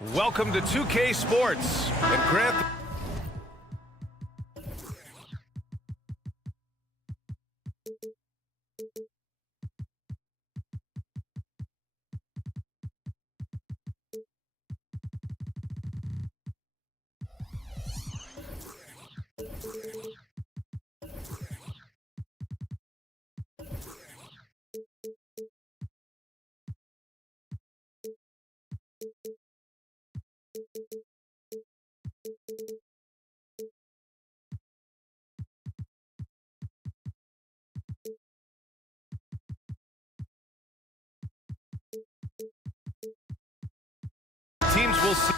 Welcome to 2K Sports. And Grant... Teams will see.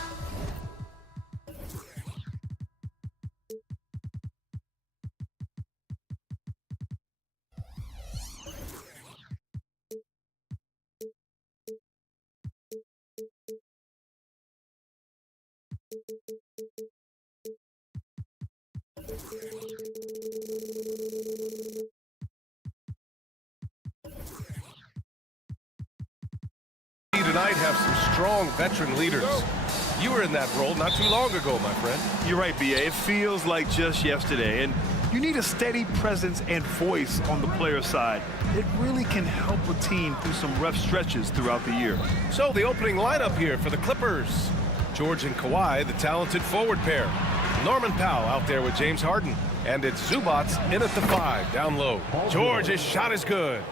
Tonight have some strong veteran leaders. You were in that role not too long ago, my friend. You're right, B.A. It feels like just yesterday, and you need a steady presence and voice on the player side. It really can help a team through some rough stretches throughout the year. So the opening lineup here for the Clippers. George and Kawhi, the talented forward pair. Norman Powell out there with James Harden. And it's Zubac in at the 5, down low. George, his shot is good.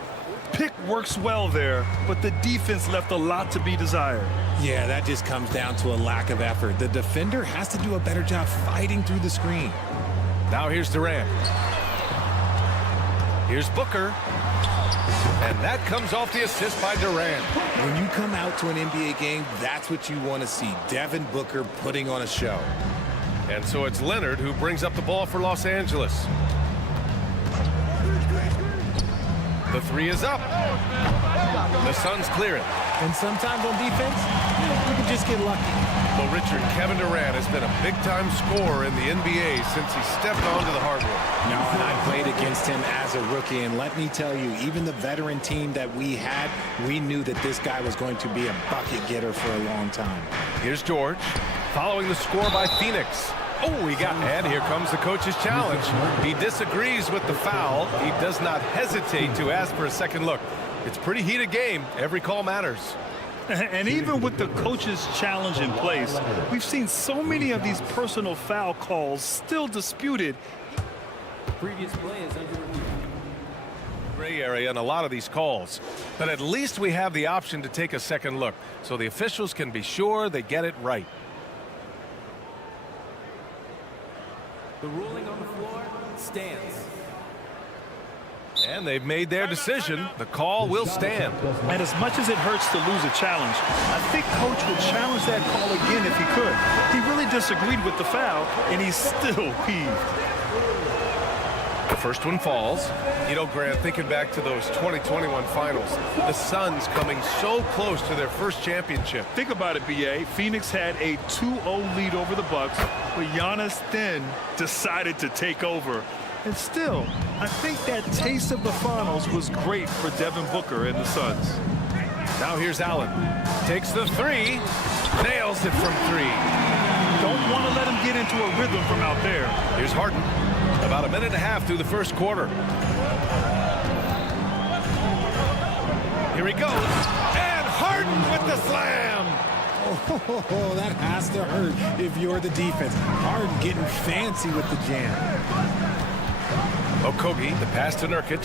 Pick works well there, but the defense left a lot to be desired. Yeah, that just comes down to a lack of effort. The defender has to do a better job fighting through the screen. Now here's Durant. Here's Booker. And that comes off the assist by Durant. When you come out to an NBA game, that's what you want to see. Devin Booker putting on a show. And so it's Leonard who brings up the ball for Los Angeles. The 3 is up. The Suns clear it. And sometimes on defense, you can just get lucky. Well, Richard, Kevin Durant has been a big-time scorer in the NBA since he stepped onto the hardwood. No, and I played against him as a rookie, and let me tell you, even the veteran team that we had, we knew that this guy was going to be a bucket getter for a long time. Here's George, following the score by Phoenix. Oh, he got, and here comes the coach's challenge. He disagrees with the foul. He does not hesitate to ask for a second look. It's a pretty heated game. Every call matters. And even with the coach's challenge in place, we've seen so many of these personal foul calls still disputed. Previous play is under review. Gray area in a lot of these calls. But at least we have the option to take a second look, so the officials can be sure they get it right. The ruling on the floor stands. And they've made their decision. The call will stand. And as much as it hurts to lose a challenge, I think Coach would challenge that call again if he could. He really disagreed with the foul, and he's still peeved. The first one falls. You know, Grant, thinking back to those 2021 finals, the Suns coming so close to their first championship. Think about it, B.A. Phoenix had a 2-0 lead over the Bucks, but Giannis then decided to take over. And still, I think that taste of the finals was great for Devin Booker and the Suns. Now here's Allen. Takes the 3. Nails it from 3. Don't want to let him get into a rhythm from out there. Here's Harden. About a minute and a half through the first quarter. Here he goes. And Harden with the slam. Oh, that has to hurt if you're the defense. Harden getting fancy with the jam. Okogie, the pass to Nurkic.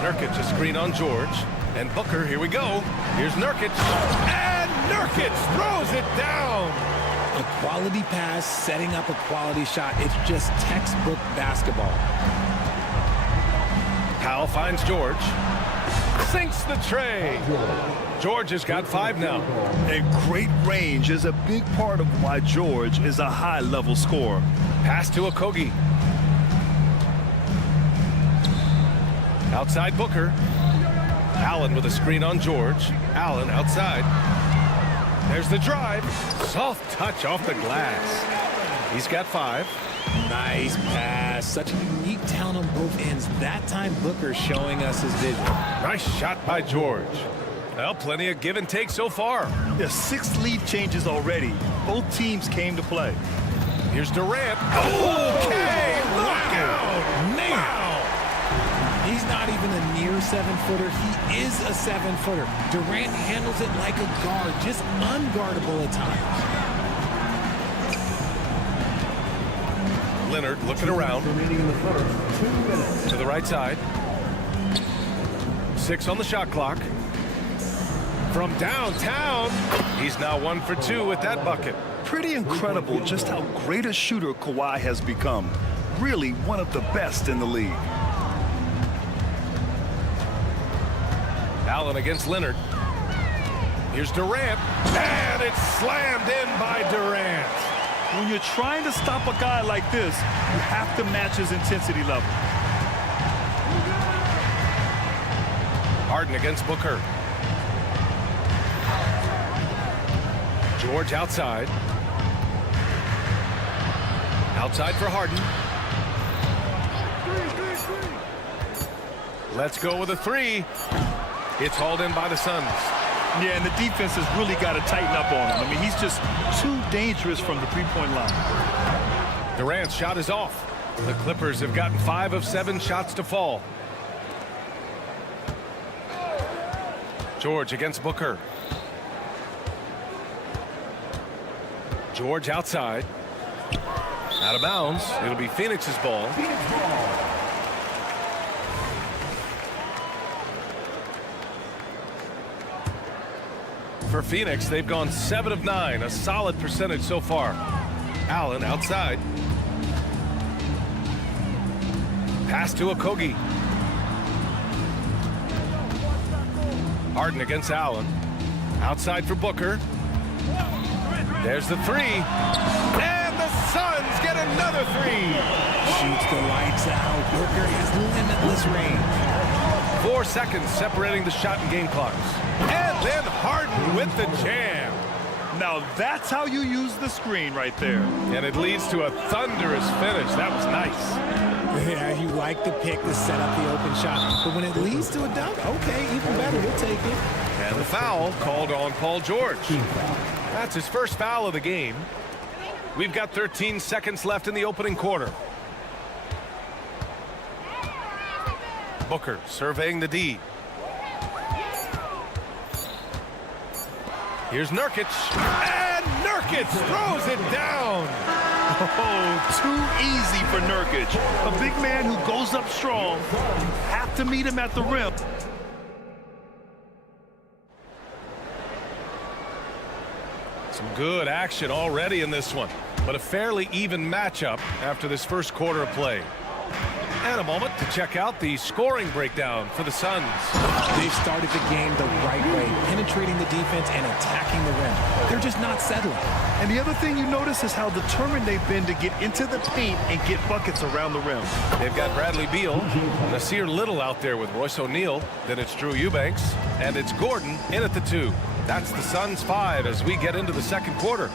Nurkic, a screen on George. And Booker, here we go. Here's Nurkic. And Nurkic throws it down. A quality pass, setting up a quality shot. It's just textbook basketball. Powell finds George. Sinks the tray. George has got 5 now. And great range is a big part of why George is a high-level scorer. Pass to Okogie. Outside Booker. Allen with a screen on George. Allen outside. There's the drive. Soft touch off the glass. He's got 5. Nice pass. Such a unique talent on both ends. That time Booker showing us his vision. Nice shot by George. Well, plenty of give and take so far. There's 6 lead changes already. Both teams came to play. Here's Durant. Okay, look out! Man! He's not even a near 7-footer. He is a 7-footer. Durant handles it like a guard, just unguardable at times. Leonard looking around. To the right side. 6 on the shot clock. From downtown, he's now 1 for 2 with that bucket. Pretty incredible just how great a shooter Kawhi has become. Really one of the best in the league. Allen against Leonard. Here's Durant. And it's slammed in by Durant. When you're trying to stop a guy like this, you have to match his intensity level. Harden against Booker. George outside. Outside for Harden. Let's go with a 3. It's hauled in by the Suns. Yeah, and the defense has really got to tighten up on him. I mean, he's just too dangerous from the three-point line. Durant's shot is off. The Clippers have gotten 5 of 7 shots to fall. George against Booker. George outside. Out of bounds. It'll be Phoenix's ball. For Phoenix, they've gone 7 of 9, a solid percentage so far. Allen outside. Pass to Okogie. Harden against Allen. Outside for Booker. There's the 3. And the Suns get another 3. Shoots the lights out. Booker has limitless range. 4 seconds separating the shot and game clocks. And then Harden with the jam. Now that's how you use the screen right there. And it leads to a thunderous finish. That was nice. Yeah, you like the pick to set up the open shot. But when it leads to a dunk, okay, even better, we'll take it. And the foul called on Paul George. That's his first foul of the game. We've got 13 seconds left in the opening quarter. Booker surveying the D. Here's Nurkic. And Nurkic throws it down. Oh, too easy for Nurkic. A big man who goes up strong. Have to meet him at the rim. Some good action already in this one, but a fairly even matchup after this first quarter of play. And a moment to check out the scoring breakdown for the Suns. They've started the game the right way, penetrating the defense and attacking the rim. They're just not settling. And the other thing you notice is how determined they've been to get into the paint and get buckets around the rim. They've got Bradley Beal, Nasir Little out there with Royce O'Neal, then it's Drew Eubanks, and it's Gordon in at the 2. That's the Suns 5 as we get into the second quarter.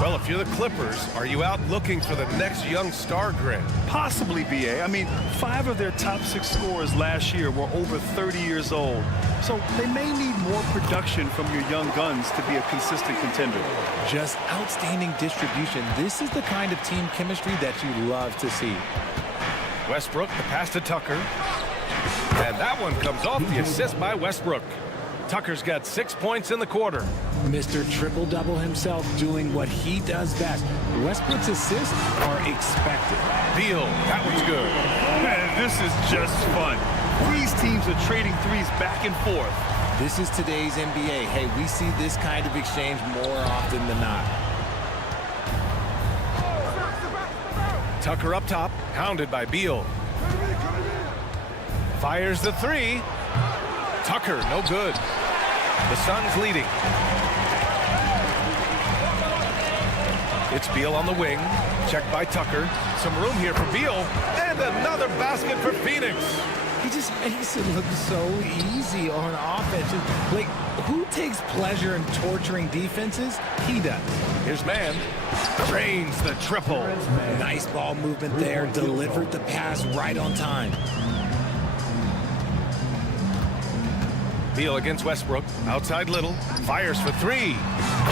Well, if you're the Clippers, are you out looking for the next young star grid? Possibly, BA. I mean, 5 of their top 6 scorers last year were over 30 years old. So they may need more production from your young guns to be a consistent contender. Just outstanding distribution. This is the kind of team chemistry that you love to see. Westbrook, the pass to Tucker. And that one comes off the assist by Westbrook. Tucker's got 6 points in the quarter. Mr. Triple-Double himself doing what he does best. Westbrook's assists are expected. Beal, that one's good. Man, this is just fun. These teams are trading threes back and forth. This is today's NBA. Hey, we see this kind of exchange more often than not. Tucker up top, hounded by Beal. Fires the 3. Tucker, no good. The Suns leading. It's Beal on the wing. Checked by Tucker. Some room here for Beal. And another basket for Phoenix. He just makes it look so easy on offense. Like, who takes pleasure in torturing defenses? He does. Here's Mann. Drains the triple. Nice ball movement there. Delivered the pass right on time. Beal against Westbrook. Outside Little. Fires for three.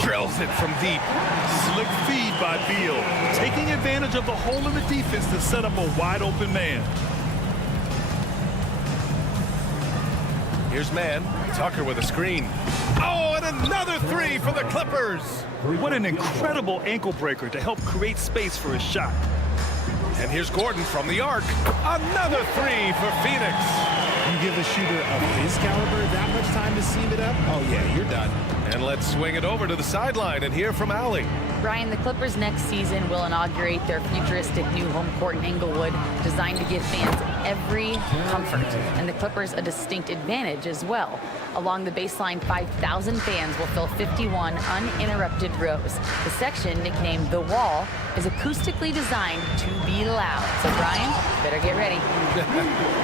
Drills it from deep. Slick feed by Beal, taking advantage of the hole in the defense to set up a wide-open man. Here's man. Tucker with a screen. Oh, and another three for the Clippers. What an incredible ankle breaker to help create space for a shot. And here's Gordon from the arc. Another three for Phoenix. You give a shooter of his caliber that much time to seam it up? Oh, yeah, you're done. And let's swing it over to the sideline and hear from Allie. Brian, the Clippers next season will inaugurate their futuristic new home court in Inglewood, designed to give fans every comfort, and the Clippers a distinct advantage as well. Along the baseline, 5,000 fans will fill 51 uninterrupted rows. The section, nicknamed The Wall, is acoustically designed to be loud. So, Brian, better get ready.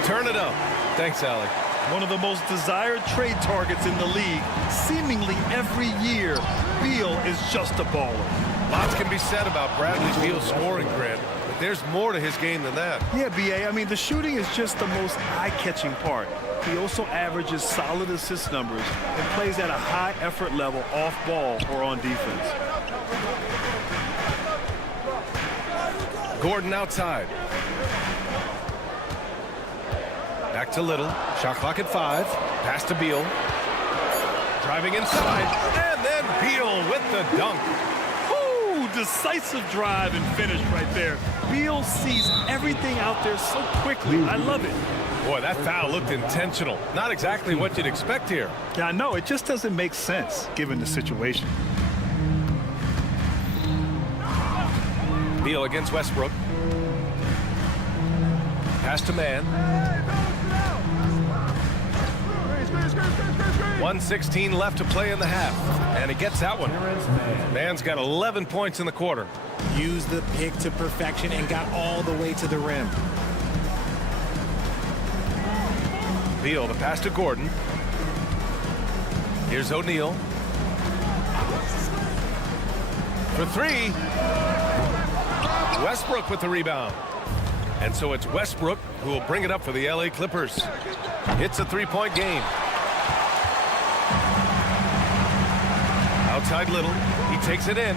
Turn it up. Thanks, Allie. One of the most desired trade targets in the league, seemingly every year. Beal is just a baller. Lots can be said about Bradley Beal's scoring grid, but there's more to his game than that. Yeah, B.A., I mean, the shooting is just the most eye-catching part. He also averages solid assist numbers and plays at a high effort level off ball or on defense. Gordon outside. Back to Little. Shot clock at 5. Pass to Beal. Driving inside. And then Beal with the dunk. Ooh, decisive drive and finish right there. Beal sees everything out there so quickly. I love it. Boy, that foul looked intentional. Not exactly what you'd expect here. Yeah, I know. It just doesn't make sense given the situation. Beal against Westbrook. Pass to man. 1:16 left to play in the half. And he gets that one. Man's got 11 points in the quarter. Used the pick to perfection and got all the way to the rim. Beal, the pass to Gordon. Here's O'Neal. For three. Westbrook with the rebound. And so it's Westbrook who will bring it up for the LA Clippers. It's a three-point game. Outside Little. He takes it in.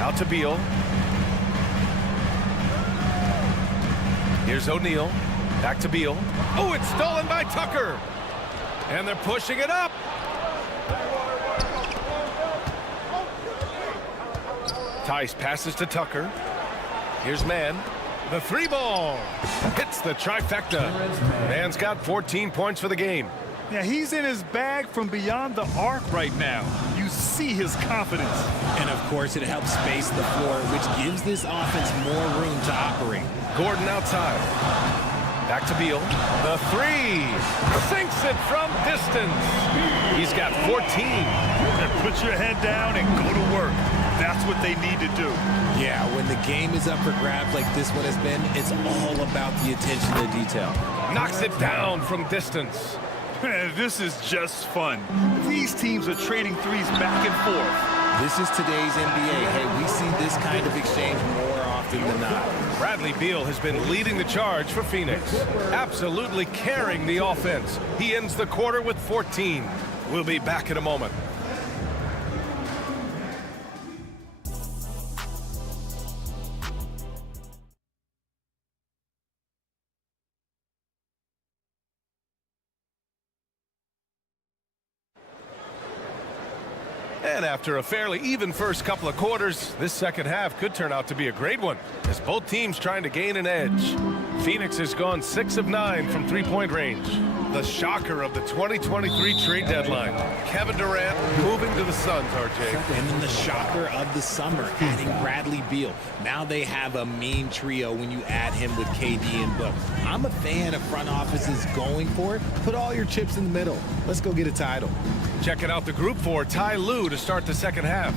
Out to Beal. Here's O'Neal. Back to Beal. Oh, it's stolen by Tucker. And they're pushing it up. Tice passes to Tucker. Here's Man. The three ball. Hits the trifecta. Man's got 14 points for the game. Yeah, he's in his bag from beyond the arc right now. You see his confidence. And, of course, it helps space the floor, which gives this offense more room to operate. Gordon outside. Back to Beal. The three. Sinks it from distance. He's got 14. And put your head down and go to work. That's what they need to do. Yeah, when the game is up for grabs like this one has been, it's all about the attention to detail. Knocks it down from distance. Man, this is just fun. These teams are trading threes back and forth. This is today's NBA. Hey, we see this kind of exchange more often than not. Bradley Beal has been leading the charge for Phoenix. Absolutely carrying the offense. He ends the quarter with 14. We'll be back in a moment. And after a fairly even first couple of quarters, this second half could turn out to be a great one, as both teams trying to gain an edge. Phoenix has gone 6 of 9 from three-point range. The shocker of the 2023 trade deadline. Kevin Durant moving to the Suns, RJ. And then the shocker of the summer, adding Bradley Beal. Now they have a mean trio when you add him with KD and Book. I'm a fan of front offices going for it. Put all your chips in the middle. Let's go get a title. Checking out the group for Ty Lue to start the second half.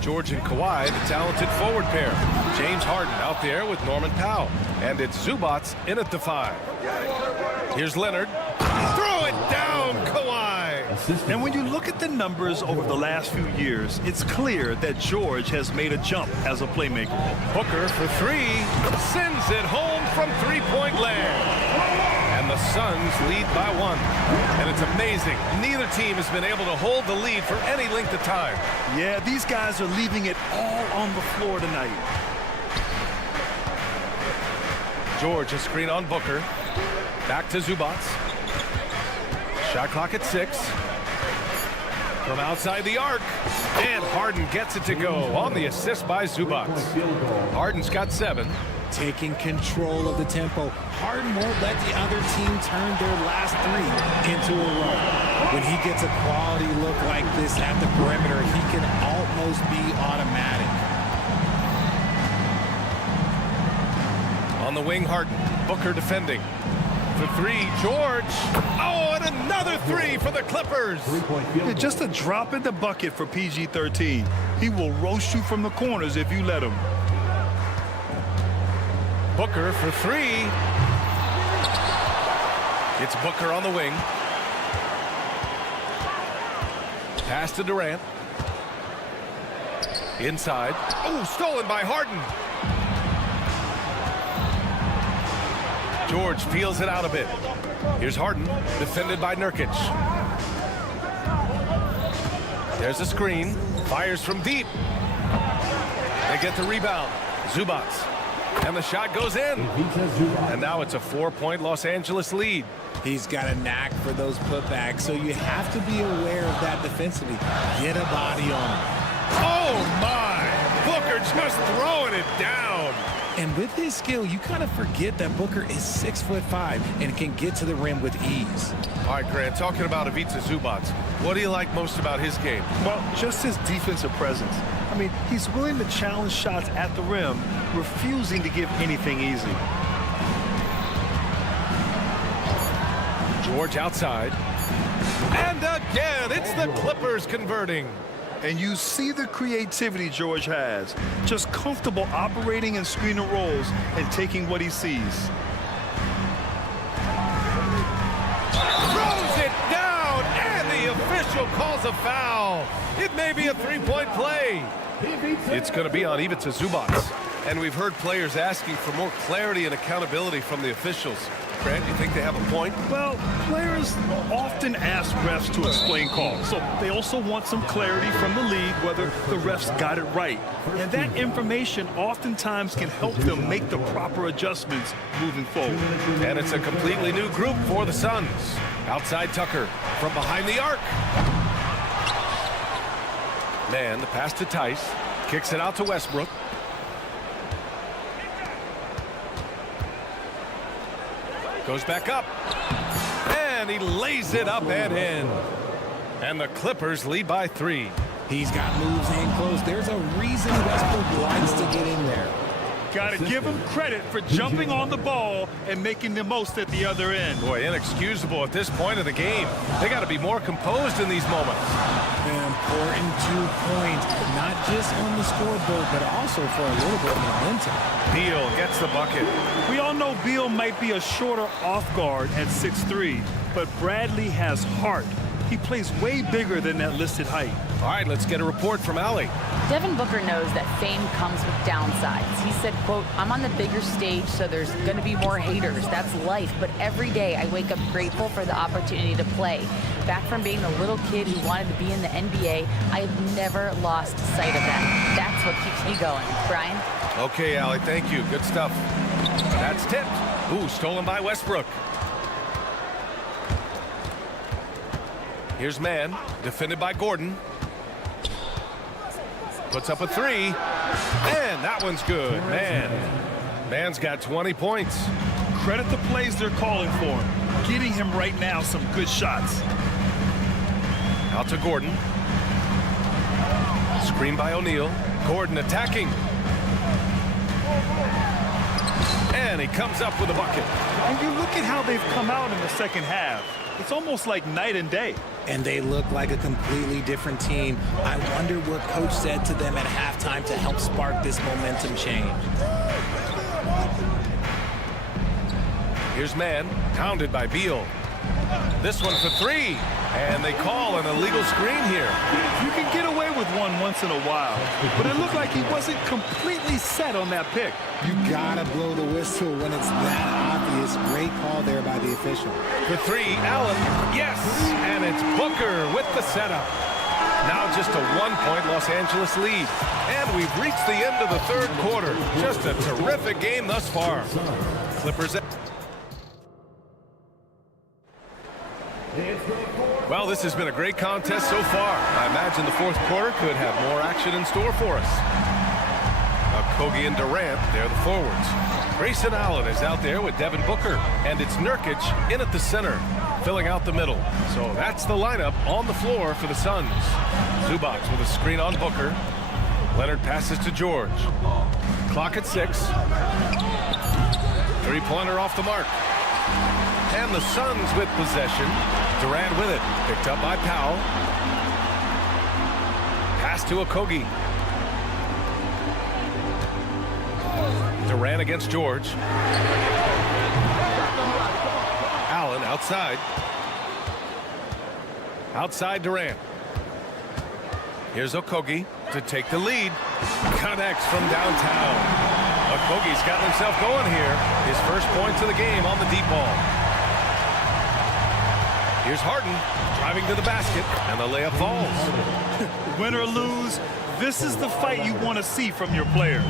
George and Kawhi, the talented forward pair. James Harden out there with Norman Powell. And it's Zubats in at the 5. Here's Leonard. Throw it down, Kawhi. And when you look at the numbers over the last few years, it's clear that George has made a jump as a playmaker. Booker for 3. Sends it home from three-point land. And the Suns lead by 1. And it's amazing. Neither team has been able to hold the lead for any length of time. Yeah, these guys are leaving it all on the floor tonight. George, a screen on Booker. Back to Zubac. Shot clock at 6. From outside the arc. And Harden gets it to go on the assist by Zubac. Harden's got 7. Taking control of the tempo. Harden won't let the other team turn their last 3 into a run. When he gets a quality look like this at the perimeter, he can almost be automatic. On the wing, Harden. Booker defending. For 3, George. Oh, and another 3 for the Clippers. Yeah, just a drop in the bucket for PG-13. He will roast you from the corners if you let him. Booker for 3. It's Booker on the wing. Pass to Durant. Inside. Oh, stolen by Harden. George feels it out a bit. Here's Harden, defended by Nurkic. There's a screen. Fires from deep. They get the rebound. Zubac. And the shot goes in. And now it's a 4-point Los Angeles lead. He's got a knack for those putbacks, so you have to be aware of that defensively. Get a body on him. Oh, my. Booker just throwing it down. And with his skill, you kind of forget that Booker is 6'5" and can get to the rim with ease. All right, Grant, talking about Ivica Zubac, what do you like most about his game? Well, just his defensive presence. I mean, he's willing to challenge shots at the rim, refusing to give anything easy. George outside. And again, it's the Clippers converting. And you see the creativity George has. Just comfortable operating in screen and rolls and taking what he sees. Throws it down, and the official calls a foul. It may be a 3-point play. It's going to be on Ivica Zubac. And we've heard players asking for more clarity and accountability from the officials. Grant, you think they have a point? Well, players often ask refs to explain calls, so they also want some clarity from the league whether the refs got it right. And that information oftentimes can help them make the proper adjustments moving forward. And it's a completely new group for the Suns. Outside Tucker from behind the arc. Man, the pass to Tice. Kicks it out to Westbrook. Goes back up. And he lays it up and in. And the Clippers lead by 3. He's got moves in close. There's a reason Westbrook likes to get in there. Got to give him credit for jumping on the ball and making the most at the other end. Boy, inexcusable at this point of the game. They got to be more composed in these moments. An important 2 points, not just on the scoreboard, but also for a little bit of momentum. Beal gets the bucket. We all know Beal might be a shorter off guard at 6'3", but Bradley has heart. He plays way bigger than that listed height. All right, let's get a report from Allie. Devin Booker knows that fame comes with downsides. He said, quote, "I'm on the bigger stage, so there's going to be more haters. That's life. But every day I wake up grateful for the opportunity to play. Back from being the little kid who wanted to be in the NBA, I have never lost sight of that. That's what keeps me going." Brian? Okay, Allie, thank you. Good stuff. That's tipped. Ooh, stolen by Westbrook. Here's Mann, defended by Gordon. Puts up a 3. And that one's good. Mann's got 20 points. Credit the plays they're calling for him. Getting him right now some good shots. Out to Gordon. Screen by O'Neal. Gordon attacking. And he comes up with a bucket. And you look at how they've come out in the second half. It's almost like night and day. And they look like a completely different team. I wonder what coach said to them at halftime to help spark this momentum change. Here's Mann, pounded by Beal. This one for 3. And they call an illegal screen here. You can get away with with one once in a while, but it looked like he wasn't completely set on that pick. You gotta blow the whistle when it's that obvious. Great call there by the official. For three, Allen. Yes, and it's Booker with the setup. Now just a 1-point Los Angeles lead. And we've reached the end of the third quarter. Just a terrific game thus far. Clippers. Well, this has been a great contest so far. I imagine the fourth quarter could have more action in store for us. Kogi and Durant, they're the forwards. Grayson Allen is out there with Devin Booker, and it's Nurkic in at the center, filling out the middle. So that's the lineup on the floor for the Suns. Zubac with a screen on Booker. Leonard passes to George. Clock at 6. Three-pointer off the mark. And the Suns with possession. Durant with it. Picked up by Powell. Pass to Okogie. Durant against George. Allen outside. Outside Durant. Here's Okogie to take the lead. Connects from downtown. Okogie's gotten himself going here. His first points of the game on the deep ball. Here's Harden driving to the basket, and the layup falls. Win or lose, this is the fight you want to see from your players.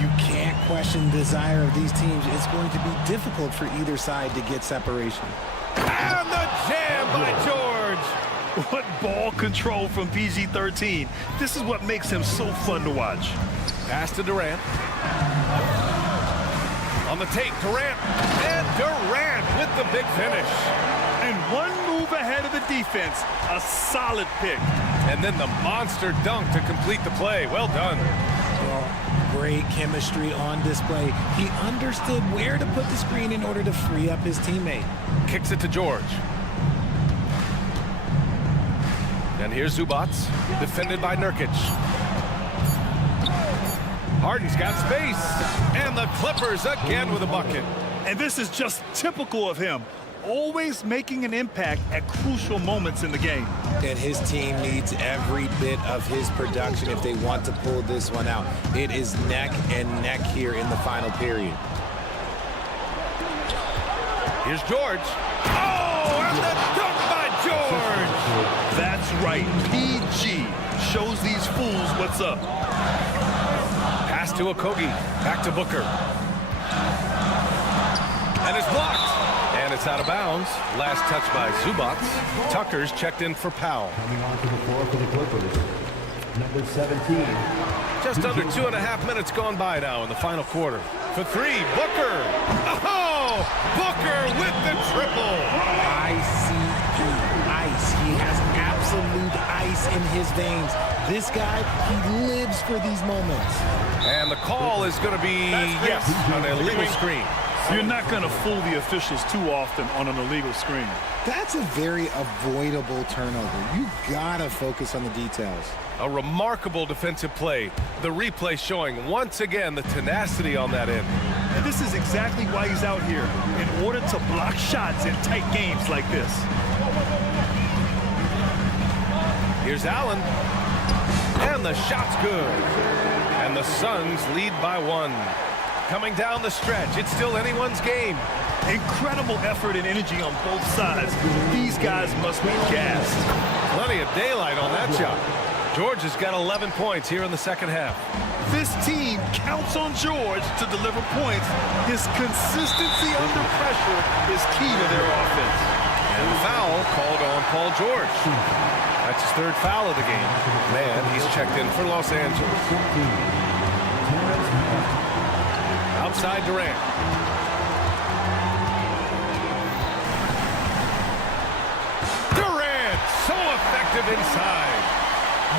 You can't question the desire of these teams. It's going to be difficult for either side to get separation. And the jam by George. What ball control from PG-13. This is what makes him so fun to watch. Pass to Durant. On the take, Durant. And Durant with the big finish. And one move ahead of the defense. A solid pick. And then the monster dunk to complete the play. Well done. Well, great chemistry on display. He understood where to put the screen in order to free up his teammate. Kicks it to George. And here's Zubac, defended by Nurkic. Harden's got space. And the Clippers again with a bucket. And this is just typical of him. Always making an impact at crucial moments in the game. And his team needs every bit of his production if they want to pull this one out. It is neck and neck here in the final period. Here's George. Oh, and the dunk by George. That's right. PG shows these fools what's up. Pass to Okogie. Back to Booker. And it's blocked. And it's out of bounds. Last touch by Zubac. Tucker's checked in for Powell. Coming onto the floor for the Clippers, number 17. Just under 2.5 minutes gone by now in the final quarter. For three, Booker. Oh, Booker with the triple. ICE. He has absolute ice in his veins. This guy, he lives for these moments. And the call is going to be, yes, an illegal screen. You're not going to fool the officials too often on an illegal screen. That's a very avoidable turnover. You gotta focus on the details. A remarkable defensive play. The replay showing once again the tenacity on that end. And this is exactly why he's out here, in order to block shots in tight games like this. Here's Allen. And the shot's good. And the Suns lead by 1. Coming down the stretch, it's still anyone's game. Incredible effort and energy on both sides. These guys must be gassed. Plenty of daylight on that shot. George has got 11 points here in the second half. This team counts on George to deliver points. His consistency under pressure is key to their offense. And the foul called on Paul George. That's his third foul of the game. Man, he's checked in for Los Angeles. Outside Durant. Durant, so effective inside.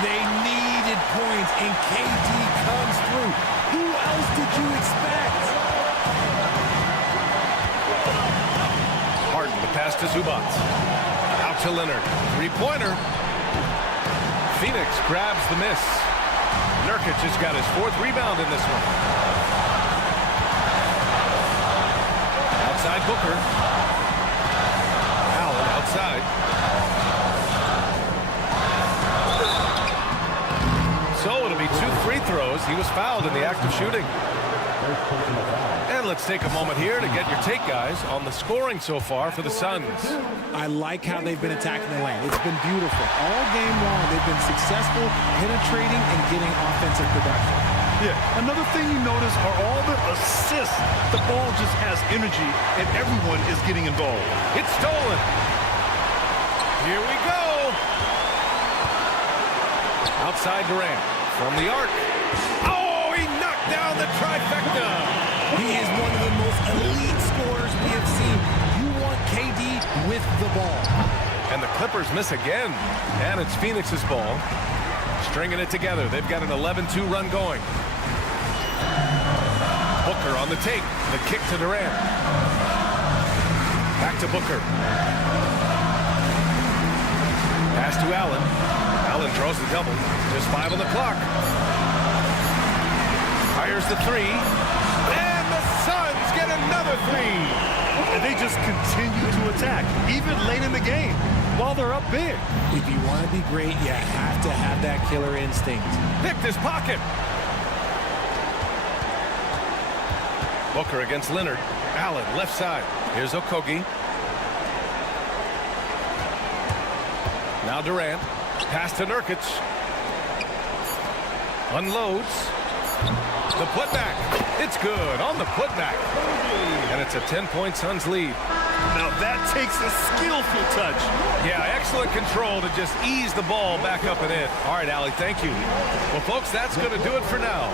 They needed points, and KD comes through. Who else did you expect? Harden, the pass to Zubac. Out to Leonard. Three-pointer. Phoenix grabs the miss. Nurkic has got his 4th rebound in this one. Outside Booker. Allen outside. throws. He was fouled in the act of shooting. First personal foul. And let's take a moment here to get your take, guys, on the scoring so far for the Suns. I like how they've been attacking the lane. It's been beautiful. All game long, they've been successful penetrating and getting offensive production. Yeah, another thing you notice are all the assists. The ball just has energy, and everyone is getting involved. It's stolen. Here we go. Outside Durant from the arc. Oh, he knocked down the trifecta. He is one of the most elite scorers we have seen. You want KD with the ball. And the Clippers miss again. And it's Phoenix's ball. Stringing it together. They've got an 11-2 run going. Booker on the take. The kick to Durant. Back to Booker. Pass to Allen. Allen draws the double. Just 5 on the clock. Fires the three. And the Suns get another three. And they just continue to attack, even late in the game, while they're up big. If you want to be great, you have to have that killer instinct. Picked his pocket. Booker against Leonard. Allen, left side. Here's Okogie. Now Durant. Pass to Nurkic. Unloads. The putback. It's good on the putback. And it's a 10-point Suns lead. Now that takes a skillful touch. Yeah, excellent control to just ease the ball back up and in. All right, Allie, thank you. Well, folks, that's going to do it for now.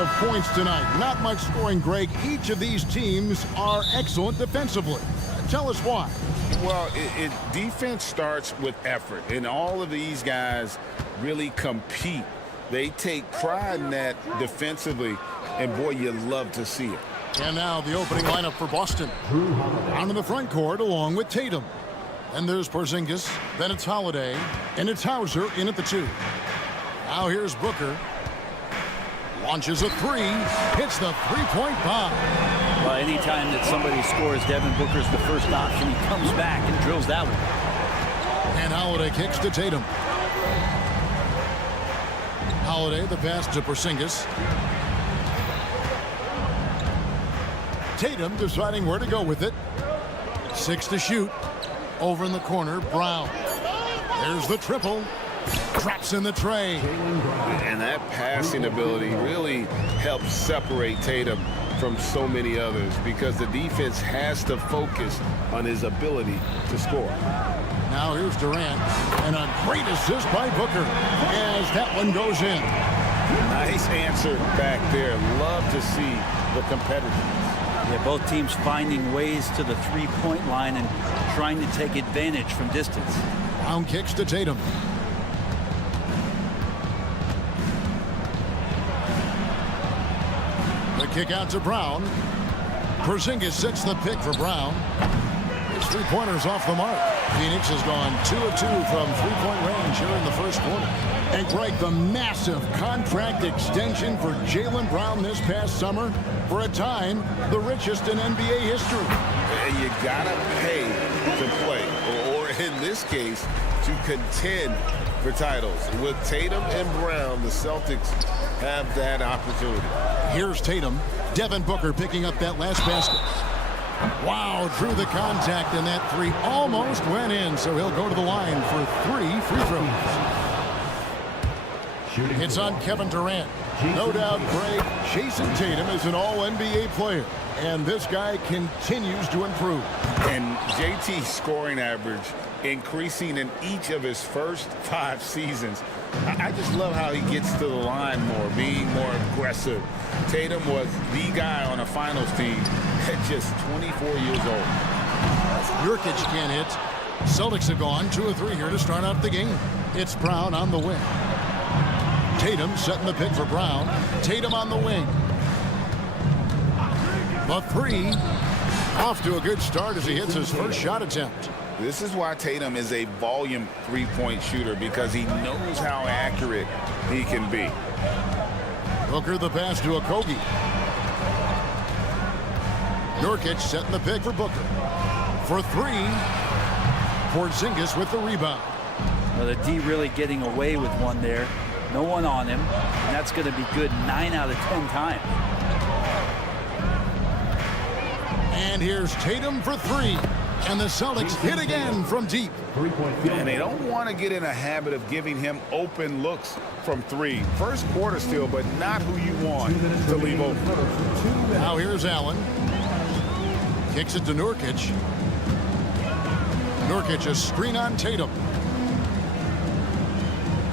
of points tonight. Not much scoring, Greg. Each of these teams are excellent defensively. Tell us why. Well, defense starts with effort, and all of these guys really compete. They take pride in that defensively, and boy, you love to see it. And now the opening lineup for Boston. Down in the front court along with Tatum. And there's Porzingis, then it's Holiday, and it's Hauser in at the 2. Now here's Booker. Launches a 3, hits the three-point bomb. Well, anytime that somebody scores, Devin Booker's the first option. He comes back and drills that one. And Holiday kicks to Tatum. Holiday, the pass to Porzingis. Tatum deciding where to go with it. 6 to shoot. Over in the corner, Brown. There's the triple. Drops in the tray. And that passing ability really helps separate Tatum from so many others because the defense has to focus on his ability to score. Now here's Durant. And a great assist by Booker as that one goes in. Nice answer back there. Love to see the competitiveness. Yeah, both teams finding ways to the three-point line and trying to take advantage from distance. Brown kicks to Tatum. The kick out to Brown. Porzingis sets the pick for Brown. His three-pointers off the mark. Phoenix has gone 2 of 2 from three-point range here in the first quarter. And Greg, the massive contract extension for Jaylen Brown this past summer, for a time, the richest in NBA history. And you gotta pay to play, or in this case, to contend for titles. With Tatum and Brown, the Celtics have that opportunity. Here's Tatum. Devin Booker picking up that last basket. Wow, through the contact, and that 3 almost went in, so he'll go to the line for 3 free throws. It's on Kevin Durant. No doubt, Greg, Jason Tatum is an all-NBA player, and this guy continues to improve. And JT's scoring average increasing in each of his first 5 seasons. I just love how he gets to the line more, being more aggressive. Tatum was the guy on a finals team at just 24 years old. Nurkic can't hit. Celtics have gone 2 of 3 here to start out the game. It's Brown on the wing. Tatum setting the pick for Brown. Tatum on the wing. The 3. Off to a good start as he hits his first shot attempt. This is why Tatum is a volume three-point shooter, because he knows how accurate he can be. Booker the pass to Okogie. Nurkic setting the pick for Booker. For 3. Porzingis with the rebound. Well, the D really getting away with one there. No one on him, and that's going to be good 9 out of 10 times. And here's Tatum for 3. And the Celtics hit again from deep. And they don't want to get in a habit of giving him open looks from 3. First quarter still, but not who you want to leave open. Now here's Allen. Kicks it to Nurkic. Nurkic a screen on Tatum.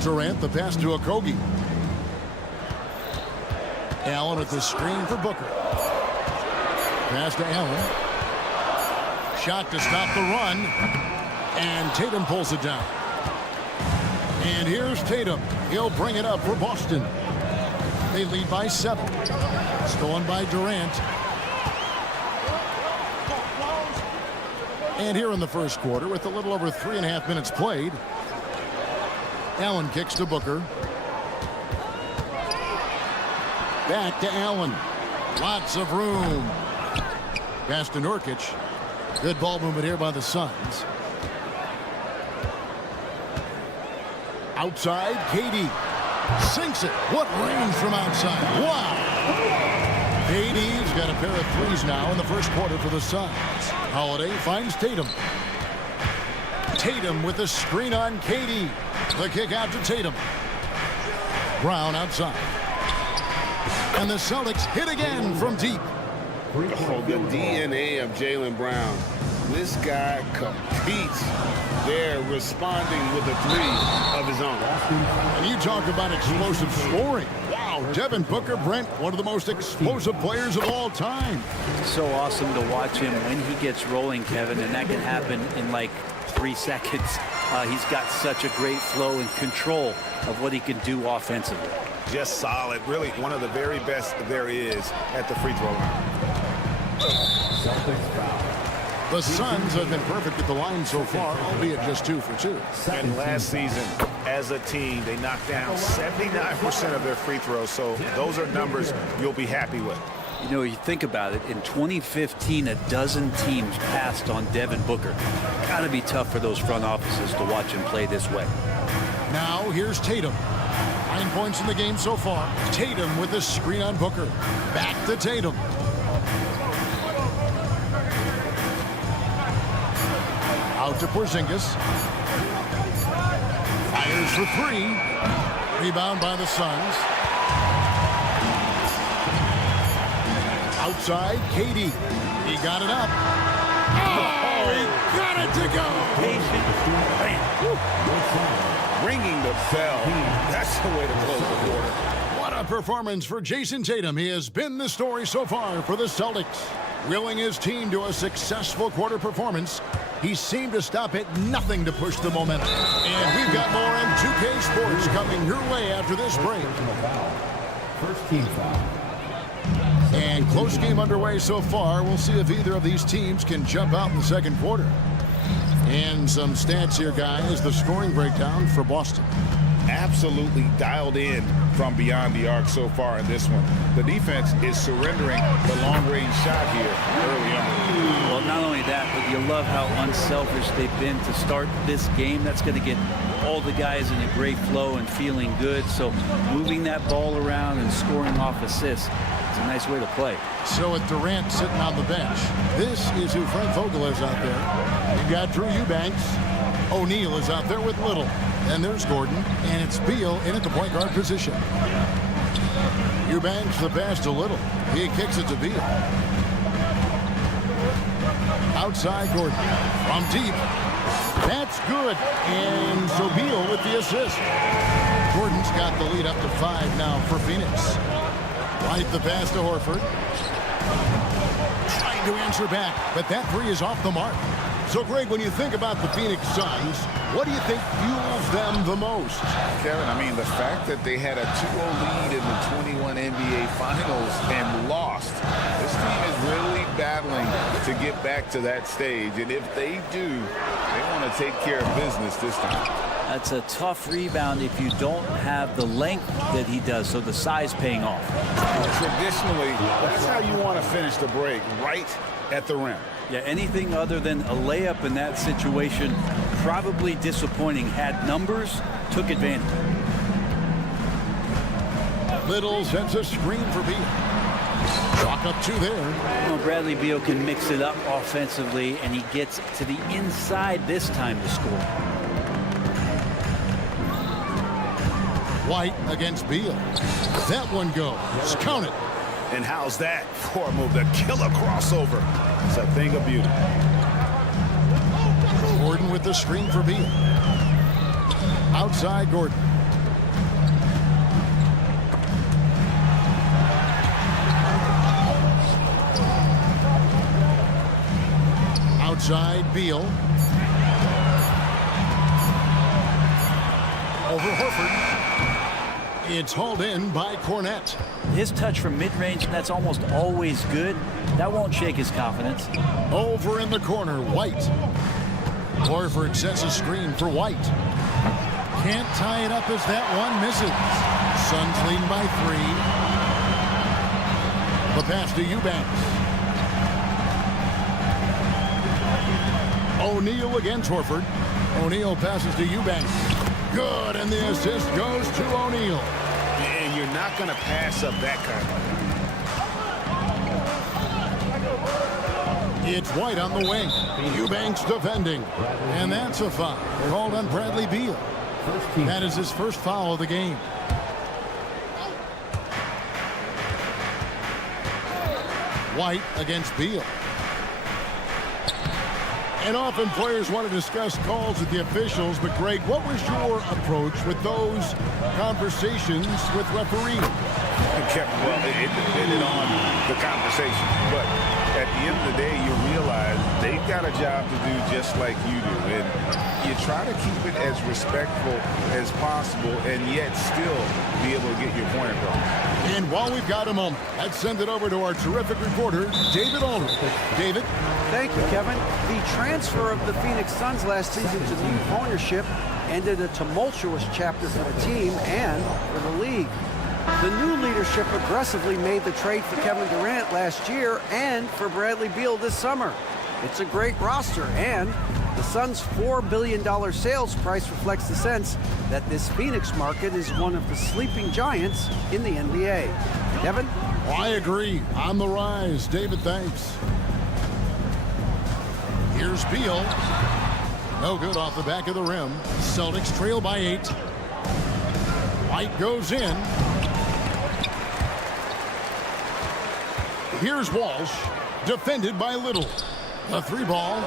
Durant the pass to Okogie. Allen at the screen for Booker. Pass to Allen. Shot to stop the run. And Tatum pulls it down. And here's Tatum. He'll bring it up for Boston. They lead by 7. Stolen by Durant. And here in the first quarter, with a little over 3.5 minutes played, Allen kicks to Booker. Back to Allen. Lots of room. Pass to Nurkic. Good ball movement here by the Suns. Outside, KD. Sinks it. What range from outside. Wow. KD's got a pair of 3s now in the first quarter for the Suns. Holiday finds Tatum. Tatum with a screen on KD. The kick out to Tatum. Brown outside. And the Celtics hit again from deep. Oh, the DNA of Jaylen Brown. This guy competes. They're responding with a 3 of his own. And you talk about explosive scoring. Wow, Wow, Devin Booker, Brent, one of the most explosive players of all time. So awesome to watch him when he gets rolling, Kevin, and that can happen in like 3 seconds. He's got such a great flow and control of what he can do offensively. Just solid. Really one of the very best there is at the free throw line. Celtics foul. The Suns have been perfect at the line so far, albeit just 2 for 2. And last season, as a team, they knocked down 79% of their free throws. So those are numbers you'll be happy with. You know, you think about it, in 2015, a dozen teams passed on Devin Booker. Gotta be tough for those front offices to watch him play this way. Now here's Tatum. 9 points in the game so far. Tatum with the screen on Booker. Back to Tatum. Out to Porzingis. Fires for 3. Rebound by the Suns. Outside, KD. He got it up. Oh, he got it to go. Ringing the bell. That's the way to close the quarter. What a performance for Jason Tatum. He has been the story so far for the Celtics. Willing his team to a successful quarter performance, he seemed to stop at nothing to push the momentum. And we've got more in 2K Sports coming your way after this break. First team foul. And close game underway so far. We'll see if either of these teams can jump out in the second quarter. And some stats here, guys. The scoring breakdown for Boston. Absolutely dialed in from beyond the arc so far in this one. The defense is surrendering the long-range shot here early on. Well, not only that, but you love how unselfish they've been to start this game. That's going to get all the guys in a great flow and feeling good. So moving that ball around and scoring off assists, it's a nice way to play. So with Durant sitting on the bench, this is who Frank Vogel is out there. You've got Drew Eubanks. O'Neal is out there with Little. And there's Gordon. And it's Beal in at the point guard position. Eubanks the pass to Little. He kicks it to Beal. Outside Gordon. From deep. That's good. And so Beal with the assist. Gordon's got the lead up to 5 now for Phoenix. Right the pass to Horford. Trying to answer back, but that 3 is off the mark. So, Greg, when you think about the Phoenix Suns, what do you think fuels them the most? Kevin, I mean, the fact that they had a 2-0 lead in the 21 NBA Finals and lost. This team is really battling to get back to that stage. And if they do, they want to take care of business this time. That's a tough rebound if you don't have the length that he does, so the size paying off. Traditionally, that's how you want to finish the break, right at the rim. Yeah, anything other than a layup in that situation, probably disappointing. Had numbers, took advantage. Little sets a screen for Beal. Chalk up 2 there. Well, Bradley Beal can mix it up offensively, and he gets to the inside this time to score. White against Beal. That one goes. Count it. And how's that for a move? The killer crossover. It's a thing of beauty. Gordon with the screen for Beal. Outside Gordon. Outside Beal. Over Horford. It's hauled in by Cornette. His touch from mid-range, that's almost always good. That won't shake his confidence. Over in the corner, White. Horford sets a screen for White. Can't tie it up as that one misses. Suns leading by 3. The pass to Eubanks. O'Neal against Horford. O'Neal passes to Eubanks. Good, and the assist goes to O'Neal. And you're not going to pass up that kind of. It's White on the wing. Eubanks defending. And that's a foul called on Bradley Beal. That is his first foul of the game. White against Beal. And often players want to discuss calls with the officials, but Greg, what was your approach with those conversations with referees? Well, it depended on the conversation, but at the end of the day, you realize they've got a job to do just like you do, and you try to keep it as respectful as possible and yet still be able to get your point across. And while we've got a moment, let's send it over to our terrific reporter, David Aldridge. David? Thank you, Kevin. The transfer of the Phoenix Suns last season to new ownership ended a tumultuous chapter for the team and for the league. The new leadership aggressively made the trade for Kevin Durant last year and for Bradley Beal this summer. It's a great roster, and the Suns' $4 billion sales price reflects the sense that this Phoenix market is one of the sleeping giants in the NBA. Kevin? I agree. On the rise. David, thanks. Here's Beal. No good off the back of the rim. Celtics trail by 8. White goes in. Here's Walsh, defended by Little. The 3-ball.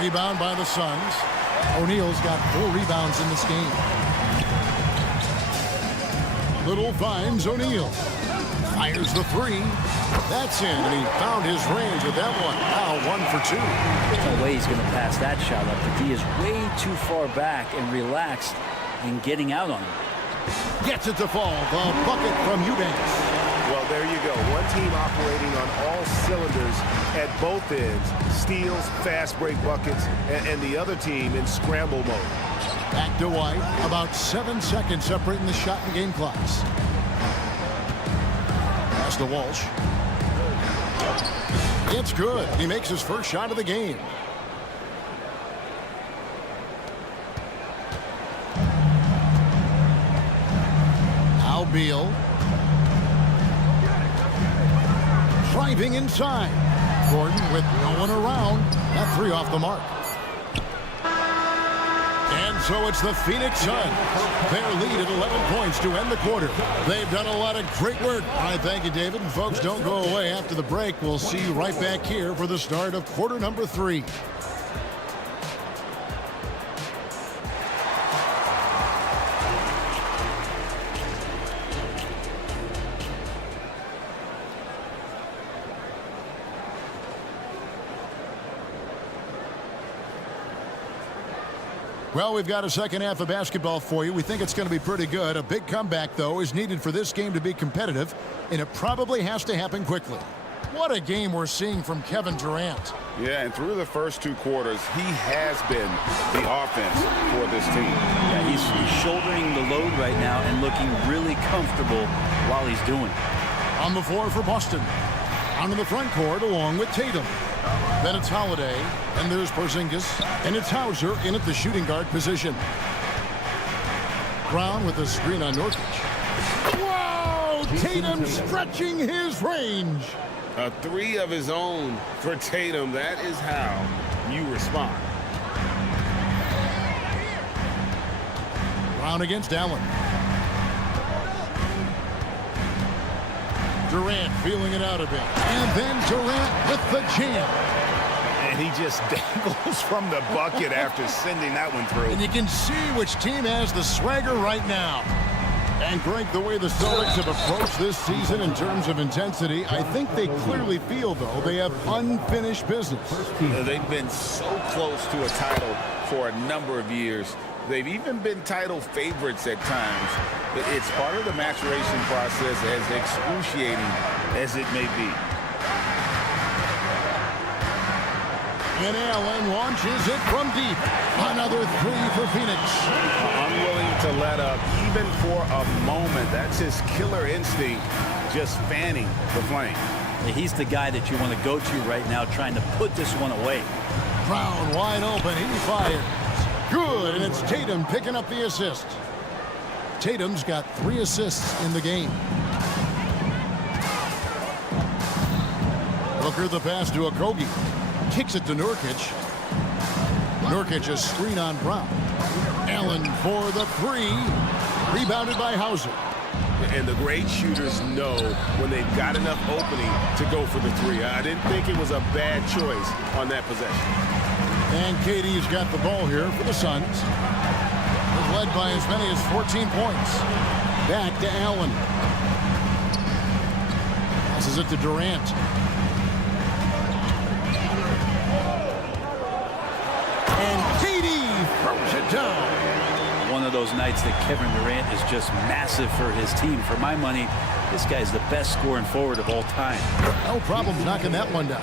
Rebound by the Suns. O'Neal's got 4 rebounds in this game. Little finds O'Neal. Fires the 3. That's in, and he found his range with that one. Now 1 for 2. There's no way he's going to pass that shot up. The D is way too far back and relaxed in getting out on him. Gets it to fall. The bucket from Eubanks. Well, there you go. One team operating on all cylinders at both ends. Steals, fast break buckets, and the other team in scramble mode. Back to White. About 7 seconds separating the shot and game clocks. Pass to Walsh. It's good. He makes his first shot of the game. Now Beal. Driving inside. Gordon with no one around. That 3 off the mark. And so it's the Phoenix Suns. Their lead at 11 points to end the quarter. They've done a lot of great work. All right, thank you, David. And folks, don't go away. After the break, we'll see you right back here for the start of quarter number 3. Well, we've got a second half of basketball for you. We think it's going to be pretty good. A big comeback, though, is needed for this game to be competitive, and it probably has to happen quickly. What a game we're seeing from Kevin Durant. Yeah, and through the first 2 quarters, he has been the offense for this team. Yeah, he's shouldering the load right now and looking really comfortable while he's doing it. On the floor for Boston. Out in the front court along with Tatum. Then it's Holiday, and there's Porzingis, and it's Hauser in at the shooting guard position. Brown with the screen on Nurkic. Wow! Tatum stretching his range. A 3 of his own for Tatum. That is how you respond. Brown against Allen. Durant feeling it out a bit. And then Durant with the jam. And he just dangles from the bucket after sending that one through. And you can see which team has the swagger right now. And Greg, the way the Celtics have approached this season in terms of intensity, I think they clearly feel, though, they have unfinished business. They've been so close to a title for a number of years. They've even been title favorites at times. It's part of the maturation process, as excruciating as it may be. And Allen launches it from deep. Another 3 for Phoenix. Unwilling to let up, even for a moment. That's his killer instinct, just fanning the flame. He's the guy that you want to go to right now, trying to put this one away. Brown wide open. He fires. Good, and it's Tatum picking up the assist. Tatum's got 3 assists in the game. Booker the pass to Okogie. Kicks it to Nurkic. Nurkic a screen on Brown. Allen for the 3. Rebounded by Hauser. And the great shooters know when they've got enough opening to go for the three. I didn't think it was a bad choice on that possession. And KD's got the ball here for the Suns. They're led by as many as 14 points. Back to Allen. Passes it to Durant. And KD throws it down. One of those nights that Kevin Durant is just massive for his team. For my money, this guy's the best scoring forward of all time. No problem knocking that one down.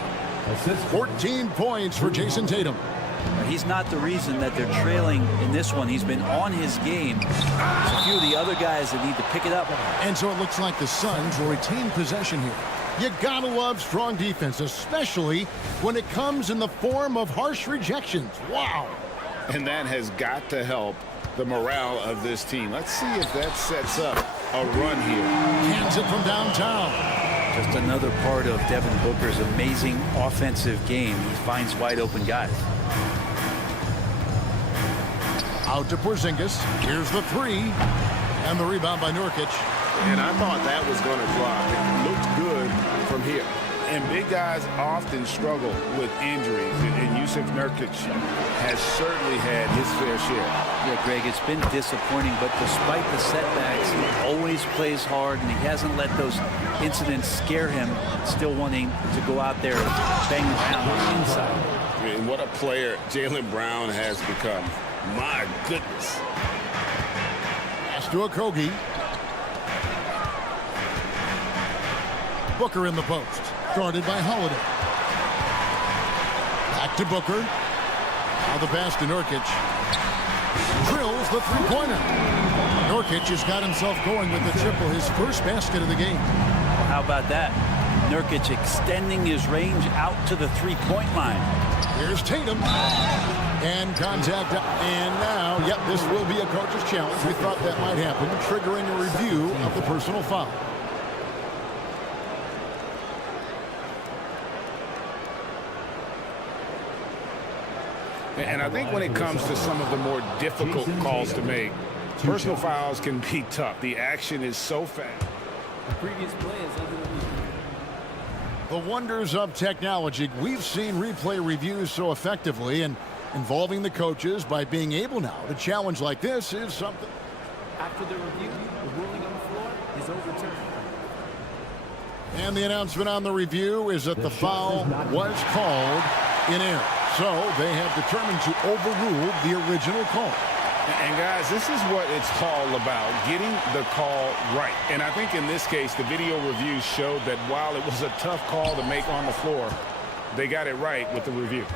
14 points for Jason Tatum. He's not the reason that they're trailing in this one. He's been on his game. There's a few of the other guys that need to pick it up. And so it looks like the Suns will retain possession here. You gotta love strong defense, especially when it comes in the form of harsh rejections. Wow. And that has got to help the morale of this team. Let's see if that sets up a run here. Hands it from downtown. Just another part of Devin Booker's amazing offensive game. He finds wide open guys. Out to Porzingis. Here's the three. And the rebound by Nurkic. And I thought that was going to drop. It looked good from here. And big guys often struggle with injuries. And Yusuf Nurkic has certainly had his fair share. Yeah, Greg, it's been disappointing, but despite the setbacks, he always plays hard, and he hasn't let those incidents scare him, still wanting to go out there and bang around on the inside. And what a player Jaylen Brown has become. My goodness. Pass to Okogie. Booker in the post. Guarded by Holiday. Back to Booker. Now the pass to Nurkic. Drills the three-pointer. Nurkic has got himself going with the triple, his first basket of the game. Well, how about that? Nurkic extending his range out to the three-point line. Here's Tatum. And contact. And now, yep, this will be a coach's challenge. We thought that might happen, triggering a review of the personal foul. And I think when it comes to some of the more difficult calls to make, personal fouls can be tough. The action is so fast. The previous play is under the review. The wonders of technology. We've seen replay reviews so effectively, and involving the coaches by being able now to challenge like this is something. After the review, the ruling on the floor is overturned. And the announcement on the review is that the foul was called in error. So they have determined to overrule the original call. And guys, this is what it's all about, getting the call right. And I think in this case, the video review showed that while it was a tough call to make on the floor, they got it right with the review.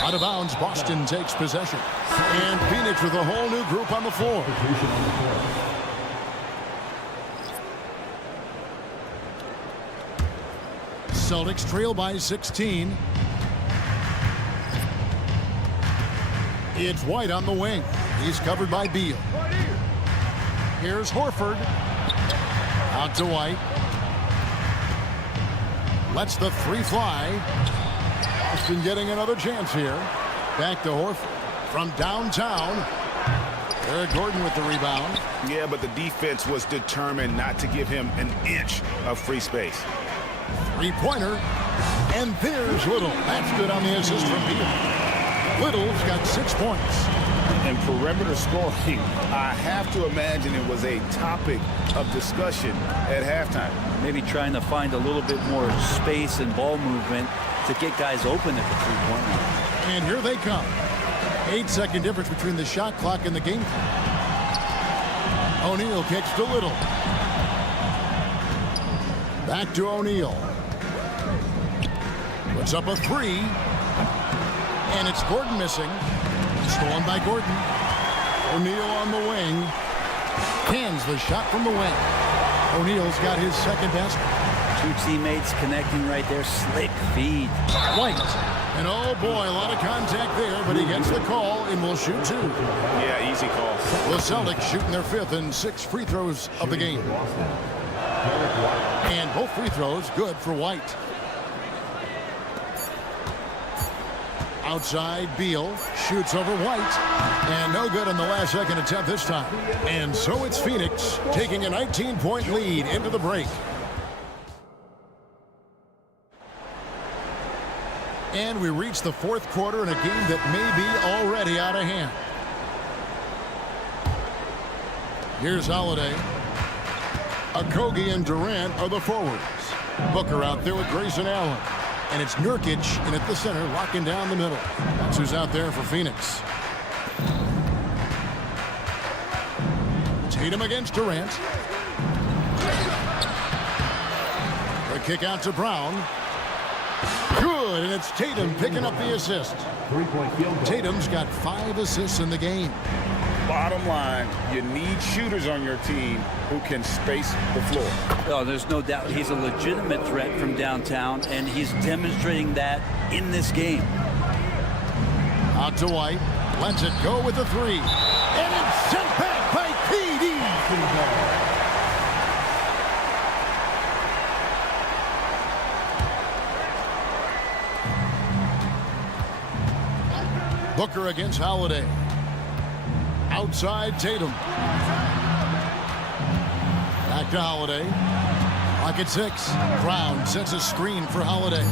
Out of bounds, Boston takes possession. And Phoenix with a whole new group on the floor. Celtics trail by 16. It's White on the wing. He's covered by Beal. Here's Horford. Out to White. Lets the three fly. Boston getting another chance here. Back to Horford. From downtown. Eric Gordon with the rebound. Yeah, but the defense was determined not to give him an inch of free space. Three-pointer. And there's Little. That's good on the assist from Beal. Little's got 6 points. And perimeter scoring, I have to imagine it was a topic of discussion at halftime. Maybe trying to find a little bit more space and ball movement to get guys open at the three-point line. And here they come. 8-second difference between the shot clock and the game clock. O'Neal kicks to Little. Back to O'Neal. Puts up a three. And it's Gordon missing. Stolen by Gordon. O'Neal on the wing. Cans the shot from the wing. O'Neal's got his second basket. Two teammates connecting right there. Slick feed. White. And oh boy, a lot of contact there, but he gets the call and will shoot two. Yeah, easy call. The Celtics shooting their fifth and 6 free throws of the game. And both free throws good for White. Outside, Beal shoots over White. And no good on the last second attempt this time. And so it's Phoenix taking a 19-point lead into the break. And we reach the fourth quarter in a game that may be already out of hand. Here's Holiday. Okogie and Durant are the forwards. Booker out there with Grayson Allen. And it's Nurkic in at the center, locking down the middle. That's who's out there for Phoenix. Tatum against Durant. The kick out to Brown. Good, and it's Tatum picking up the assist. Tatum's got 5 assists in the game. Bottom line, you need shooters on your team who can space the floor. Oh, there's no doubt he's a legitimate threat from downtown, and he's demonstrating that in this game. Out to White. Lets it go with the 3. And it's sent back by KD. Booker against Holiday. Outside Tatum. Back to Holiday. Clock at 6. Brown sets a screen for Holiday.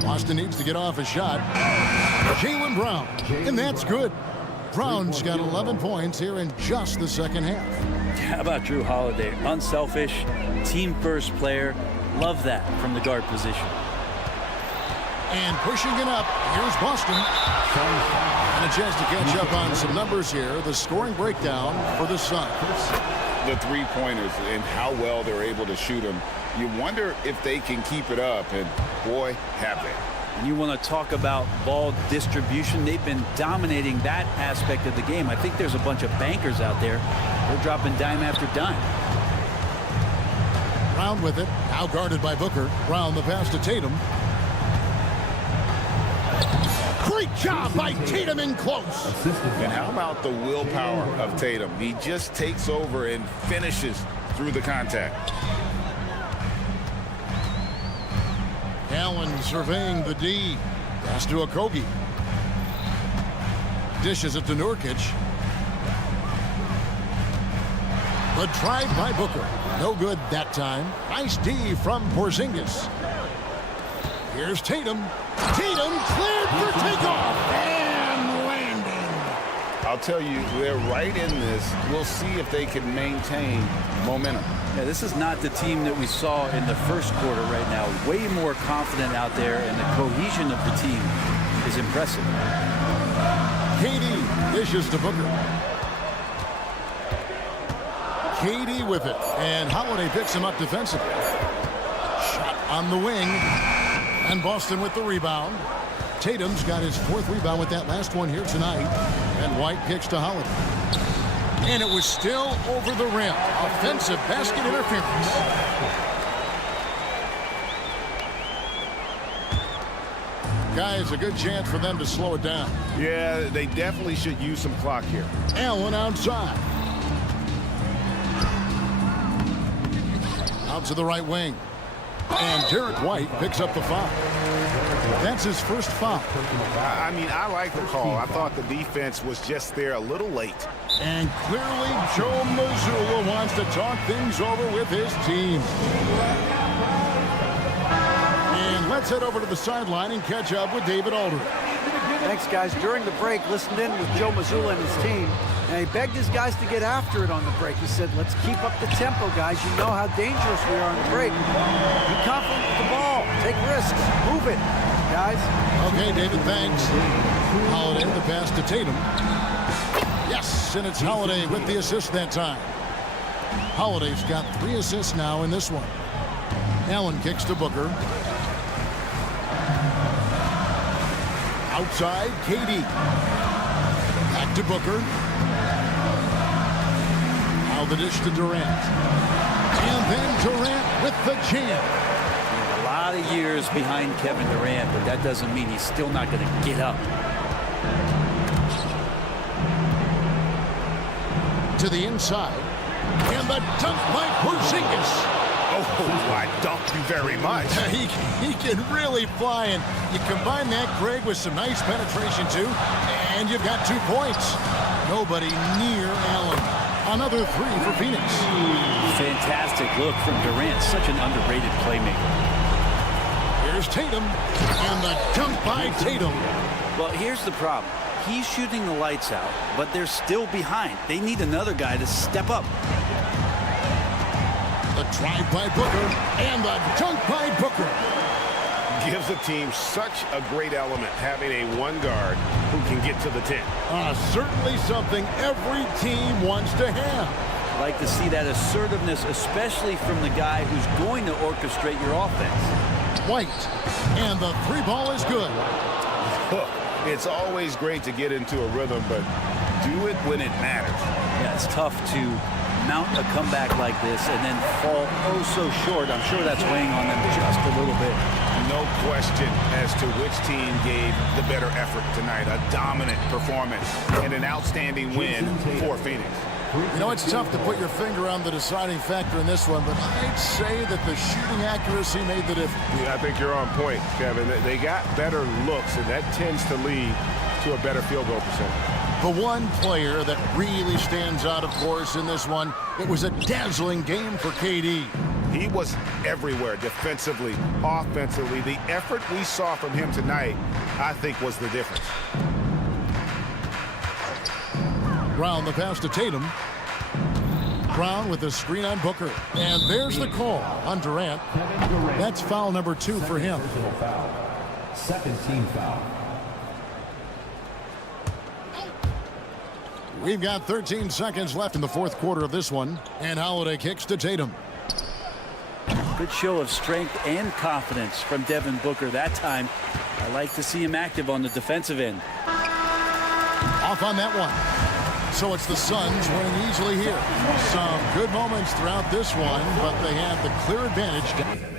Boston needs to get off a shot. Jaylen Brown. And that's good. Brown's got 11 points here in just the second half. How about Jrue Holiday? Unselfish, team-first player. Love that from the guard position. And pushing it up, here's Boston. And a chance to catch up on some numbers here. The scoring breakdown for the Suns. The three-pointers and how well they're able to shoot them. You wonder if they can keep it up, and boy, have they. And you want to talk about ball distribution. They've been dominating that aspect of the game. I think there's a bunch of bankers out there. They're dropping dime after dime. Brown with it, now guarded by Booker. Brown the pass to Tatum. Great job by Tatum in close. And how about the willpower of Tatum? He just takes over and finishes through the contact. Allen surveying the D. Pass to Okogie. Dishes it to Nurkic. The drive by Booker. No good that time. Nice D from Porzingis. Here's Tatum. Tatum cleared for takeoff and landing. I'll tell you, they're right in this. We'll see if they can maintain momentum. Yeah, this is not the team that we saw in the first quarter right now. Way more confident out there, and the cohesion of the team is impressive. KD dishes to Booker. KD with it, and Holiday picks him up defensively. Shot on the wing, and Boston with the rebound. Tatum's got his 4th rebound with that last one here tonight, and White kicks to Holiday. And it was still over the rim. Offensive basket interference. Guys, a good chance for them to slow it down. Yeah, they definitely should use some clock here. Allen outside. Out to the right wing. And Derek White picks up the foul. That's his first foul. I mean, I like the call. I thought the defense was just there a little late. And clearly Joe Mazzulla wants to talk things over with his team. And let's head over to the sideline and catch up with David Aldridge. Thanks, guys. During the break, listened in with Joe Mazzulla and his team. And he begged his guys to get after it on the break. He said, let's keep up the tempo, guys. You know how dangerous we are on the break. Be confident with the ball. Take risks. Move it, guys. Okay, David, thanks. Holiday, the pass to Tatum. Yes, and it's Holiday with the assist that time. Holiday's got 3 assists now in this one. Allen kicks to Booker. Outside, KD. Back to Booker. Now the dish to Durant. And then Durant with the jam. A lot of years behind Kevin Durant, but that doesn't mean he's still not going to get up. To the inside. And the dunk by Porzingis. Oh, I doubt you very much. He can really fly, and you combine that, Greg, with some nice penetration, too, and you've got 2 points. Nobody near Allen. Another 3 for Phoenix. Fantastic look from Durant. Such an underrated playmaker. Here's Tatum, and the dunk by Tatum. Well, here's the problem. He's shooting the lights out, but they're still behind. They need another guy to step up. The drive by Booker, and the dunk by Booker. Gives the team such a great element, having a one guard who can get to the 10. Certainly something every team wants to have. I like to see that assertiveness, especially from the guy who's going to orchestrate your offense. White, and the 3 ball is good. Look, it's always great to get into a rhythm, but do it when it matters. Yeah, it's tough to mount a comeback like this and then fall oh so short. I'm sure that's weighing on them just a little bit. No question as to which team gave the better effort tonight. A dominant performance and an outstanding win for Phoenix. You know, it's tough to put your finger on the deciding factor in this one, but I'd say that the shooting accuracy made the difference. Yeah, I think you're on point, Kevin. They got better looks, and that tends to lead to a better field goal percentage. The one player that really stands out, of course, in this one, it was a dazzling game for KD. He was everywhere, defensively, offensively. The effort we saw from him tonight, I think, was the difference. Brown the pass to Tatum. Brown with the screen on Booker. And there's the call on Durant. That's foul number 2 for him. Second team foul. We've got 13 seconds left in the 4th quarter of this one. And Holiday kicks to Tatum. Good show of strength and confidence from Devin Booker that time. I like to see him active on the defensive end. Off on that one. So it's the Suns winning easily here. Some good moments throughout this one, but they have the clear advantage.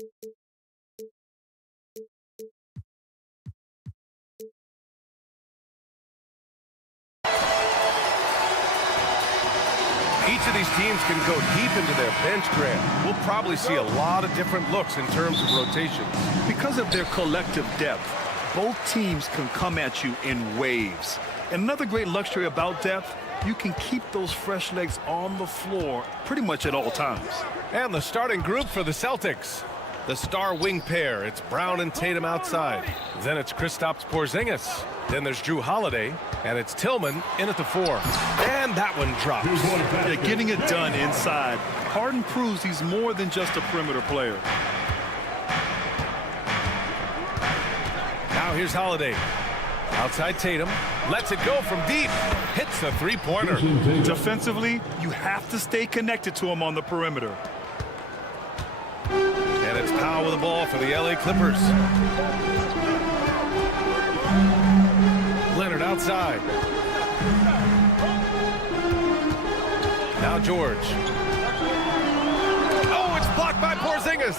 Each of these teams can go deep into their bench, Grant. We'll probably see a lot of different looks in terms of rotations. Because of their collective depth, both teams can come at you in waves. And another great luxury about depth, you can keep those fresh legs on the floor pretty much at all times. And the starting group for the Celtics. The star wing pair, it's Brown and Tatum outside. Then it's Kristaps Porzingis. Then there's Drew Holiday, and it's Tillman in at the 4. And that one drops. Yeah, getting it done inside. Harden proves he's more than just a perimeter player. Now here's Holiday. Outside Tatum, lets it go from deep. Hits the three-pointer. Defensively, you have to stay connected to him on the perimeter. And it's Powell with the ball for the LA Clippers. Leonard outside. Now George. Oh, it's blocked by Porzingis.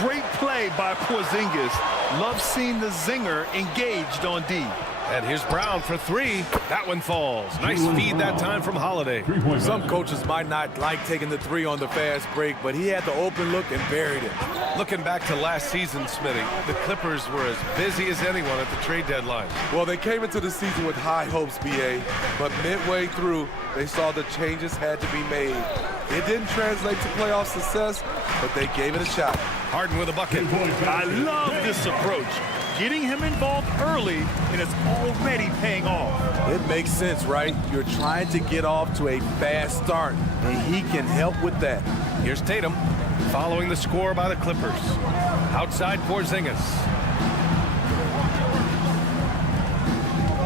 Great play by Porzingis. Love seeing the zinger engaged on D. And here's Brown for 3. That one falls. Nice feed that time from Holiday. Some coaches might not like taking the 3 on the fast break, but he had the open look and buried it. Looking back to last season, Smitty, the Clippers were as busy as anyone at the trade deadline. Well, they came into the season with high hopes, BA, but midway through, they saw the changes had to be made. It didn't translate to playoff success, but they gave it a shot. Harden with a bucket. I love this approach. Getting him involved early, and it's already paying off. It makes sense, right? You're trying to get off to a fast start, and he can help with that. Here's Tatum, following the score by the Clippers. Outside Porzingis.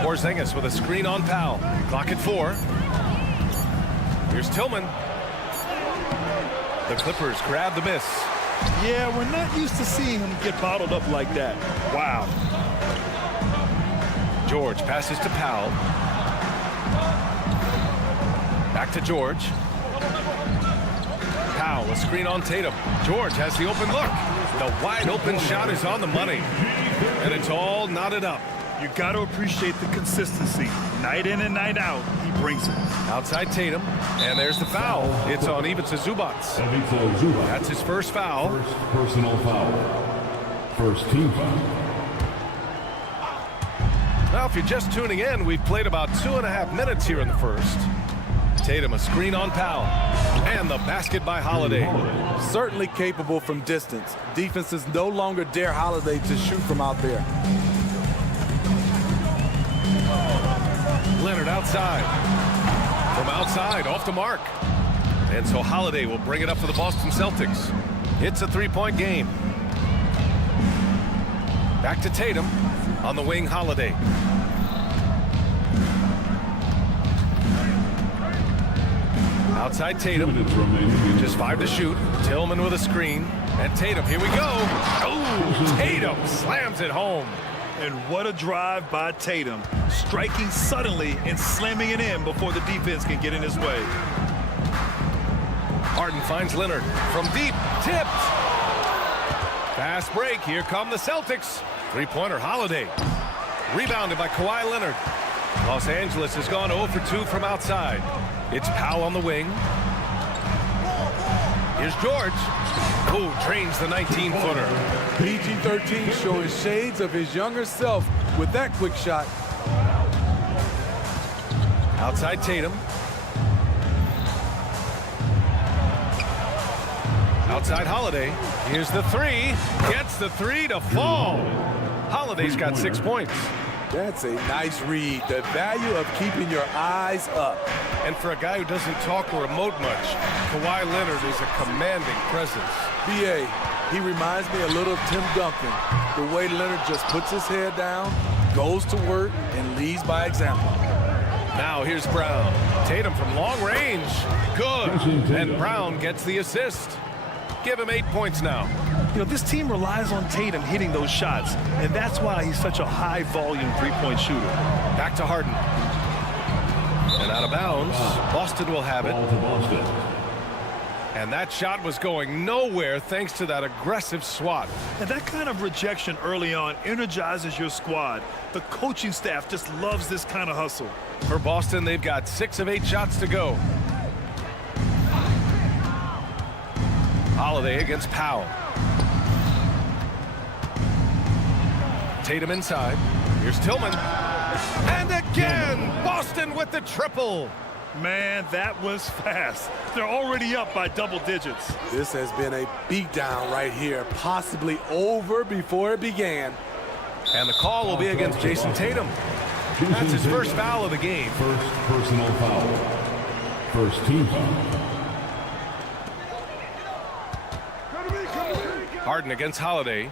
Porzingis with a screen on Powell. Clock at 4. Here's Tillman. The Clippers grab the miss. Yeah, we're not used to seeing him get bottled up like that. Wow. George passes to Powell. Back to George. Powell, a screen on Tatum. George has the open look. The wide open shot is on the money. And it's all knotted up. You got to appreciate the consistency. Night in and night out, he brings it. Outside Tatum, and there's the foul. It's on Ivica Zubac. That's his first foul. First personal foul. First team foul. Now, if you're just tuning in, we've played about 2.5 minutes here in the first. Tatum, a screen on Powell. And the basket by Holiday. Certainly capable from distance. Defenses no longer dare Holiday to shoot from out there. Leonard outside. From outside, off the mark. And so Holiday will bring it up for the Boston Celtics. It's a 3-point game. Back to Tatum. On the wing, Holiday. Outside Tatum. Just 5 to shoot. Tillman with a screen. And Tatum, here we go. Oh, Tatum slams it home. And what a drive by Tatum. Striking suddenly and slamming it in before the defense can get in his way. Harden finds Leonard from deep. Tipped. Fast break. Here come the Celtics. 3-pointer Holiday. Rebounded by Kawhi Leonard. Los Angeles has gone 0 for 2 from outside. It's Powell on the wing. Here's George. Oh, drains the 19-footer. PG-13 showing shades of his younger self with that quick shot. Outside Tatum. Outside Holiday. Here's the 3. Gets the 3 to fall. Holiday's got 6 points. That's a nice read. The value of keeping your eyes up. And for a guy who doesn't talk or emote much, Kawhi Leonard is a commanding presence. BA, he reminds me a little of Tim Duncan. The way Leonard just puts his head down, goes to work, and leads by example. Now here's Brown. Tatum from long range. Good. And Brown gets the assist. Give him 8 points now. You know, this team relies on Tatum hitting those shots, and that's why he's such a high-volume three-point shooter. Back to Harden. And out of bounds. Boston will have it. And that shot was going nowhere thanks to that aggressive swat. And that kind of rejection early on energizes your squad. The coaching staff just loves this kind of hustle. For Boston, they've got 6 of 8 shots to go. Holiday against Powell. Tatum inside. Here's Tillman. And again, Boston with the triple. Man, that was fast. They're already up by double digits. This has been a beatdown right here, possibly over before it began. And the call will be against Jason Tatum. That's his first foul of the game. First personal foul. First team foul. Harden against Holiday.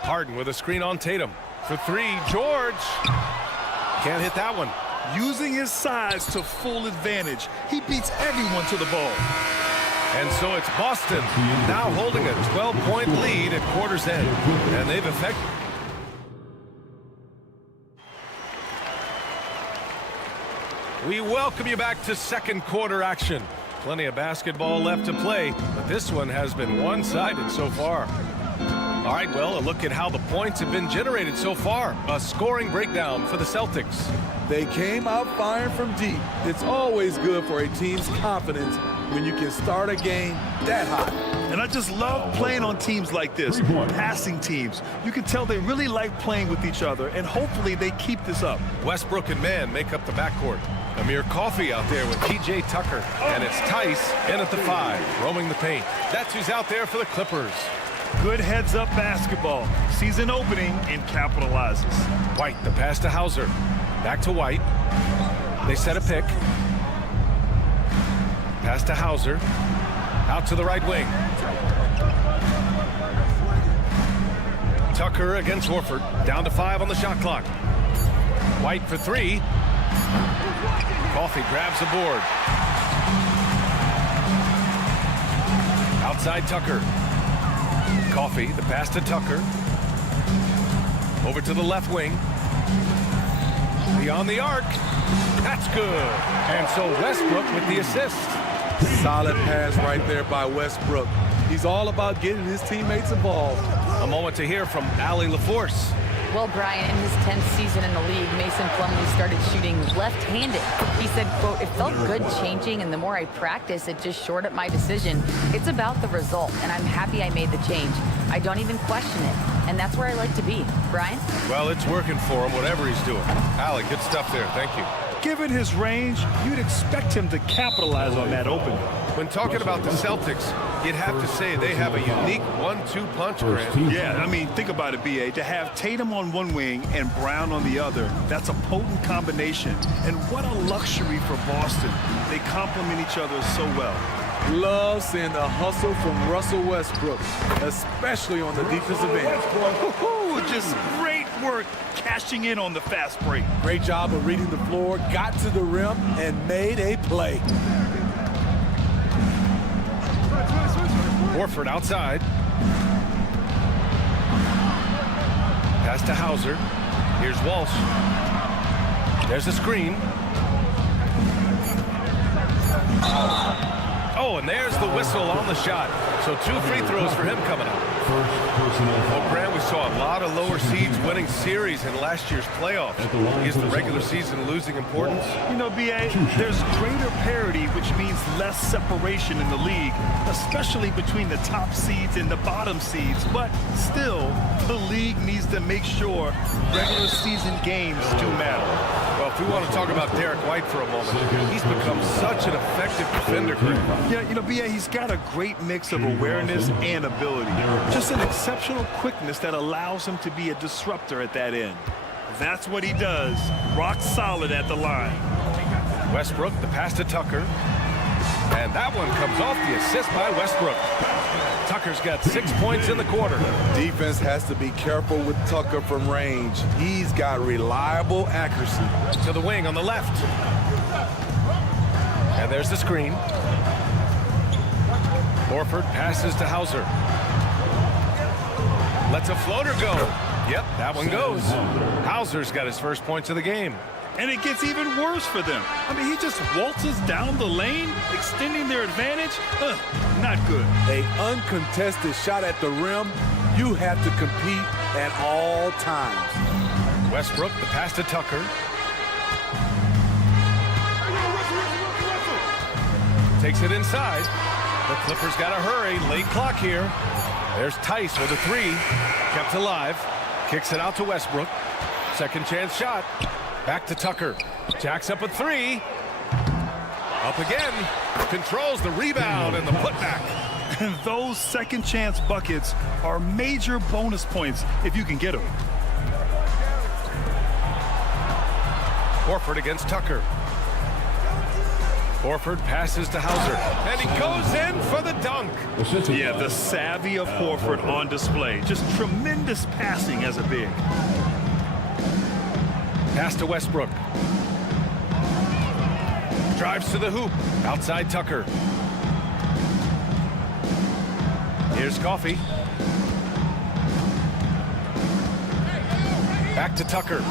Harden with a screen on Tatum. For 3, George. Can't hit that one. Using his size to full advantage. He beats everyone to the ball. And so it's Boston now holding a 12-point lead at quarter's end. And they've effected. We welcome you back to second quarter action. Plenty of basketball left to play, but this one has been one-sided so far. All right, well, a look at how the points have been generated so far. A scoring breakdown for the Celtics. They came out firing from deep. It's always good for a team's confidence when you can start a game that hot. And I just love playing on teams like this, passing teams. You can tell they really like playing with each other, and hopefully they keep this up. Westbrook and Mann make up the backcourt. Amir Coffey out there with P.J. Tucker. And it's Tice in at the 5, roaming the paint. That's who's out there for the Clippers. Good heads-up basketball. Season opening and capitalizes. White, the pass to Hauser. Back to White. They set a pick. Pass to Hauser. Out to the right wing. Tucker against Horford. Down to 5 on the shot clock. White for 3. Coffey grabs the board. Outside Tucker. Coffey, the pass to Tucker. Over to the left wing. Beyond the arc. That's good. And so Westbrook with the assist. Solid pass right there by Westbrook. He's all about getting his teammates involved. A moment to hear from Allie LaForce. Well, Brian, in his 10th season in the league, Mason Plumlee started shooting left-handed. He said, quote, "It felt good changing, and the more I practice, it just shored up my decision. It's about the result, and I'm happy I made the change. I don't even question it, and that's where I like to be." Brian? Well, it's working for him, whatever he's doing. Allie, good stuff there. Thank you. Given his range, you'd expect him to capitalize on that opening. When talking about the Celtics, you'd have to say they have a unique 1-2 punch, Grant. Yeah, I mean, think about it, B.A. To have Tatum on one wing and Brown on the other, that's a potent combination. And what a luxury for Boston. They complement each other so well. Love seeing the hustle from Russell Westbrook, especially on the defensive end. Just great work cashing in on the fast break. Great job of reading the floor, got to the rim, and made a play. Horford outside. Pass to Hauser. Here's Walsh. There's a screen. Oh, and there's the whistle on the shot. So 2 free throws for him coming up. First personal foul. Well, Grant, we saw a lot of lower seeds winning series in last year's playoffs. Is the regular season losing importance? You know, B.A., there's greater parity, which means less separation in the league, especially between the top seeds and the bottom seeds. But still, the league needs to make sure regular season games do matter. Well, if we want to talk about Derek White for a moment, he's become such an effective defender, Grant. Yeah, you know, B.A., he's got a great mix of awareness and ability. Just an exceptional quickness that allows him to be a disruptor at that end. That's what he does. Rock solid at the line. Westbrook, the pass to Tucker. And that one comes off the assist by Westbrook. Tucker's got 6 points in the quarter. Defense has to be careful with Tucker from range. He's got reliable accuracy. To the wing on the left. And there's the screen. Horford passes to Hauser. Lets a floater go. Yep, that one goes. Hauser's got his first points of the game. And it gets even worse for them. I mean, he just waltzes down the lane, extending their advantage. Not good. An uncontested shot at the rim. You have to compete at all times. Westbrook, the pass to Tucker. Takes it inside. The Clippers got to hurry. Late clock here. There's Tice with a three. Kept alive. Kicks it out to Westbrook. Second chance shot. Back to Tucker. Jacks up a three. Up again. Controls the rebound and the putback. And those second chance buckets are major bonus points if you can get them. Horford against Tucker. Horford passes to Hauser, and he goes in for the dunk. Yeah, the savvy of Horford on display. Just tremendous passing as a big. Pass to Westbrook. Drives to the hoop. Outside Tucker. Here's Coffey. Back to Tucker.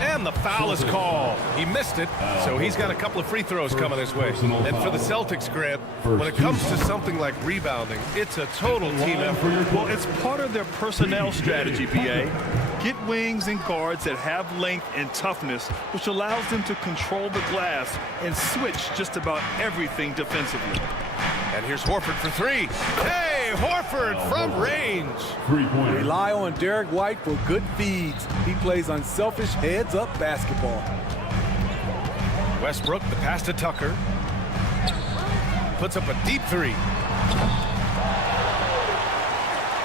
And the foul is called. He missed it, so he's got a couple of free throws coming his way. And for the Celtics, Grant, when it comes to something like rebounding, it's a total team effort. Well, it's part of their personnel strategy, BA. Get wings and guards that have length and toughness, which allows them to control the glass and switch just about everything defensively. And here's Horford for three. Hey, Horford from range. Rely on Derek White for good feeds. He plays unselfish heads-up basketball. Westbrook, the pass to Tucker. Puts up a deep three.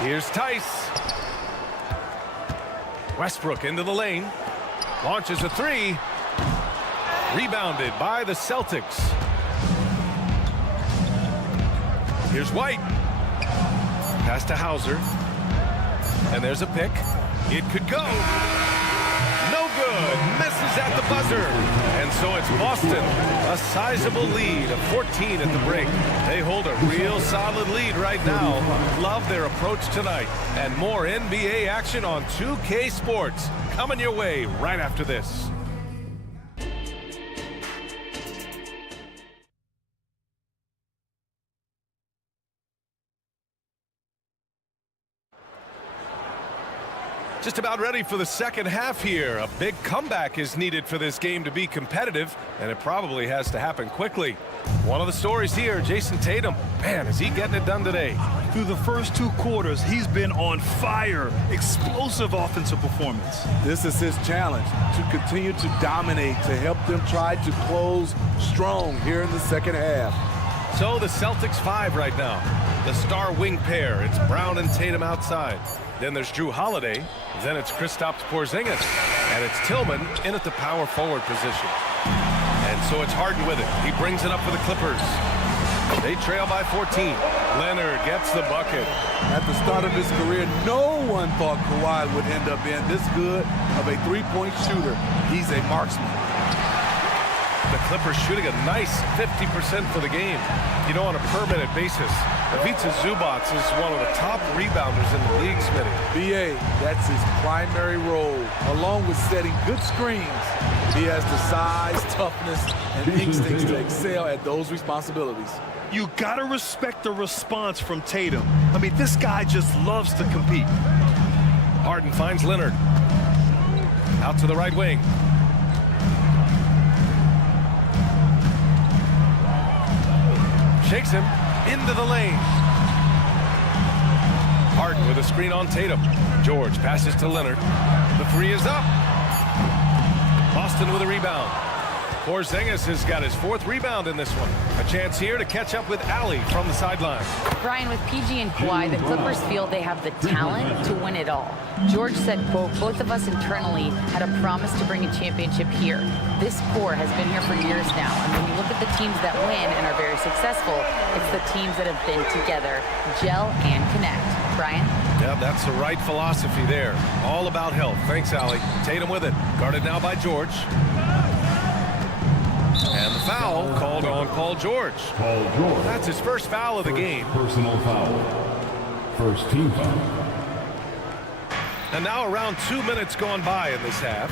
Here's Tice. Westbrook into the lane. Launches a three. Rebounded by the Celtics. Here's White. Pass to Hauser. And there's a pick. It could go. No good. Misses at the buzzer. And so it's Boston. A sizable lead of 14 at the break. They hold a real solid lead right now. Love their approach tonight. And more NBA action on 2K Sports. Coming your way right after this. Just about ready for the second half here. A big comeback is needed for this game to be competitive, and it probably has to happen quickly. One of the stories here, Jason Tatum. Man, is he getting it done today? Through the first two quarters, he's been on fire. Explosive offensive performance. This is his challenge, to continue to dominate, to help them try to close strong here in the second half. So the Celtics 5 right now. The star wing pair. It's Brown and Tatum outside. Then there's Drew Holiday. Then it's Kristaps Porzingis. And it's Tillman in at the power forward position. And so it's Harden with it. He brings it up for the Clippers. They trail by 14. Leonard gets the bucket. At the start of his career, no one thought Kawhi would end up being this good of a three-point shooter. He's a marksman. The Clippers shooting a nice 50% for the game. You know, on a per-minute basis, Ivica Zubac is one of the top rebounders in the league, Smitty. BA, that's his primary role, along with setting good screens. He has the size, toughness, and instincts to excel at those responsibilities. You gotta respect the response from Tatum. I mean, this guy just loves to compete. Harden finds Leonard. Out to the right wing. Shakes him into the lane. Harden with a screen on Tatum. George passes to Leonard. The three is up. Boston with a rebound. Porzingis has got his fourth rebound in this one. A chance here to catch up with Allie from the sideline. Brian, with PG and Kawhi, the Clippers feel they have the talent to win it all. George said, quote, both of us internally had a promise to bring a championship here. This core has been here for years now, and when you look at the teams that win and are very successful, it's the teams that have been together, gel and connect. Brian? Yeah, that's the right philosophy there. All about health. Thanks, Allie. Tatum with it. Guarded now by George. And the foul called on Paul George. Paul George. That's his first foul of the game. Personal foul. First team foul. And now around 2 minutes gone by in this half.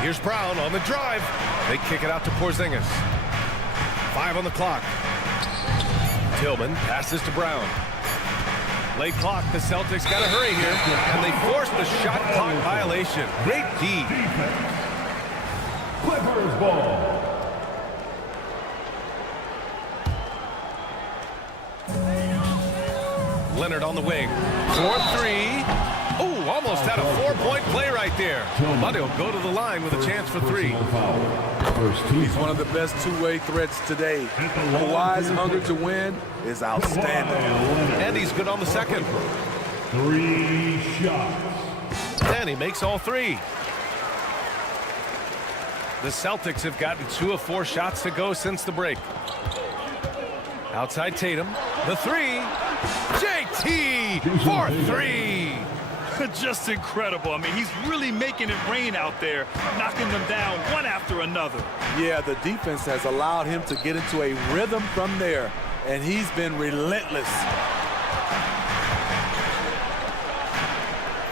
Here's Brown on the drive. They kick it out to Porzingis. 5 on the clock. Tillman passes to Brown. Late clock. The Celtics got to hurry here. And they force the shot clock violation. Great D. Clippers ball. Leonard on the wing. 4-3. Oh, almost had a 4-point play right there. But he'll go to the line with a chance for 3. He's one of the best two-way threats today. Kawhi's hunger to win is outstanding. And he's good on the second. 3 shots. And he makes all 3. The Celtics have gotten 2 of 4 shots to go since the break. Outside Tatum. The 3. JT for 3. Just incredible. I mean, he's really making it rain out there, knocking them down one after another. Yeah, the defense has allowed him to get into a rhythm from there, and he's been relentless.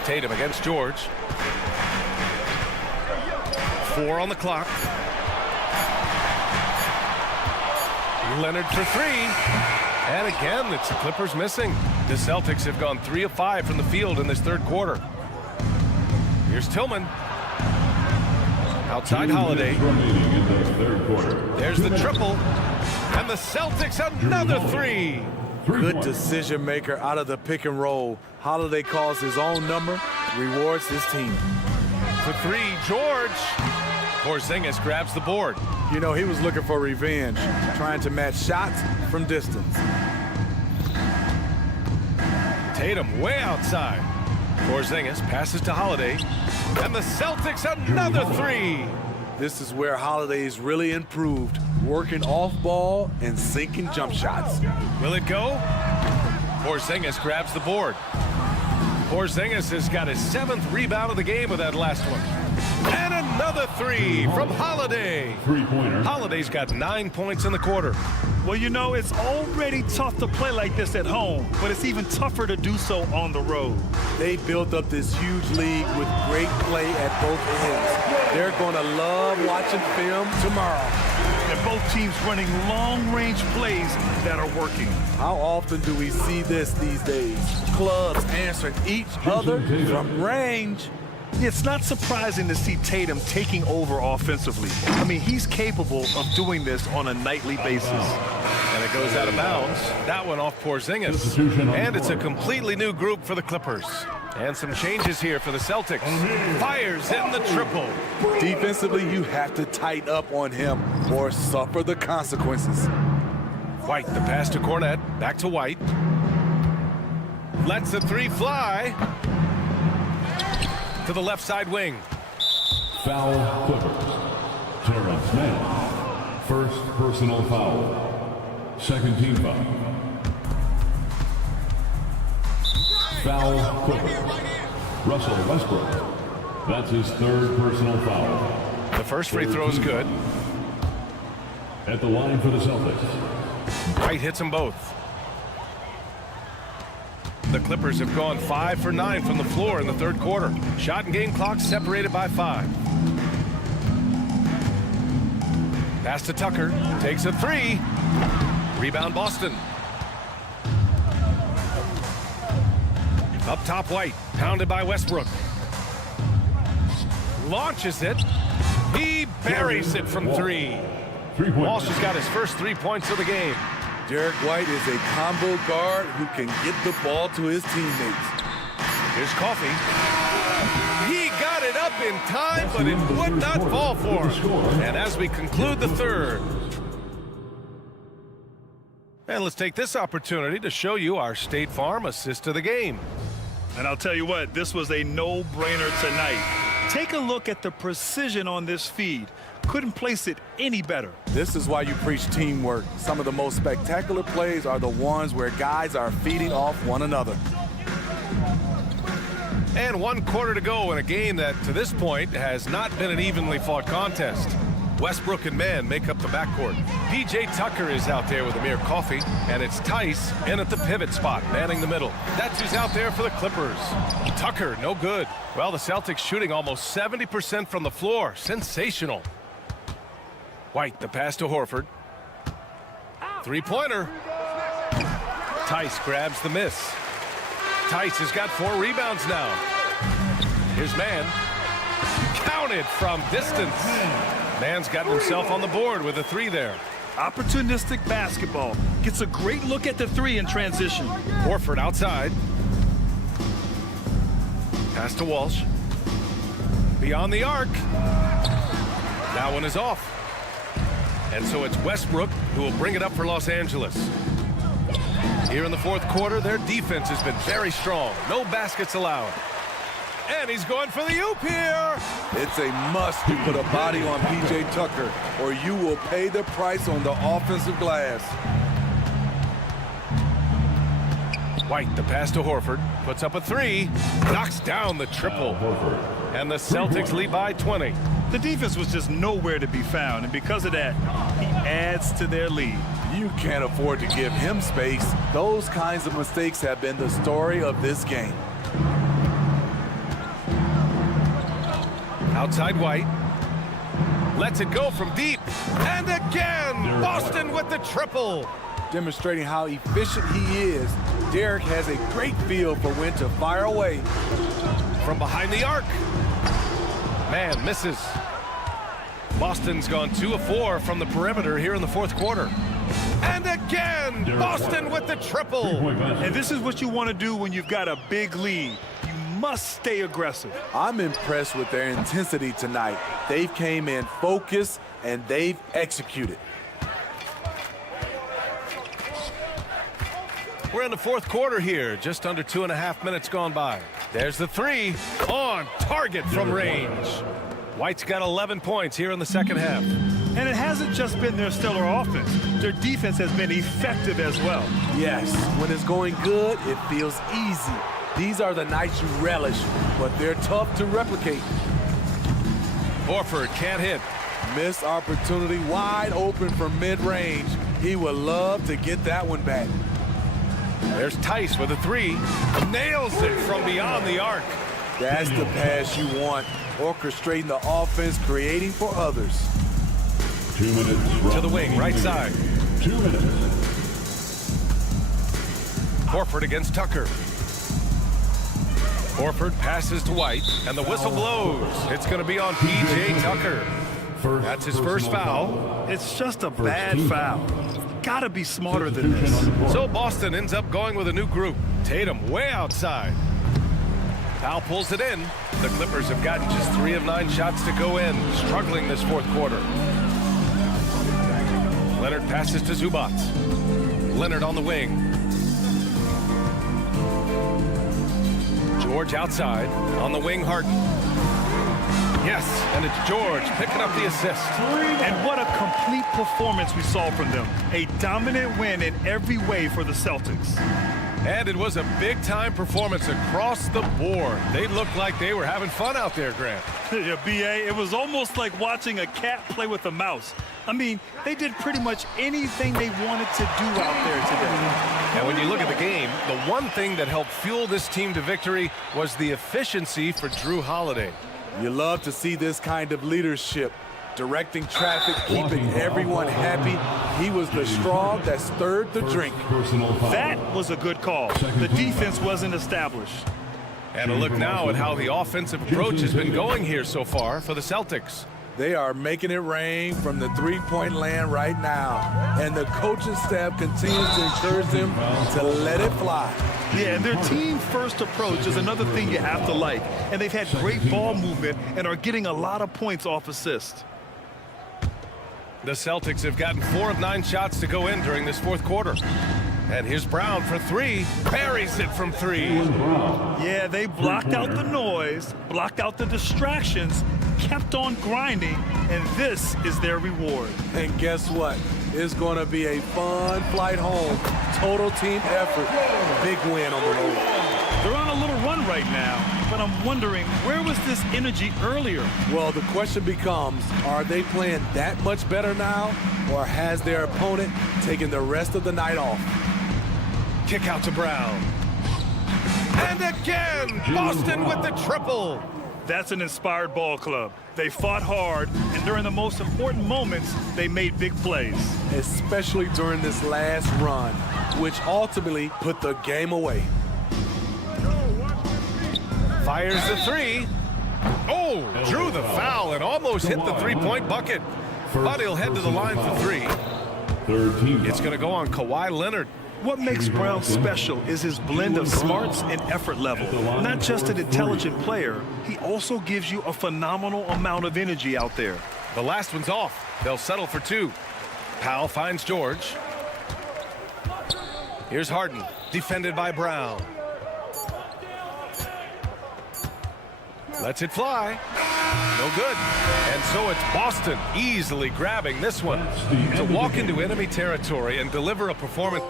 Tatum against George. 4 on the clock. Leonard for 3. And again, it's the Clippers missing. The Celtics have gone 3 of 5 from the field in this third quarter. Here's Tillman. Outside Holiday. There's the triple. And the Celtics another 3. Good decision maker out of the pick and roll. Holiday calls his own number, rewards his team. For 3, George. Porzingis grabs the board. You know, he was looking for revenge, trying to match shots from distance. Tatum way outside. Porzingis passes to Holiday. And the Celtics another 3. This is where Holiday's really improved, working off ball and sinking jump shots. Will it go? Porzingis grabs the board. Porzingis has got his 7th rebound of the game with that last one. And another 3 from Holiday. 3-pointer. Holiday's got 9 points in the quarter. Well, you know, it's already tough to play like this at home, but it's even tougher to do so on the road. They built up this huge league with great play at both ends. They're going to love watching film tomorrow. And both teams running long-range plays that are working. How often do we see this these days? Clubs answering each other from range. It's not surprising to see Tatum taking over offensively. I mean, he's capable of doing this on a nightly basis. And it goes out of bounds. That one off Porzingis. And it's a completely new group for the Clippers. And some changes here for the Celtics. Fires in the triple. Defensively, you have to tighten up on him or suffer the consequences. White, the pass to Cornette. Back to White. Lets the 3 fly. To the left side wing. Foul Clippers. Terrence Mann. First personal foul. Second team foul. Foul Clippers. Russell Westbrook. That's his 3rd personal foul. The first free throw is good. At the line for the Celtics. White hits them both. The Clippers have gone 5 for 9 from the floor in the third quarter. Shot and game clock separated by 5. Pass to Tucker. Takes a 3. Rebound Boston. Up top White. Pounded by Westbrook. Launches it. He buries it from 3. Walsh has got his first 3 points of the game. Derek White is a combo guard who can get the ball to his teammates. Here's Coffey. He got it up in time, but it would not fall for him. And as we conclude the third. And let's take this opportunity to show you our State Farm assist of the game. And I'll tell you what, this was a no-brainer tonight. Take a look at the precision on this feed. Couldn't place it any better. This is why you preach teamwork. Some of the most spectacular plays are the ones where guys are feeding off one another. And 1 quarter to go in a game that, to this point, has not been an evenly fought contest. Westbrook and Mann make up the backcourt. P.J. Tucker is out there with Amir Coffey, and it's Tice in at the pivot spot, manning the middle. That's who's out there for the Clippers. Tucker, no good. Well, the Celtics shooting almost 70% from the floor. Sensational. White, the pass to Horford. Three-pointer. Tice grabs the miss. Tice has got 4 rebounds now. Here's Mann. Counted from distance. Mann's gotten himself on the board with a 3 there. Opportunistic basketball. Gets a great look at the 3 in transition. Horford outside. Pass to Walsh. Beyond the arc. That one is off. And so it's Westbrook who will bring it up for Los Angeles. Here in the fourth quarter, their defense has been very strong. No baskets allowed. And he's going for the oop here. It's a must to put a body on P.J. Tucker, or you will pay the price on the offensive glass. White, the pass to Horford, puts up a 3, knocks down the triple. And the Celtics lead by 20. The defense was just nowhere to be found, and because of that, he adds to their lead. You can't afford to give him space. Those kinds of mistakes have been the story of this game. Outside White. Lets it go from deep. And again, Boston with the triple. Demonstrating how efficient he is, Derek has a great feel for when to fire away. From behind the arc. Man misses. Boston's gone 2 of 4 from the perimeter here in the fourth quarter. And again, Boston with the triple. And this is what you want to do when you've got a big lead. You must stay aggressive. I'm impressed with their intensity tonight. They've came in focused and they've executed. We're in the fourth quarter here, just under 2.5 minutes gone by. There's the 3 on target from range. White's got 11 points here in the second half. And it hasn't just been their stellar offense. Their defense has been effective as well. Yes, when it's going good, it feels easy. These are the nights you relish, but they're tough to replicate. Horford can't hit. Missed opportunity, wide open from mid-range. He would love to get that one back. There's Tice with a 3. Nails it from beyond the arc. That's the pass you want. Orchestrating the offense, creating for others. 2 minutes. To the wing, right side. 2 minutes. Horford against Tucker. Horford passes to White, and the whistle blows. It's going to be on P.J. Tucker. That's his first foul. It's just a bad foul. Gotta be smarter than this. So Boston ends up going with a new group. Tatum way outside. Powell pulls it in. The Clippers have gotten just 3 of 9 shots to go in, struggling this fourth quarter. Leonard passes to Zubac. Leonard on the wing. George outside. On the wing, Harden. Yes, and it's George picking up the assist. And what a complete performance we saw from them. A dominant win in every way for the Celtics. And it was a big-time performance across the board. They looked like they were having fun out there, Grant. Yeah, B.A., it was almost like watching a cat play with a mouse. I mean, they did pretty much anything they wanted to do out there today. And when you look at the game, the one thing that helped fuel this team to victory was the efficiency for Drew Holiday. You love to see this kind of leadership. Directing traffic, keeping everyone happy. He was the straw that stirred the drink. That was a good call. The defense wasn't established. And a look now at how the offensive approach has been going here so far for the Celtics. They are making it rain from the three-point land right now. And the coaching staff continues to encourage them to let it fly. Yeah, and their team-first approach is another thing you have to like. And they've had great ball movement and are getting a lot of points off assists. The Celtics have gotten 4 of 9 shots to go in during this fourth quarter. And here's Brown for 3. Buries it from 3. Yeah, they blocked out the noise, blocked out the distractions, kept on grinding, and this is their reward. And guess what? It's going to be a fun flight home. Total team effort. Big win on the road. They're on a little run right now, but I'm wondering, where was this energy earlier? Well, the question becomes, are they playing that much better now, or has their opponent taken the rest of the night off? Kick out to Brown. And again, Boston with the triple. That's an inspired ball club. They fought hard, and during the most important moments, they made big plays. Especially during this last run, which ultimately put the game away. Fires the three. Oh, drew the foul and almost hit the three-point bucket. But he'll head to the line for three. It's going to go on Kawhi Leonard. What makes Brown special is his blend of smarts and effort level. Not just an intelligent player, he also gives you a phenomenal amount of energy out there. The last one's off. They'll settle for two. Powell finds George. Here's Harden, defended by Brown. Lets it fly. No good. And so it's Boston easily grabbing this one to walk into enemy territory and deliver a performance.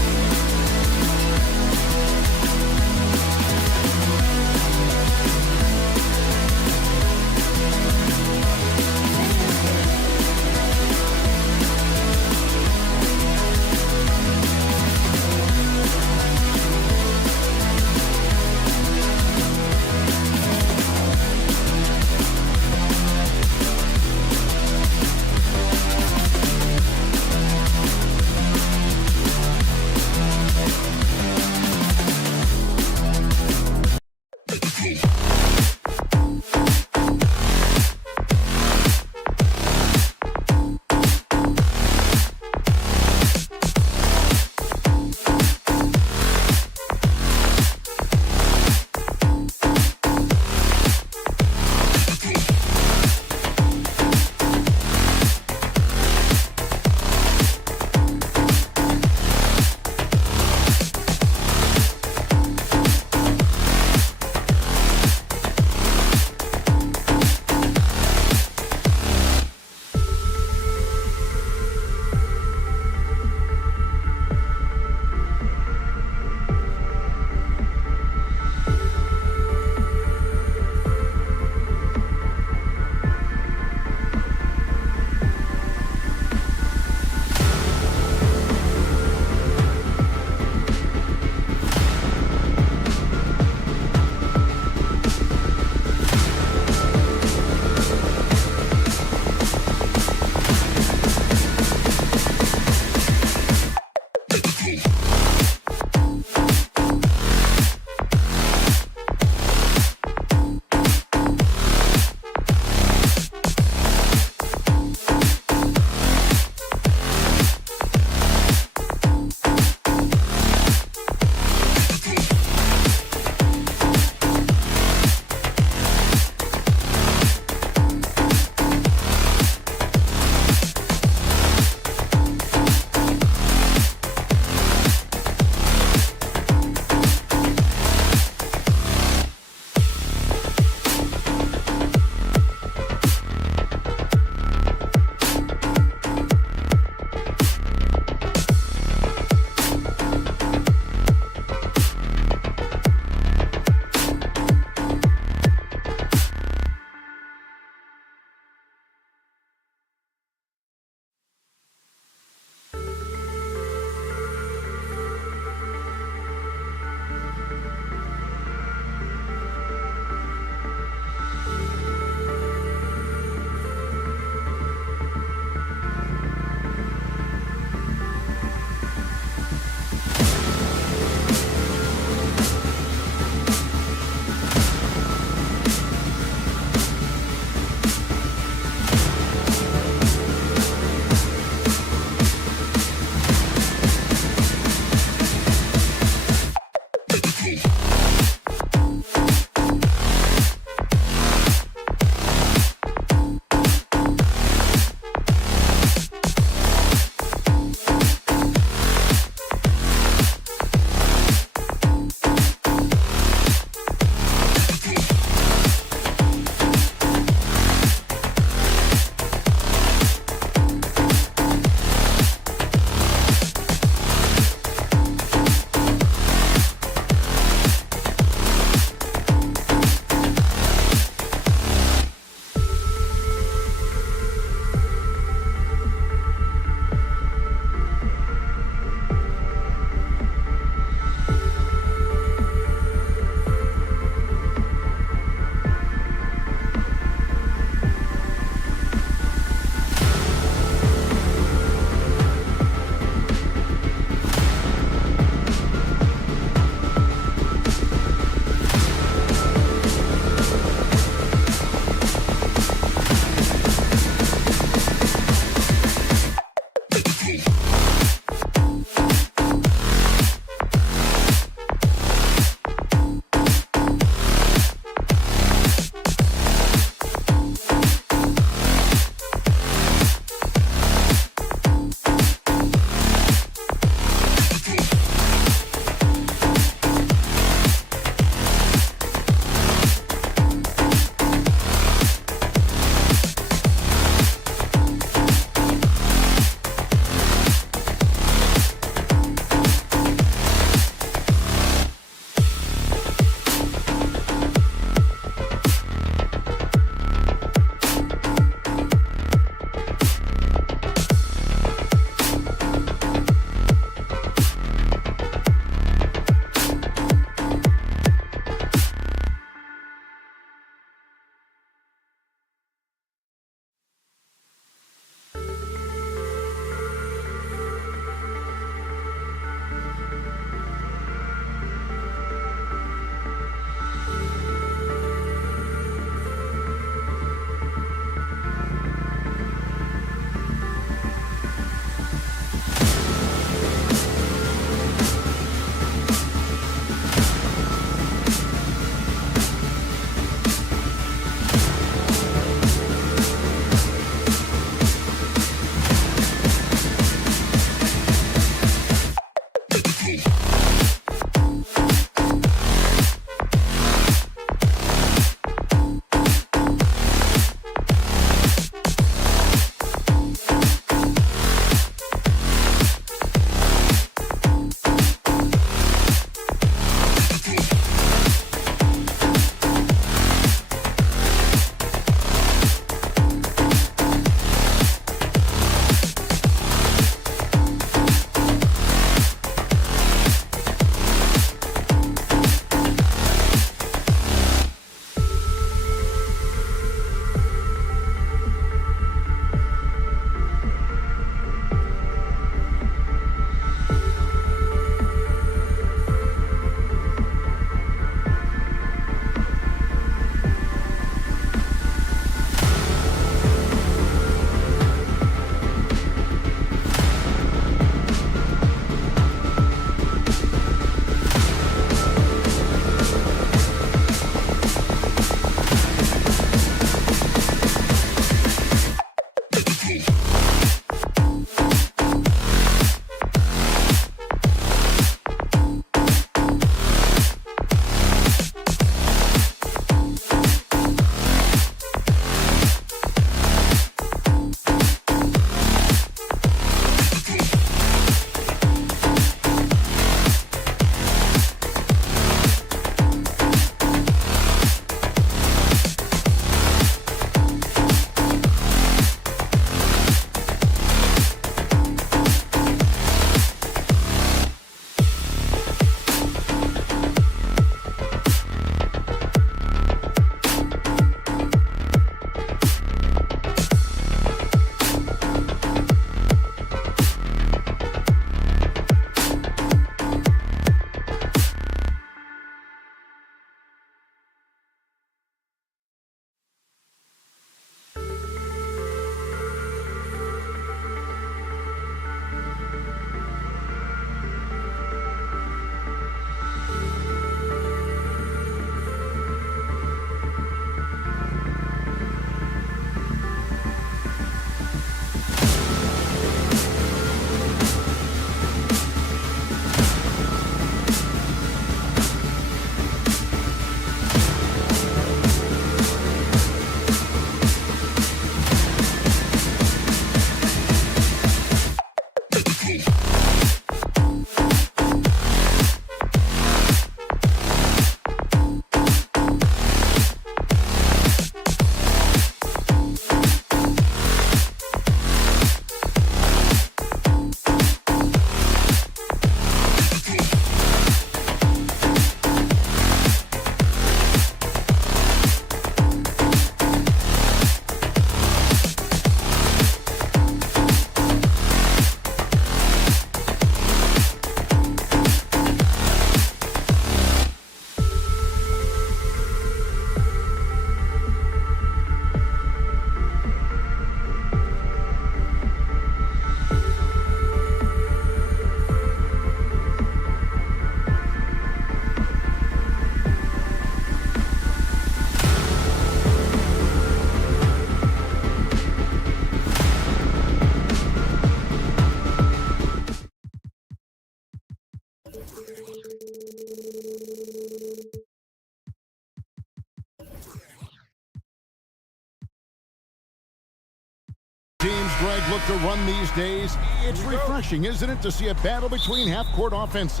Greg look to run these days, it's refreshing, isn't it, to see a battle between half-court offenses?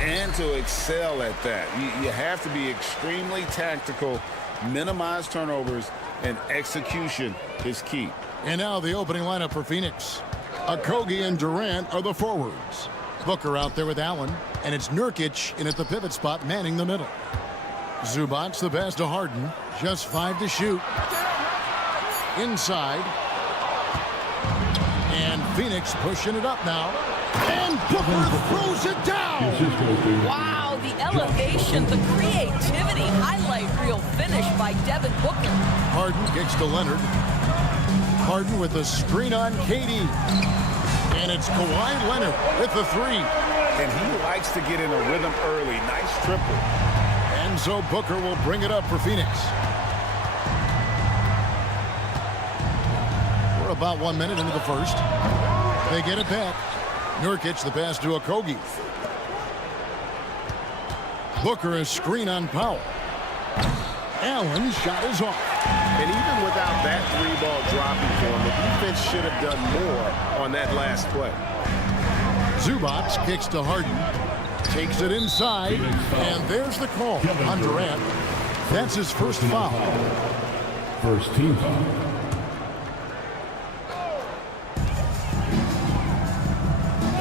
And to excel at that. You have to be extremely tactical, minimize turnovers, and execution is key. And now the opening lineup for Phoenix. Okogie and Durant are the forwards. Booker out there with Allen, and it's Nurkic in at the pivot spot manning the middle. Zubac the pass to Harden, just 5 to shoot. Inside. And Phoenix pushing it up now. And Booker throws it down. Wow, the elevation, the creativity, highlight reel finish by Devin Booker. Harden kicks to Leonard. Harden with a screen on KD. And it's Kawhi Leonard with the 3. And he likes to get in a rhythm early. Nice triple. And so Booker will bring it up for Phoenix. We're about 1 minute into the first. They get it back. Nurkic the pass to Okogie. Booker a screen on Powell. Allen's shot is off. And even without that 3-ball dropping for him, the defense should have done more on that last play. Zubac kicks to Harden. Takes it inside. And there's the call on Durant. That's his first foul. First team foul.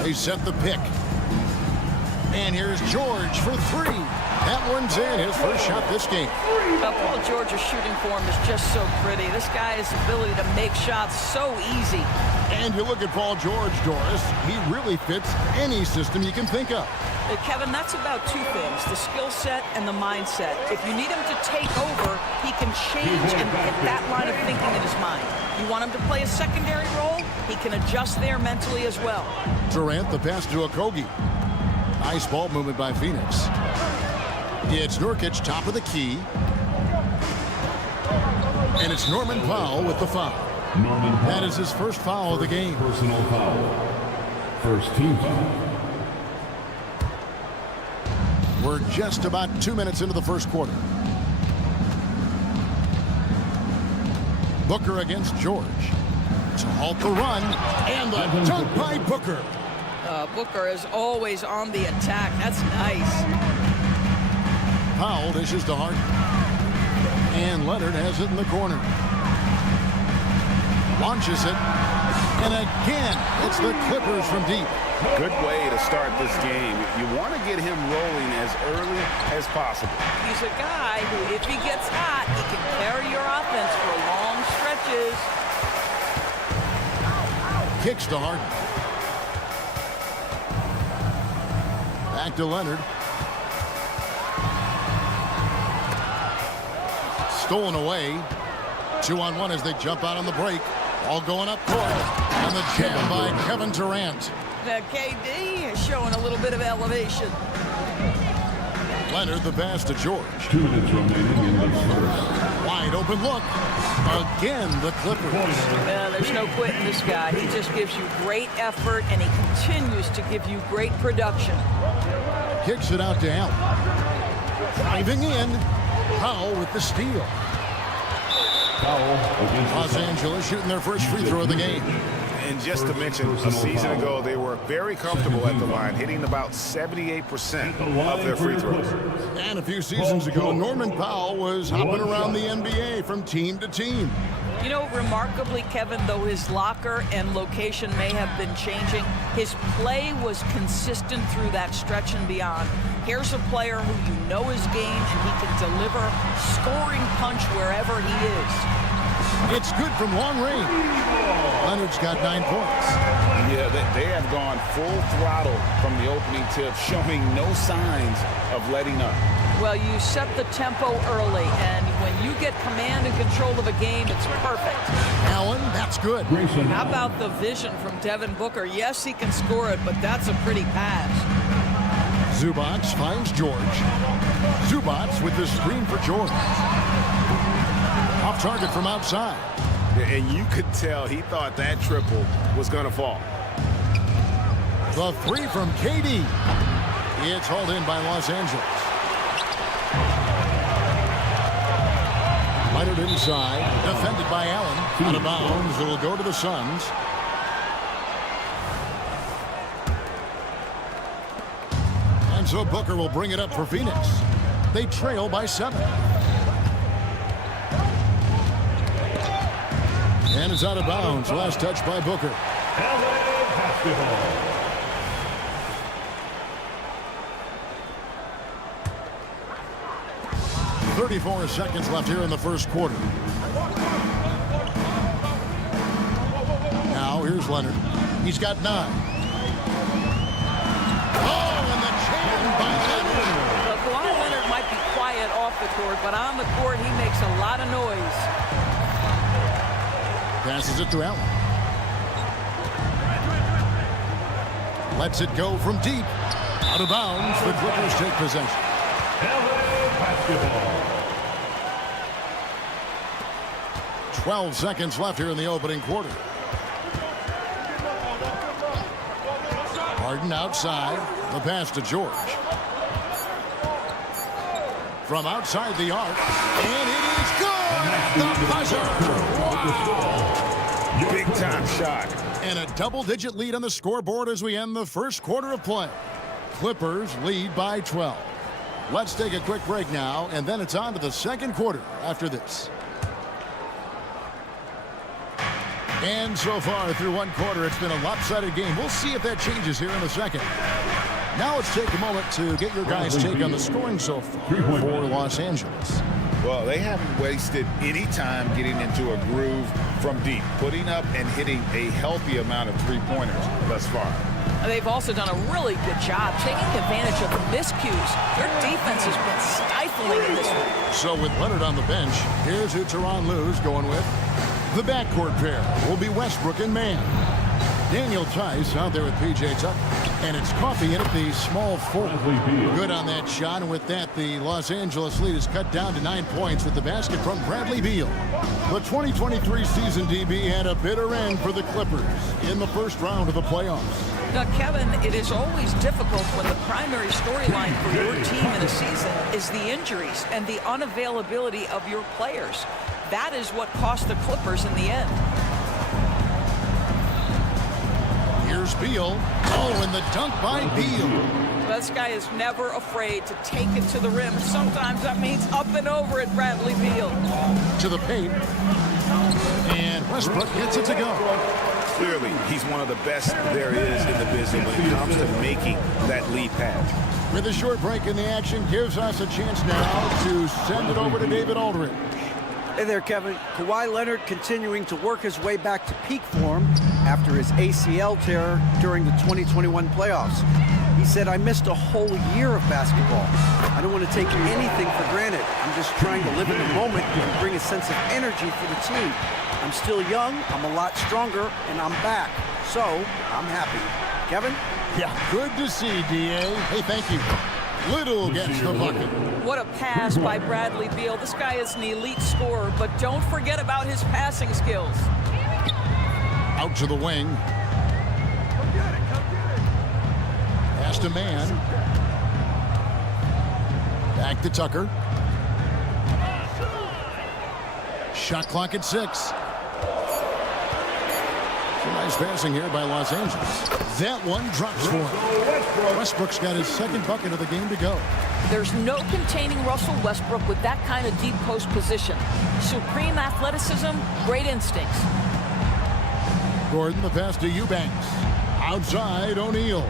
They set the pick. And here's George for 3. That one's in, his first shot this game. Paul George's shooting form is just so pretty. This guy's ability to make shots so easy. And you look at Paul George, Doris, he really fits any system you can think of. Kevin, that's about 2 things, the skill set and the mindset. If you need him to take over, he can change and get that line of thinking in his mind. You want him to play a secondary role, he can adjust there mentally as well. Durant the pass to Okogie. Nice ball movement by Phoenix. It's Nurkic top of the key. And it's Norman Powell with the foul. That is his first foul of the game. Personal foul. First team foul. We're just about 2 minutes into the first quarter. Booker against George. To halt the run. And the dunk by Booker. Booker is always on the attack. That's nice. Powell dishes to Harden. And Leonard has it in the corner. Launches it. And again, it's the Clippers from deep. Good way to start this game. You want to get him rolling as early as possible. He's a guy who, if he gets hot, he can carry your offense for long stretches. Kicks to Harden. Back to Leonard. Stolen away. 2-on-1 as they jump out on the break. All going up court. And the jam by Kevin Durant. KD is showing a little bit of elevation. Leonard the pass to George. 2 minutes remaining in the first. Wide open look. Again, the Clippers. There's no quitting this guy. He just gives you great effort, and he continues to give you great production. Kicks it out to Allen. Driving in. Powell with the steal. Los Angeles shooting their first free throw of the game. And just to mention, a season ago, they were very comfortable at the line, hitting about 78% of their free throws. And a few seasons ago, Norman Powell was hopping around the NBA from team to team. You know, remarkably, Kevin, though his locker and location may have been changing, his play was consistent through that stretch and beyond. Here's a player who you know his game, and he can deliver scoring punch wherever he is. It's good from long range. Leonard's got 9 points. Yeah, they have gone full throttle from the opening tip, showing no signs of letting up. Well, you set the tempo early, and when you get command and control of a game, it's perfect. Allen, that's good. How about the vision from Devin Booker? Yes, he can score it, but that's a pretty pass. Zubac finds George. Zubac with the screen for George. Off target from outside. And you could tell he thought that triple was going to fall. The 3 from KD. It's hauled in by Los Angeles. Leonard inside. Defended by Allen. Out of bounds. It'll go to the Suns. so Booker will bring it up for Phoenix. They trail by 7. And it's out of bounds. Last touch by Booker. LA basketball. 34 seconds left here in the first quarter. Now here's Leonard. He's got 9. Oh, and the jam by Leonard. Kawhi Leonard might be quiet off the court, but on the court he makes a lot of noise. Passes it to Allen. Lets it go from deep. Out of bounds. The Clippers take possession. LA basketball. 12 seconds left here in the opening quarter. Harden outside. The pass to George. From outside the arc. And it is good. The buzzer. Wow. Big time shot. And a double-digit lead on the scoreboard as we end the first quarter of play. Clippers lead by 12. Let's take a quick break now, and then it's on to the second quarter after this. And so far through one quarter, it's been a lopsided game. We'll see if that changes here in a second. Now let's take a moment to get your guys' take on the scoring so far for Los Angeles. Well, they haven't wasted any time getting into a groove from deep, putting up and hitting a healthy amount of three-pointers thus far. They've also done a really good job taking advantage of the miscues. Their defense has been stifling in this one. So with Leonard on the bench, here's who Tyronn Lue's going with. The backcourt pair will be Westbrook and Mann. Daniel Tice out there with P.J. Tucker. And it's Coffey in at the small forward. Good on that shot. And with that, the Los Angeles lead is cut down to 9 points with the basket from Bradley Beal. The 2023 season, DB, had a bitter end for the Clippers in the first round of the playoffs. Now, Kevin, it is always difficult when the primary storyline for your team in a season is the injuries and the unavailability of your players. That is what cost the Clippers in the end. Here's Beal. Oh, and the dunk by Beal. This guy is never afraid to take it to the rim. Sometimes that means up and over at Bradley Beal. To the paint. And Westbrook gets it to go. Clearly, he's one of the best there is in the business when it comes to making that lead pass. With a short break in the action, gives us a chance now to send it over to David Aldridge. Hey there, Kevin. Kawhi Leonard continuing to work his way back to peak form after his ACL tear during the 2021 playoffs. He said, "I missed a whole year of basketball. I don't want to take anything for granted. I'm just trying to live in the moment and bring a sense of energy for the team. I'm still young, I'm a lot stronger, and I'm back. So, I'm happy." Kevin? Yeah, good to see, D.A. Hey, thank you. Little gets the bucket. What a pass by Bradley Beal. This guy is an elite scorer, but don't forget about his passing skills. Out to the wing. Pass to Mann. Back to Tucker. Shot clock at 6. Nice passing here by Los Angeles. That one drops for him. Westbrook's got his second bucket of the game to go. There's no containing Russell Westbrook with that kind of deep post position. Supreme athleticism, great instincts. Gordon, the pass to Eubanks. Outside, O'Neal.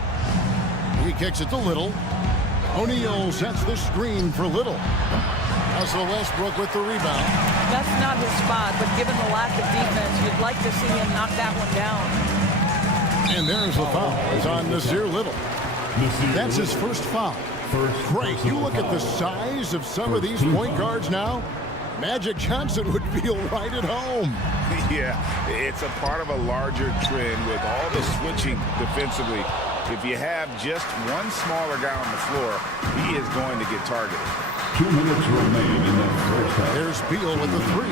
He kicks it to Little. O'Neal sets the screen for Little. Russell Westbrook with the rebound. That's not his spot, but given the lack of defense, you'd like to see him knock that one down. And there's the foul. It's on Nasir Little. That's his first foul. Great. You look at the size of some of these point guards now. Magic Johnson would feel right at home. Yeah, it's a part of a larger trend with all the switching defensively. If you have just one smaller guy on the floor, he is going to get targeted. 2 minutes remain in the first half. There's Beal with the 3.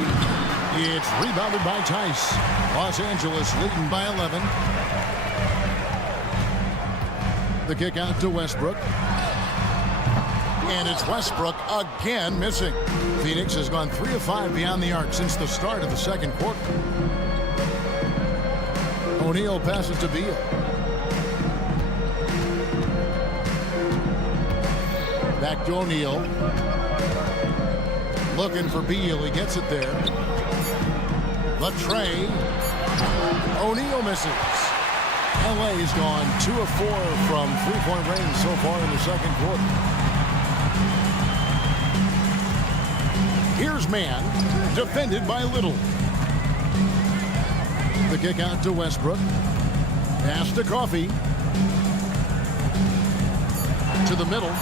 It's rebounded by Tice. Los Angeles leading by 11. The kick out to Westbrook. And it's Westbrook again missing. Phoenix has gone 3 of 5 beyond the arc since the start of the second quarter. O'Neal passes to Beal. Back to O'Neal. Looking for Beal. He gets it there. The tray. O'Neal misses. LA's gone 2 of 4 from three-point range so far in the second quarter. Here's man, defended by Little. The kick out to Westbrook. Pass to Coffee. To the middle.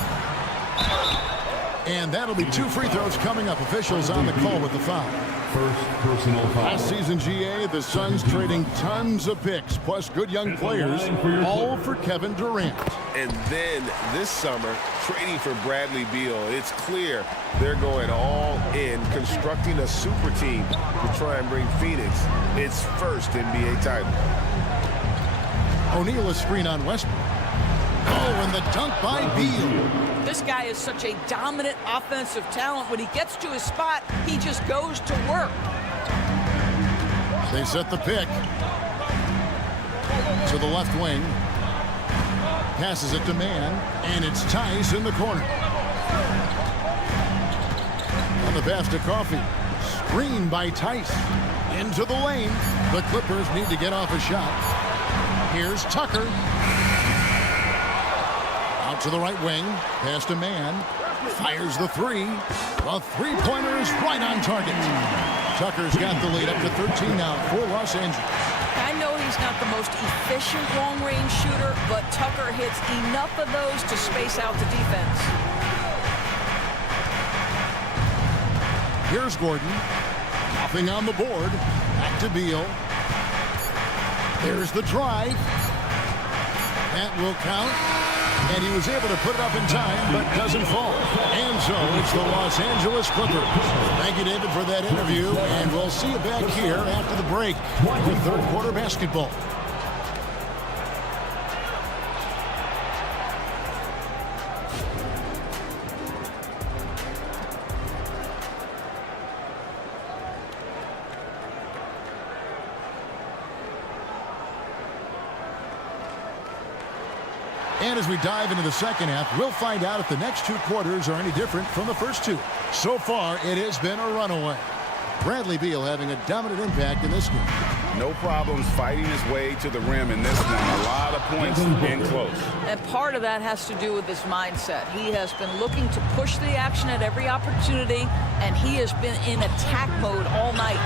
And that'll be 2 free throws coming up. Officials on the call with the foul. First personal foul. Last season, GA, the Suns trading tons of picks, plus good young players, all for Kevin Durant. And then this summer, trading for Bradley Beal. It's clear they're going all in, constructing a super team to try and bring Phoenix its first NBA title. O'Neal a screen on Westbrook. Oh, and the dunk by Beal. This guy is such a dominant offensive talent. When he gets to his spot, he just goes to work. They set the pick. To the left wing. Passes it to man, and it's Tice in the corner. On the pass to Coffee. Screen by Tice. Into the lane. The Clippers need to get off a shot. Here's Tucker. Out to the right wing. Pass to man. Fires the three. The three-pointer is right on target. Tucker's got the lead up to 13 now for Los Angeles. I know he's not the most efficient long-range shooter, but Tucker hits enough of those to space out the defense. Here's Gordon. Nothing on the board. Back to Beal. There's the drive. That will count. And he was able to put it up in time, but doesn't fall. And so it's the Los Angeles Clippers. Thank you, David, for that interview. And we'll see you back here after the break with third quarter basketball. And as we dive into the second half, we'll find out if the next 2 quarters are any different from the first 2. So far, it has been a runaway. Bradley Beal having a dominant impact in this game. No problems fighting his way to the rim in this one. A lot of points in close. And part of that has to do with his mindset. He has been looking to push the action at every opportunity, and he has been in attack mode all night.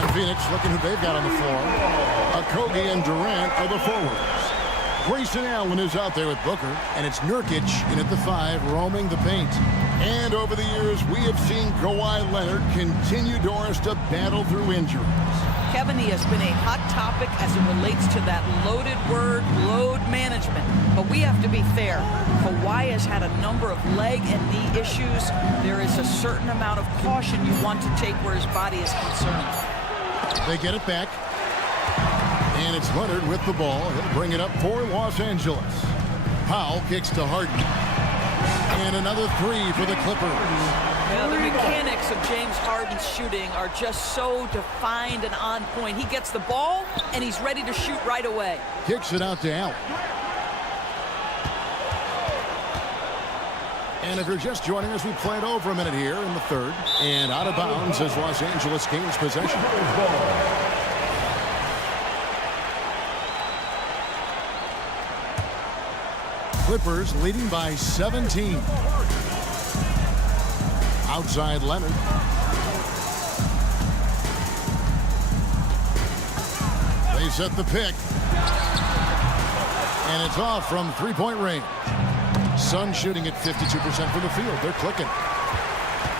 On Phoenix, looking who they've got on the floor. Okogie and Durant are the forwards. Grayson Allen is out there with Booker, and it's Nurkic in at the 5, roaming the paint. And over the years, we have seen Kawhi Leonard continue Doris to battle through injuries. Kevin, he has been a hot topic as it relates to that loaded word, load management. But we have to be fair. Kawhi has had a number of leg and knee issues. There is a certain amount of caution you want to take where his body is concerned. They get it back. And it's Leonard with the ball. He'll bring it up for Los Angeles. Powell kicks to Harden. And another 3 for the Clippers. Yeah, the mechanics of James Harden's shooting are just so defined and on point. He gets the ball, and he's ready to shoot right away. Kicks it out to Allen. And if you're just joining us, we played over a minute here in the third. And out of bounds as Los Angeles gains possession. Clippers leading by 17. Outside Leonard. They set the pick. And it's off from three-point range. Suns shooting at 52% from the field. They're clicking.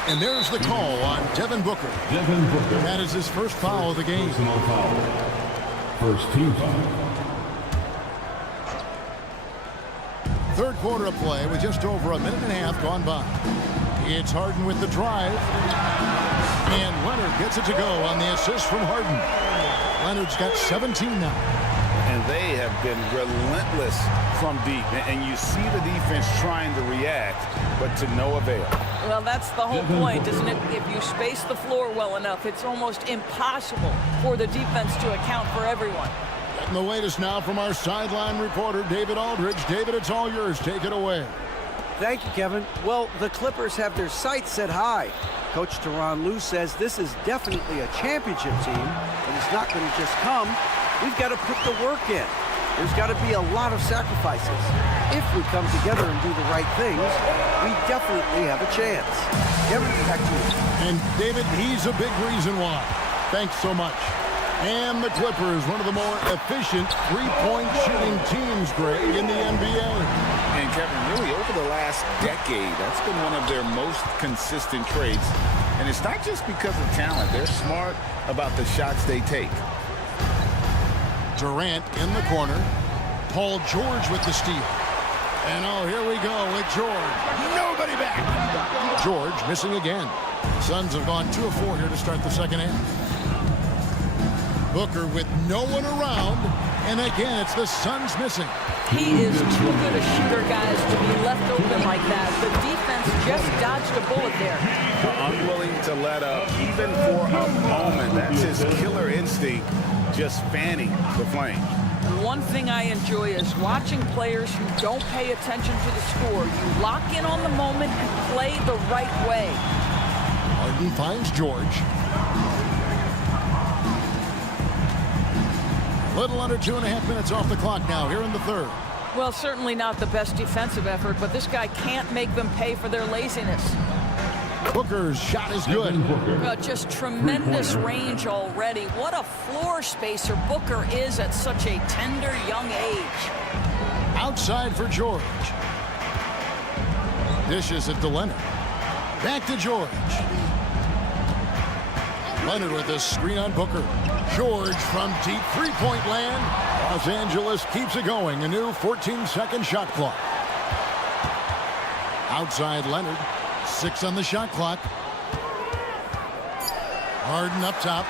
And there's the call on Devin Booker. That is his first foul of the game. Personal foul. First team foul. Third quarter of play with just over a minute and a half gone by. It's Harden with the drive. And Leonard gets it to go on the assist from Harden. Leonard's got 17 now. And they have been relentless from deep. And you see the defense trying to react, but to no avail. Well, that's the whole point, isn't it? If you space the floor well enough, it's almost impossible for the defense to account for everyone. And the latest now from our sideline reporter, David Aldridge. David, it's all yours. Take it away. Thank you, Kevin. Well, the Clippers have their sights set high. Coach Tyronn Lue says this is definitely a championship team, but it's not going to just come. We've got to put the work in. There's got to be a lot of sacrifices. If we come together and do the right things, we definitely have a chance. Kevin, back to you. And David, he's a big reason why. Thanks so much. And the Clippers, one of the more efficient three-point shooting teams, Greg, in the NBA. And Kevin, really over the last decade, that's been one of their most consistent traits. And it's not just because of talent. They're smart about the shots they take. Durant in the corner. Paul George with the steal. And oh, here we go with George. Nobody back. George missing again. Suns have gone 2 of 4 here to start the second half. Booker with no one around. And again, it's the Suns missing. He is too good a shooter, guys, to be left open like that. The defense just dodged a bullet there. Unwilling to let up, even for a moment. That's his killer instinct, just fanning the flame. One thing I enjoy is watching players who don't pay attention to the score. You lock in on the moment and play the right way. Harden finds George. Little under 2.5 minutes off the clock now here in the third. Well, certainly not the best defensive effort, but this guy can't make them pay for their laziness. Booker's shot is good. Just tremendous range already. What a floor spacer Booker is at such a tender young age. Outside for George. Dishes it to Leonard. Back to George. Leonard with a screen on Booker. George from deep three-point land. Los Angeles keeps it going. A new 14-second shot clock. Outside Leonard. 6 on the shot clock. Harden up top.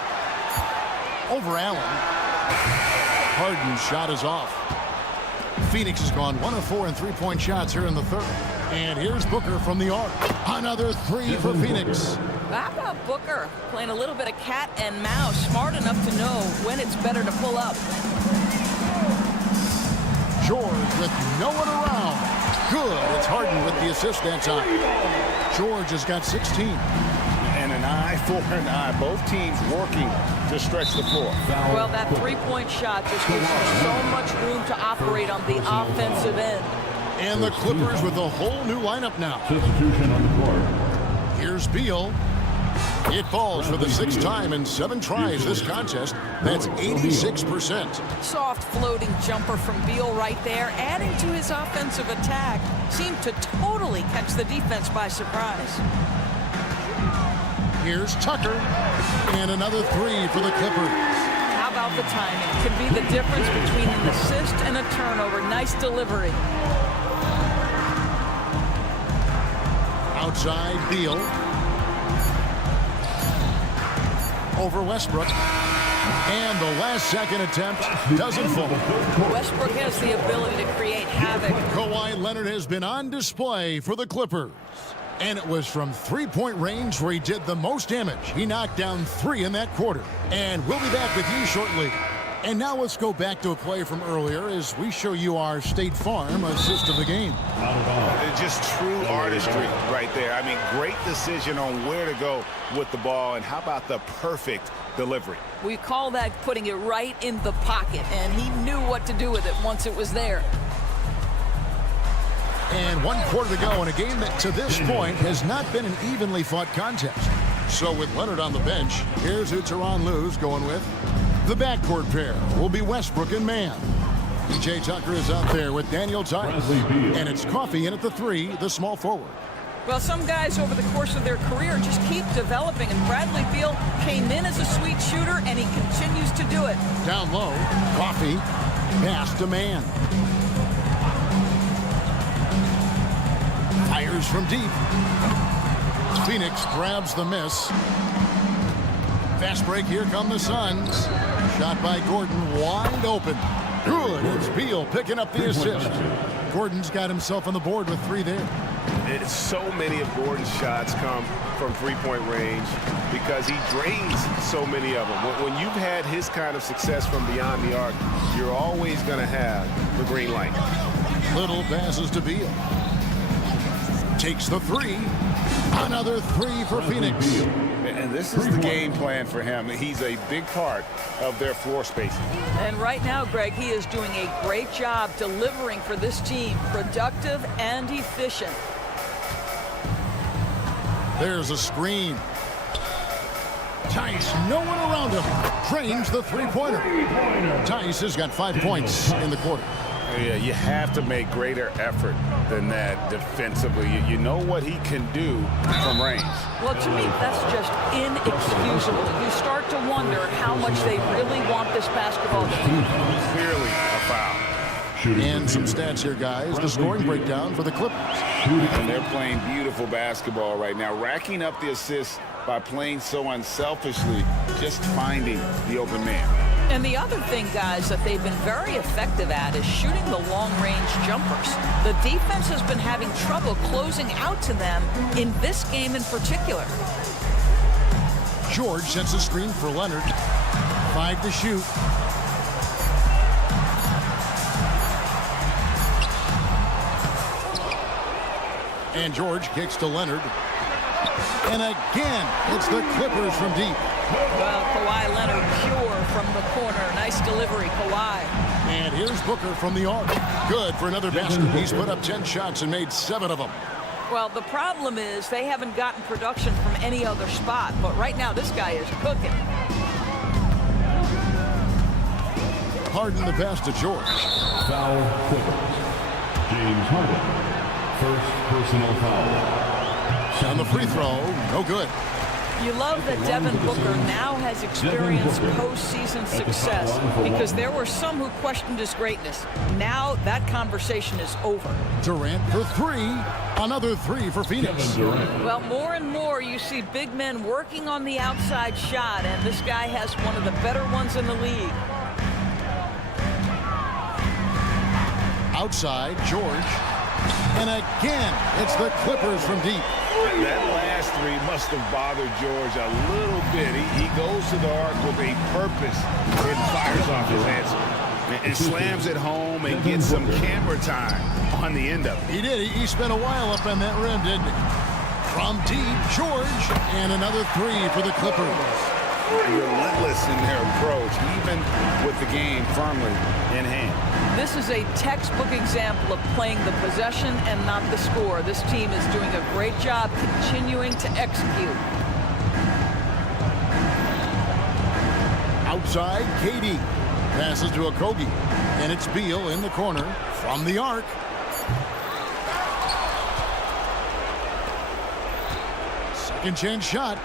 Over Allen. Harden's shot is off. Phoenix has gone 1 of 4 in three-point shots here in the third. And here's Booker from the arc. Another 3 for Phoenix. How about Booker playing a little bit of cat and mouse, smart enough to know when it's better to pull up. George with no one around. Good. It's Harden with the assist that time. George has got 16. And an eye for an eye. Both teams working to stretch the floor. Well, that three-point shot just gives you so much room to operate on the offensive end. And the Clippers with a whole new lineup now. Substitution on the court. Here's Beal. It falls for the 6th time in 7 tries this contest. That's 86%. Soft floating jumper from Beal right there, adding to his offensive attack. Seemed to totally catch the defense by surprise. Here's Tucker. And another 3 for the Clippers. How about the timing? Could be the difference between an assist and a turnover. Nice delivery. Outside Beal. Over Westbrook. And the last second attempt doesn't fall. Westbrook has the ability to create havoc. Kawhi Leonard has been on display for the Clippers. And it was from three-point range where he did the most damage. He knocked down 3 in that quarter. And we'll be back with you shortly. And now let's go back to a play from earlier as we show you our State Farm assist of the game. Just true artistry right there. I mean, great decision on where to go with the ball, and how about the perfect delivery? We call that putting it right in the pocket, and he knew what to do with it once it was there. And 1 quarter to go in a game that to this point has not been an evenly fought contest. So with Leonard on the bench, here's who Tyronn Lue's going with. The backcourt pair will be Westbrook and Mann. PJ Tucker is out there with Daniel Tice. And it's Coffey in at the 3, the small forward. Well, some guys over the course of their career just keep developing, and Bradley Beal came in as a sweet shooter, and he continues to do it. Down low, Coffey, pass to Mann. Fires from deep. Phoenix grabs the miss. Fast break, here come the Suns. Shot by Gordon, wide open. Good, it's Beal picking up the assist. Gordon's got himself on the board with 3 there. So many of Gordon's shots come from three-point range because he drains so many of them. When you've had his kind of success from beyond the arc, you're always going to have the green light. Little passes to Beal. Takes the three. Another three for Phoenix. And this is the game plan for him. He's a big part of their floor spacing. And right now, Greg, he is doing a great job delivering for this team, productive and efficient. There's a screen. Tice, no one around him. Drains the three-pointer. Tice has got 5 points in the quarter. Yeah, you have to make greater effort than that defensively. You know what he can do from range. Well, to me, that's just inexcusable. You start to wonder how much they really want this basketball game. Clearly a foul. And some stats here, guys. The scoring breakdown for the Clippers. And they're playing beautiful basketball right now, racking up the assists by playing so unselfishly, just finding the open man. And the other thing, guys, that they've been very effective at is shooting the long-range jumpers. The defense has been having trouble closing out to them in this game in particular. George sets a screen for Leonard. 5 to shoot. And George kicks to Leonard. And again, it's the Clippers from deep. Well, Kawhi Leonard pure from the corner. Nice delivery, Kawhi. And here's Booker from the arc. Good for another basket. He's put up 10 shots and made 7 of them. Well, the problem is they haven't gotten production from any other spot. But right now, this guy is cooking. Harden the pass to George. Foul Clippers. James Harden. First personal foul. On the free throw, no good. You love that Devin Booker now has experienced postseason success because there were some who questioned his greatness. Now that conversation is over. Durant for 3. Another 3 for Phoenix. Well, more and more you see big men working on the outside shot, and this guy has one of the better ones in the league. Outside, George. And again, it's the Clippers from deep. That last three must have bothered George a little bit. He goes to the arc with a purpose and fires off his answer. And slams it home and gets some camera time on the end of it. He did. He spent a while up on that rim, didn't he? From deep, George. And another 3 for the Clippers. Relentless in their approach, even with the game firmly in hand. This is a textbook example of playing the possession and not the score. This team is doing a great job continuing to execute. Outside, KD passes to Okogie. And it's Beal in the corner from the arc. Second chance shot.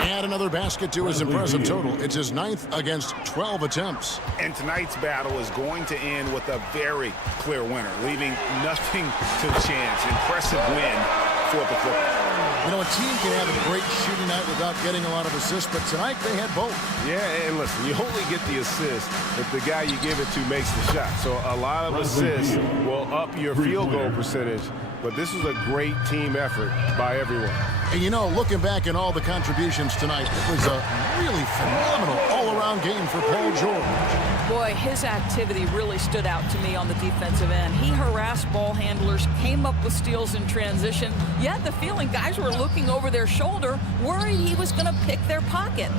And another basket to his impressive total. It's his 9th against 12 attempts. And tonight's battle is going to end with a very clear winner, leaving nothing to chance. Impressive win for the Clippers. You know, a team can have a great shooting night without getting a lot of assists, but tonight they had both. Yeah, and listen, you only get the assist if the guy you give it to makes the shot. So a lot of assists will up your field goal percentage, but this was a great team effort by everyone. And you know, looking back at all the contributions tonight, it was a really phenomenal all-around game for Paul George. Boy, his activity really stood out to me on the defensive end. He harassed ball handlers, came up with steals in transition. You had the feeling guys were looking over their shoulder, worried he was going to pick their pocket.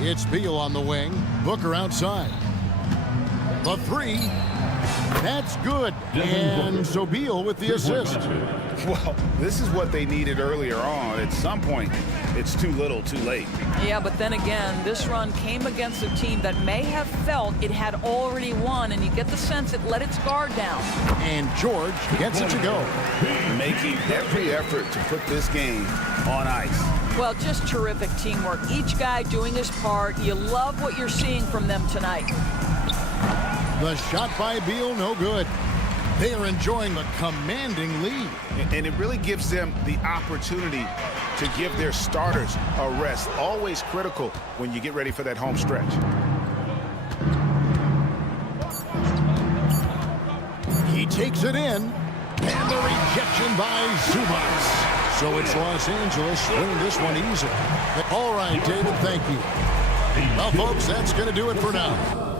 It's Beal on the wing. Booker outside. The 3. That's good. And so Beal with the assist. Well, this is what they needed earlier on. At some point, it's too little, too late. Yeah, but then again, this run came against a team that may have felt it had already won, and you get the sense it let its guard down. And George gets it to go. Making every effort to put this game on ice. Well, just terrific teamwork. Each guy doing his part. You love what you're seeing from them tonight. The shot by Beal, no good. They are enjoying a commanding lead. And it really gives them the opportunity to give their starters a rest. Always critical when you get ready for that home stretch. He takes it in. And the rejection by Zubac. So it's Los Angeles winning this one easily. All right, David, thank you. Well, folks, that's going to do it for now.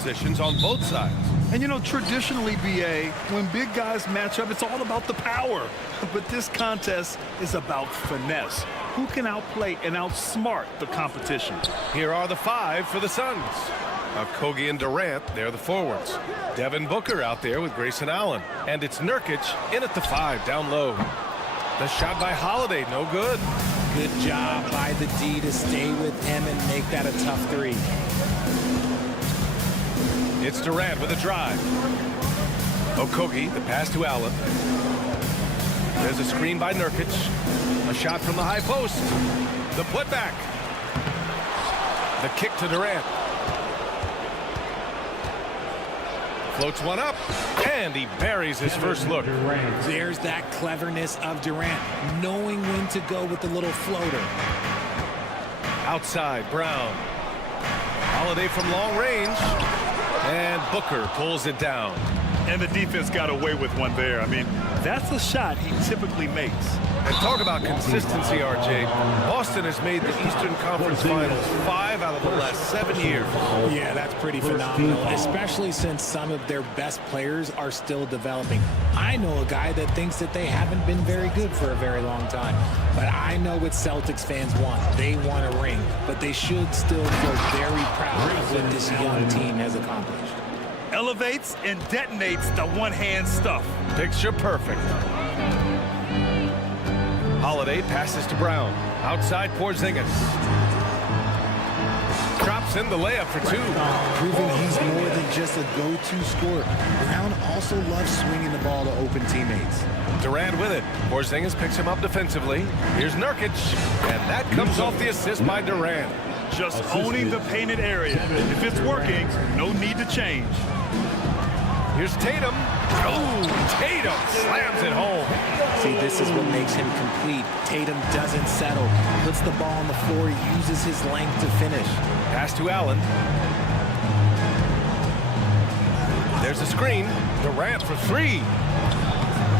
positions on both sides. And, you know, traditionally, BA, when big guys match up, it's all about the power. But this contest is about finesse. Who can outplay and outsmart the competition? Here are the 5 for the Suns. Kogi and Durant, they're the forwards. Devin Booker out there with Grayson Allen. And it's Nurkic in at the 5, down low. The shot by Holiday, no good. Good job by the D to stay with him and make that a tough 3. It's Durant with a drive. Kogi, the pass to Allen. There's a screen by Nurkic. A shot from the high post. The putback. The kick to Durant. Floats one up, and he buries his first look. There's that cleverness of Durant, knowing when to go with the little floater. Outside, Brown. Holiday from long range, and Booker pulls it down. And the defense got away with one there. I mean, that's a shot he typically makes. And talk about consistency, RJ. Boston has made the Eastern Conference Finals 5 out of the last 7 years. Yeah, that's pretty phenomenal, especially since some of their best players are still developing. I know a guy that thinks that they haven't been very good for a very long time. But I know what Celtics fans want. They want a ring, but they should still feel very proud of what this young team has accomplished. Elevates and detonates the one-hand stuff. Picture perfect. Holiday passes to Brown. Outside Porzingis. Drops in the layup for 2. Proving he's more than just a go-to scorer. Brown also loves swinging the ball to open teammates. Durant with it. Porzingis picks him up defensively. Here's Nurkic. And that comes off the assist by Durant. Just owning the painted area. If it's working, no need to change. Here's Tatum. Oh, Tatum slams it home. See, this is what makes him complete. Tatum doesn't settle. Puts the ball on the floor, uses his length to finish. Pass to Allen. There's a screen. Durant for 3.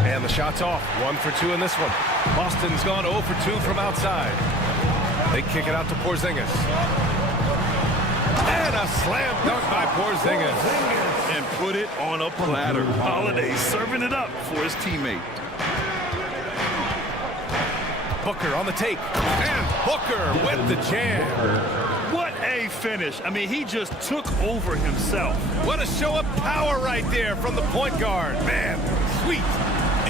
And the shot's off. 1 for 2 in this one. Boston's gone 0 for 2 from outside. They kick it out to Porzingis. And a slam dunk by Porzingis. And put it on a platter. Holiday serving it up for his teammate. Booker on the take. And Booker with the jam. What a finish. I mean, he just took over himself. What a show of power right there from the point guard. Man, sweet.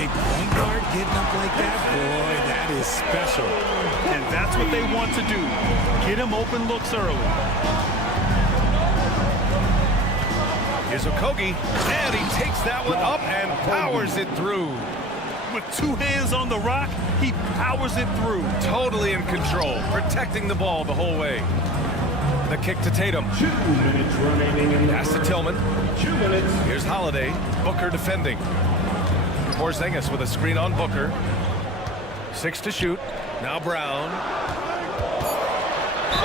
A point guard getting up like that? Boy, that is special. And that's what they want to do. Get him open looks early. Here's Kogi, and he takes that one up and powers it through. With 2 hands on the rock, he powers it through. Totally in control, protecting the ball the whole way. The kick to Tatum. 2 minutes remaining in the Pass to Tillman. 2 minutes. Here's Holiday. Booker defending. Porzingis with a screen on Booker. 6 to shoot. Now Brown.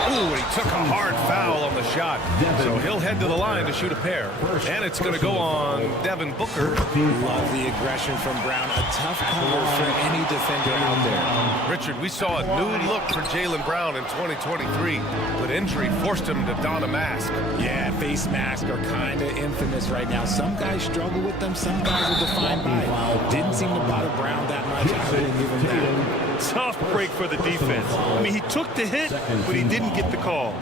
Ooh, he took a hard foul on the shot. So he'll head to the line to shoot a pair. And it's going to go on Devin Booker. Love the aggression from Brown. A tough cover for any defender out there. Richard, we saw a new look for Jaylen Brown in 2023, but injury forced him to don a mask. Yeah, face masks are kind of infamous right now. Some guys struggle with them. Some guys are defined by it. Didn't seem to bother Brown that much. I wouldn't give him that. Tough break for the defense. I mean, he took the hit, but he didn't get the call.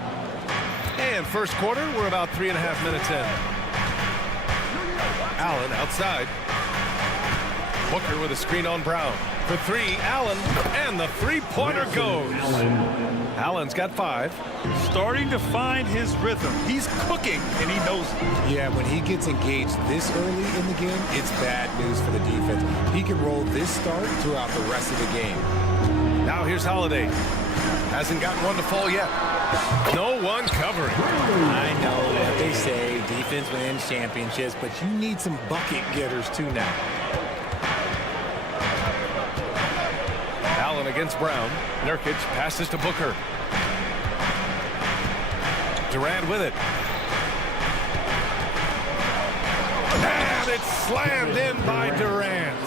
And first quarter, we're about 3.5 minutes in. Allen outside. Booker with a screen on Brown. For 3, Allen, and the three-pointer goes. Allen's got 5. Starting to find his rhythm. He's cooking, and he knows it. Yeah, when he gets engaged this early in the game, it's bad news for the defense. He can roll this start throughout the rest of the game. Now here's Holiday. Hasn't gotten one to fall yet. No one covering. I know what they say, defense wins championships, but you need some bucket getters too now. Allen against Brown. Nurkic passes to Booker. Durant with it. And it's slammed in by Durant.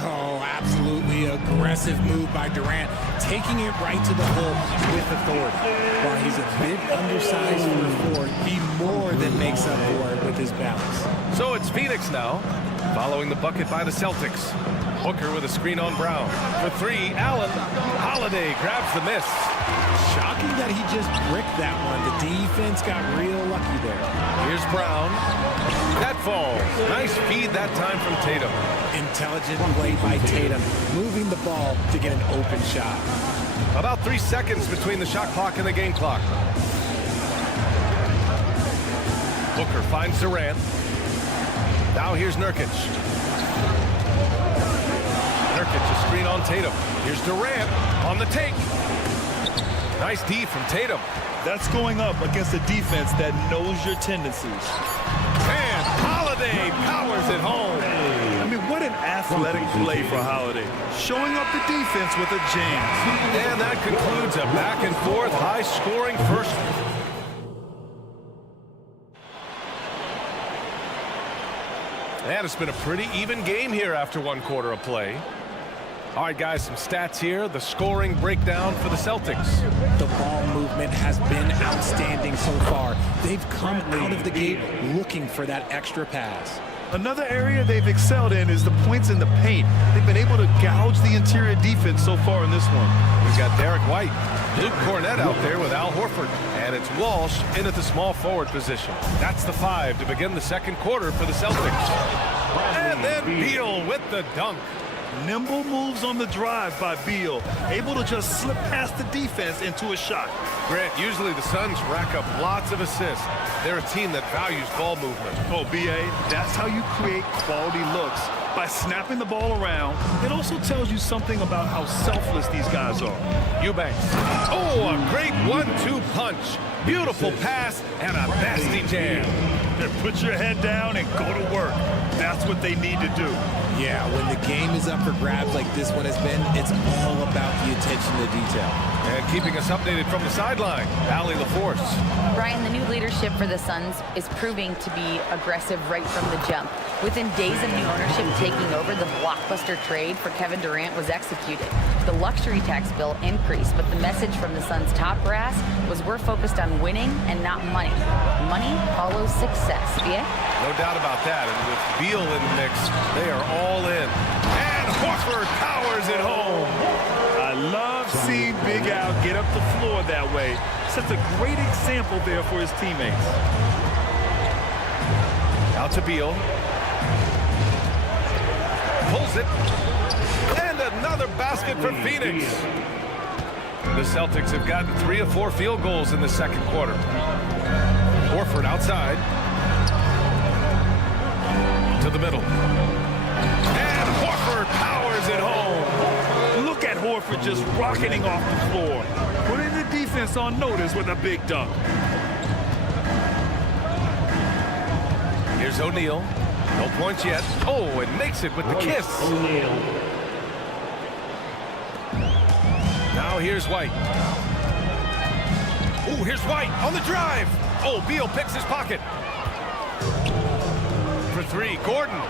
Oh, absolutely aggressive. impressive move by Durant, taking it right to the hole with authority. While he's a bit undersized for a forward, he more than makes up for it with his balance. So it's Phoenix now, following the bucket by the Celtics. Booker with a screen on Brown. For three, Allen. Holiday grabs the miss. Shocking that he just bricked that one. The defense got real lucky there. Here's Brown. That falls. Nice feed that time from Tatum. Intelligent play by Tatum, moving the ball to get an open shot. About 3 seconds between the shot clock and the game clock. Booker finds Durant. Now here's Nurkic. Nurkic, a screen on Tatum. Here's Durant on the take. Nice D from Tatum. That's going up against a defense that knows your tendencies. And Holiday powers it home. I mean, what an athletic play for Holiday. Showing up the defense with a jam. And that concludes a back and forth, high-scoring first. And it's been a pretty even game here after 1 quarter of play. All right, guys, some stats here. The scoring breakdown for the Celtics. The ball movement has been outstanding so far. They've come out of the gate looking for that extra pass. Another area they've excelled in is the points in the paint. They've been able to gouge the interior defense so far in this one. We've got Derek White, Luke Cornett out there with Al Horford, and it's Walsh in at the small forward position. That's the 5 to begin the second quarter for the Celtics. And then Beal with the dunk. Nimble moves on the drive by Beal, able to just slip past the defense into a shot. Grant, usually the Suns rack up lots of assists. They're a team that values ball movement. Oh, B.A., that's how you create quality looks, by snapping the ball around. It also tells you something about how selfless these guys are. Eubanks. Oh, a great 1-2 punch. Beautiful pass and a nasty jam. Then put your head down and go to work. That's what they need to do. Yeah, when the game is up for grabs like this one has been, it's all about the attention to detail. And keeping us updated from the sideline, Allie LaForce. Brian, the new leadership for the Suns is proving to be aggressive right from the jump. Within days of new ownership taking over, the blockbuster trade for Kevin Durant was executed. The luxury tax bill increased, but the message from the Suns' top brass was we're focused on winning and not money. Money follows success. Yeah? No doubt about that. And with Beal in the mix, they are all in. And Horford powers it home. I love seeing Big Al get up the floor that way. Sets a great example there for his teammates. Out to Beal. Pulls it. And another basket for Phoenix. The Celtics have gotten 3 of 4 field goals in the second quarter. Horford outside. To the middle. And Horford powers it home. Look at Horford just rocketing off the floor. Putting the defense on notice with a big dunk. Here's O'Neal. No points yet. Oh, it makes it with the kiss. Now here's White. Oh, here's White on the drive. Oh, Beal picks his pocket. For 3, Gordon.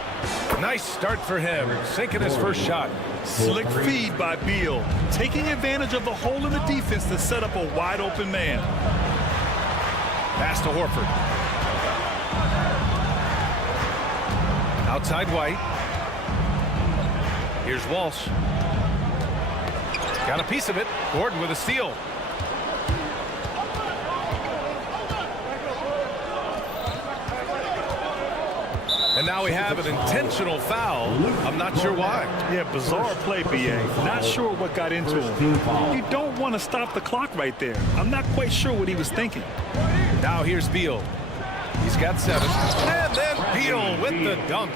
Nice start for him, sinking his first shot. Slick feed by Beal, taking advantage of the hole in the defense to set up a wide open man. Pass to Horford. Outside White. Here's Walsh. Got a piece of it. Gordon with a steal. And now we have an intentional foul. I'm not sure why. Yeah, bizarre play, B.A. Not sure what got into him. You don't want to stop the clock right there. I'm not quite sure what he was thinking. Now here's Beal. He's got 7. And then Beal with the dunk.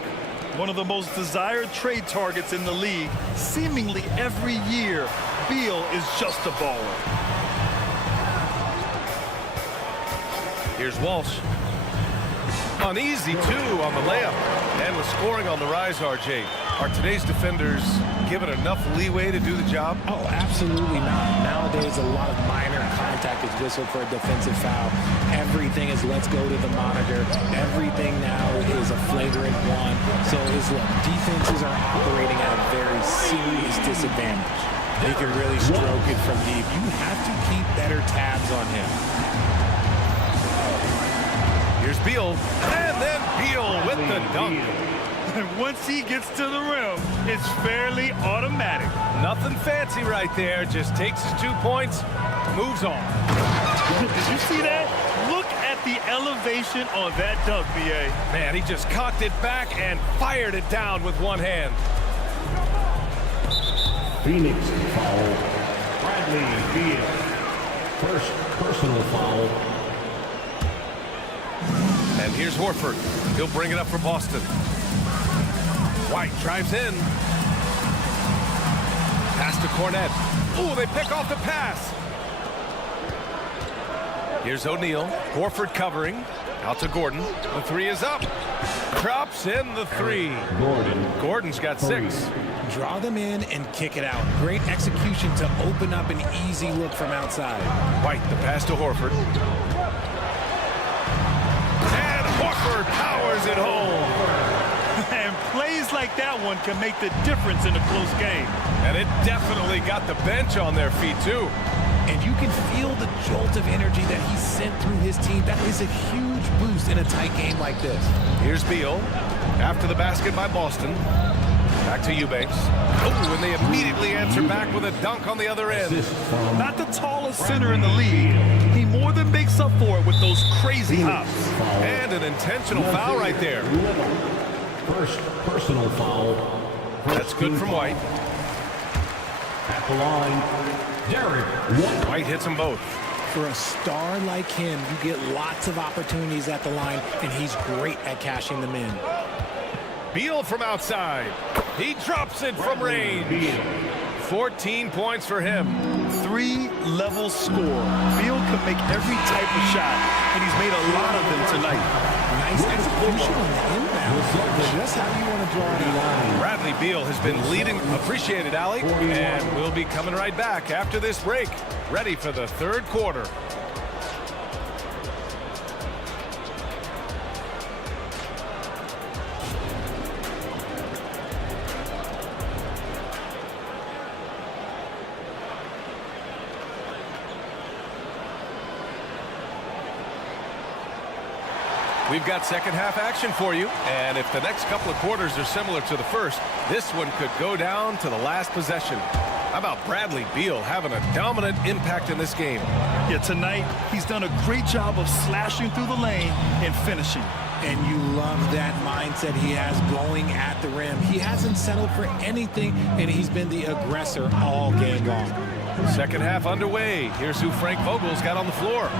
One of the most desired trade targets in the league. Seemingly every year, Beal is just a baller. Here's Walsh. An easy 2 on the layup. And with scoring on the rise, RJ. Are today's defenders given enough leeway to do the job? Oh, absolutely not. Nowadays, a lot of minor contact is whistled for a defensive foul. Everything is let's go to the monitor. Everything now is a flagrant one. So look, defenses are operating at a very serious disadvantage. They can really stroke it from deep. You have to keep better tabs on him. Here's Beal, and then Beal with the dunk. And once he gets to the rim, it's fairly automatic. Nothing fancy right there. Just takes his 2 points, moves on. Did you see that? Look at the elevation on that dunk, B.A. Man, he just cocked it back and fired it down with one hand. Phoenix foul. Bradley Beal. First personal foul. And here's Horford. He'll bring it up for Boston. White drives in. Pass to Cornette. Ooh, they pick off the pass. Here's O'Neal. Horford covering. Out to Gordon. The three is up. Drops in the three. Gordon's got 6. Draw them in and kick it out. Great execution to open up an easy look from outside. White, the pass to Horford. And Horford powers it home. And plays like that one can make the difference in a close game. And it definitely got the bench on their feet, too. And you can feel the jolt of energy that he sent through his team. That is a huge boost in a tight game like this. Here's Beal. After the basket by Boston. Back to Eubanks. Oh, and they immediately answer back with a dunk on the other end. Not the tallest center in the league. He more than makes up for it with those crazy hops. And an intentional foul right there. First personal foul. That's good from White. At the line, Derek White. White hits them both. For a star like him, you get lots of opportunities at the line, and he's great at cashing them in. Beal from outside. He drops it from range. 14 points for him. 3-level score. Beal can make every type of shot, and he's made a lot of them tonight. Nice execution on the inbound. Just how you want to draw the line. Bradley Beal has been leading. Appreciate it, Allie. And we'll be coming right back after this break. Ready for the third quarter. We've got second half action for you, and if the next couple of quarters are similar to the first, this one could go down to the last possession. How about Bradley Beal having a dominant impact in this game? Yeah, tonight he's done a great job of slashing through the lane and finishing. And you love that mindset he has going at the rim. He hasn't settled for anything, and he's been the aggressor all game long. Second half underway. Here's who Frank Vogel's got on the floor.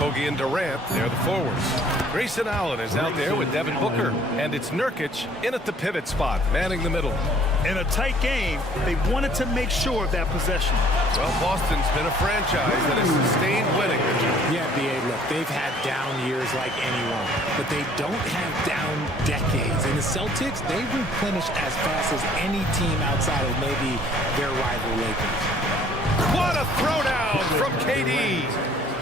Kogi and Durant, they're the forwards. Grayson Allen is out there with Devin Booker. And it's Nurkic in at the pivot spot, manning the middle. In a tight game, they wanted to make sure of that possession. Well, Boston's been a franchise that has sustained winning. Yeah, B.A., look, they've had down years like anyone, but they don't have down decades. And the Celtics, they replenish as fast as any team outside of maybe their rival Lakers. What a throwdown from KD.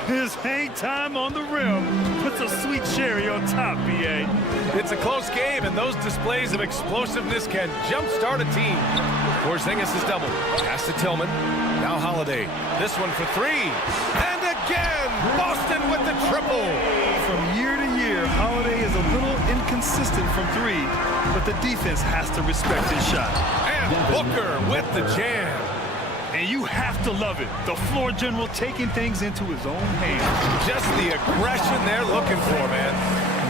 His hang time on the rim puts a sweet cherry on top, B.A. It's a close game, and those displays of explosiveness can jumpstart a team. Porzingis is doubled. Pass to Tillman. Now Holiday. This one for 3. And again, Boston with the triple. From year to year, Holiday is a little inconsistent from 3, but the defense has to respect his shot. And Booker with the jam. And you have to love it. The floor general taking things into his own hands. Just the aggression they're looking for, man.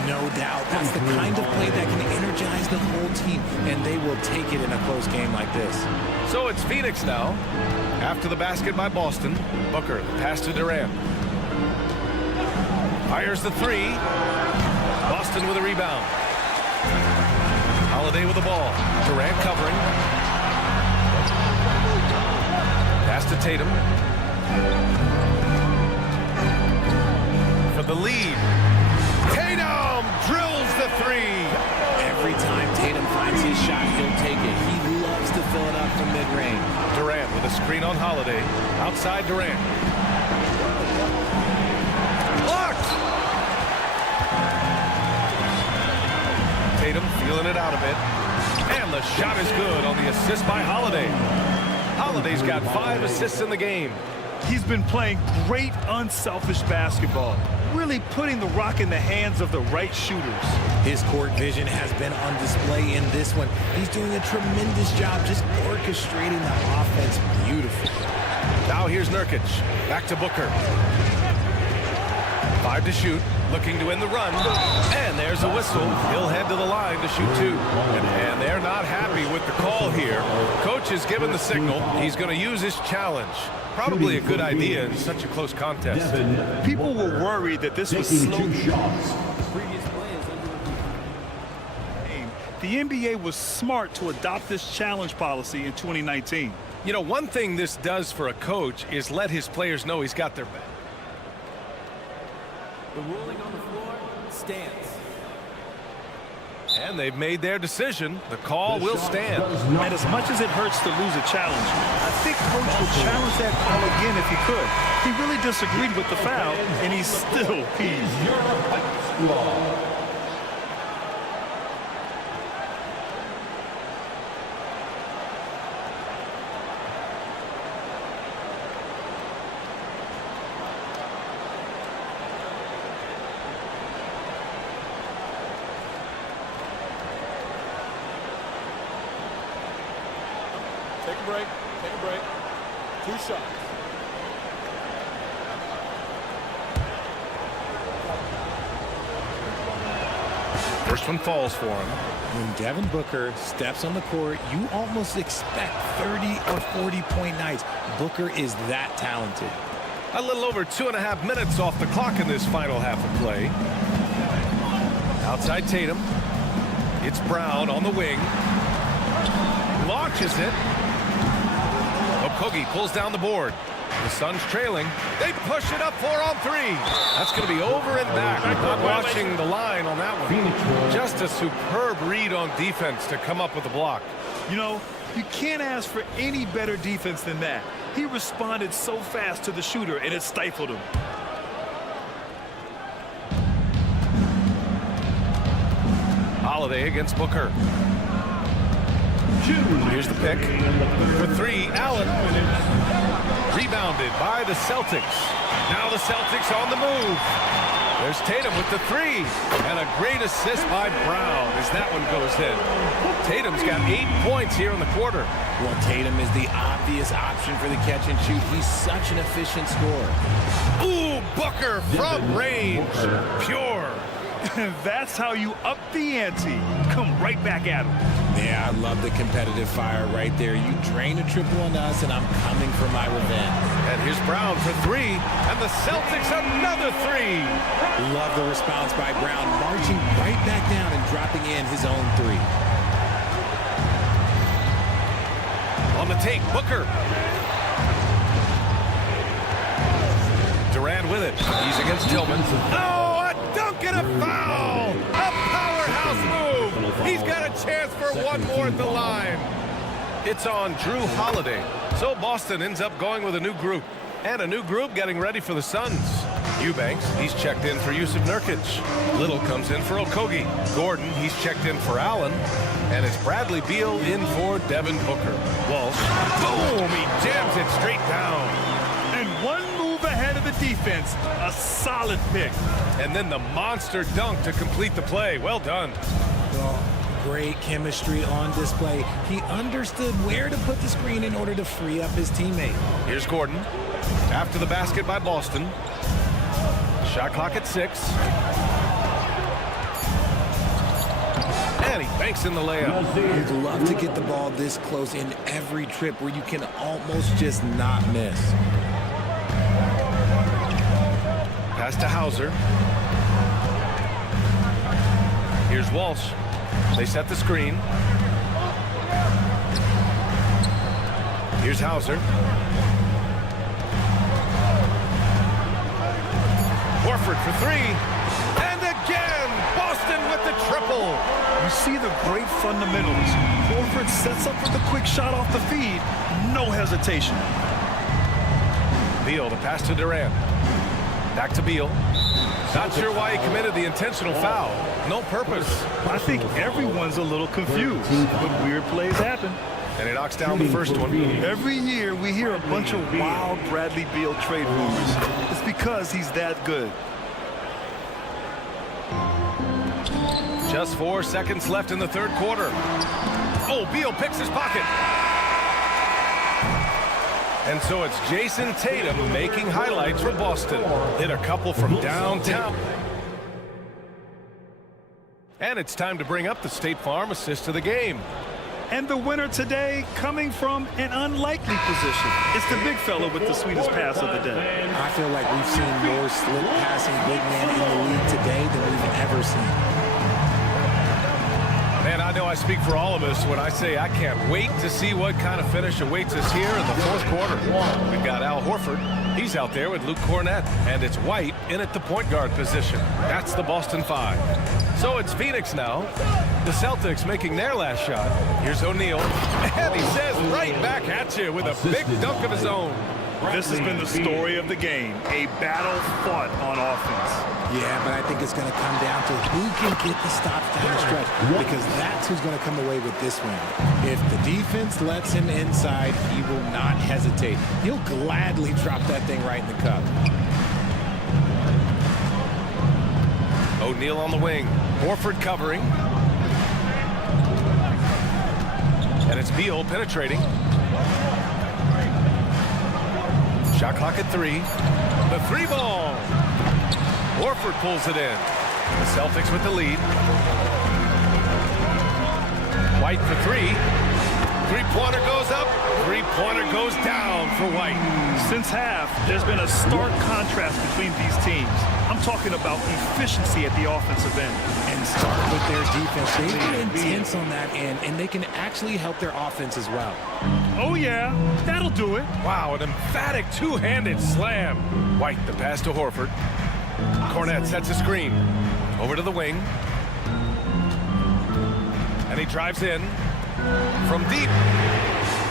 No doubt. That's the kind of play that can energize the whole team, and they will take it in a close game like this. So it's Phoenix now. After the basket by Boston, Booker, the pass to Durant. Fires the 3. Boston with a rebound. Holiday with the ball. Durant covering. Pass to Tatum. For the lead. Tatum drills the 3. Every time Tatum finds his shot, he'll take it. a screen on Holiday. Outside Durant. Blocked! Tatum feeling it out a bit. And the shot is good on the assist by Holiday. Holiday's got 5 assists in the game. He's been playing great unselfish basketball, really putting the rock in the hands of the right shooters. His court vision has been on display in this one. He's doing a tremendous job just orchestrating the offense beautifully. Now here's Nurkic. Back to Booker. 5 to shoot. Looking to end the run. And there's a whistle. He'll head to the line to shoot 2. And they're not happy with the call here. Coach has given the signal. He's going to use his challenge. Probably a good idea in such a close contest. People were worried that this was slow. The NBA was smart to adopt this challenge policy in 2019. You know, one thing this does for a coach is let his players know he's got their back. The ruling on the floor stands. And they've made their decision. The call will stand. And as much as it hurts to lose a challenge, I think Coach would challenge that call again if he could. He really disagreed with the foul, and he's still peeved. Take a break. Take a break. 2 shots. First one falls for him. When Devin Booker steps on the court, you almost expect 30 or 40-point nights. Booker is that talented. A little over 2.5 minutes off the clock in this final half of play. Outside Tatum. It's Brown on the wing. Launches it. Okogie pulls down the board. The Suns trailing. They push it up 4 on 3. That's going to be over and back. Not watching the line on that one. Just a superb read on defense to come up with a block. You know, you can't ask for any better defense than that. He responded so fast to the shooter, and it stifled him. Holiday against Booker. Here's the pick. For 3, Allen. Rebounded by the Celtics. Now the Celtics on the move. There's Tatum with the 3. And a great assist by Brown as that one goes in. Tatum's got 8 points here in the quarter. Well, Tatum is the obvious option for the catch and shoot. He's such an efficient scorer. Ooh, Booker from range. Pure. That's how you up the ante. Come right back at him. Yeah, I love the competitive fire right there. You drain a triple on us, and I'm coming for my revenge. And here's Brown for 3. And the Celtics another 3. Love the response by Brown, marching right back down and dropping in his own 3. On the take, Booker. Durant with it. He's against Tillman. Oh, a dunk and a foul! A powerhouse move! He's got a chance for one more at the line. It's on Drew Holiday. So Boston ends up going with a new group. And a new group getting ready for the Suns. Eubanks, he's checked in for Yusuf Nurkic. Little comes in for Okogie. Gordon, he's checked in for Allen. And it's Bradley Beal in for Devin Booker. Walsh, boom, he jams it straight down. And one move ahead of the defense. A solid pick. And then the monster dunk to complete the play. Well done. Well, great chemistry on display. He understood where to put the screen in order to free up his teammate. Here's Gordon. After the basket by Boston. Shot clock at 6. And he banks in the layup. You'd love to get the ball this close in every trip where you can almost just not miss. Pass to Hauser. Here's Walsh. They set the screen. Here's Hauser. Horford for 3. And again, Boston with the triple. You see the great fundamentals. Horford sets up for the quick shot off the feed. No hesitation. Beal, the pass to Durant. Back to Beal. Not sure why he committed the intentional foul. No purpose. I think everyone's a little confused, but weird plays happen. And he knocks down the first one. Every year we hear a bunch of wild Bradley Beal trade rumors. It's because he's that good. Just 4 seconds left in the third quarter. Oh, Beal picks his pocket. And so it's Jason Tatum making highlights for Boston. Hit a couple from downtown. And it's time to bring up the State Farm assist of the game. And the winner today coming from an unlikely position. It's the big fella with the sweetest pass of the day. I feel like we've seen more slick passing big men in the league today than we've ever seen. Man, I know I speak for all of us when I say I can't wait to see what kind of finish awaits us here in the fourth quarter. We've got Al Horford. He's out there with Luke Cornett. And it's White in at the point guard position. That's the Boston Five. So it's Phoenix now. The Celtics making their last shot. Here's O'Neal. And he says right back at you with a big dunk of his own. This has been the story of the game. A battle fought on offense. Yeah, but I think it's going to come down to who can get the stops down the stretch, because that's who's going to come away with this win. If the defense lets him inside, he will not hesitate. He'll gladly drop that thing right in the cup. O'Neal on the wing. Horford covering. And it's Beal penetrating. Shot clock at 3. The 3 ball. Horford pulls it in. The Celtics with the lead. White for 3. Three-pointer goes up. Three-pointer goes down for White. Since half, there's been a stark contrast between these teams. I'm talking about efficiency at the offensive end. And start with their defense. They've been intense on that end, and they can actually help their offense as well. Oh, yeah. That'll do it. Wow, an emphatic two-handed slam. White, the pass to Horford. Cornett sets a screen. Over to the wing. And he drives in from deep.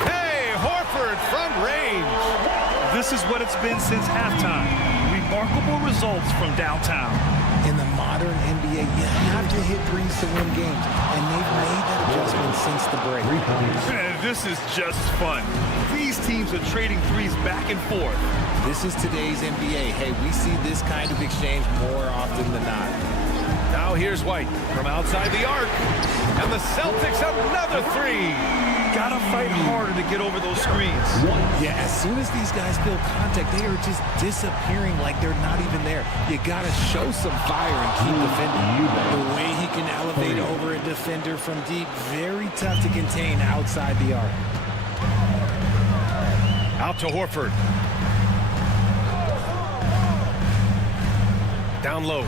Hey, Horford from range. This is what it's been since halftime. Remarkable results from downtown. In the modern NBA, you have to hit threes to win games, and they've made that adjustment since the break. Man, this is just fun. These teams are trading threes back and forth. This is today's NBA. Hey, we see this kind of exchange more often than not. Now here's White from outside the arc. And the Celtics another 3. Gotta fight harder to get over those screens. Yeah, as soon as these guys feel contact, they are just disappearing like they're not even there. You gotta show some fire and keep defending. The way he can elevate over a defender from deep, very tough to contain outside the arc. Out to Horford. Down low.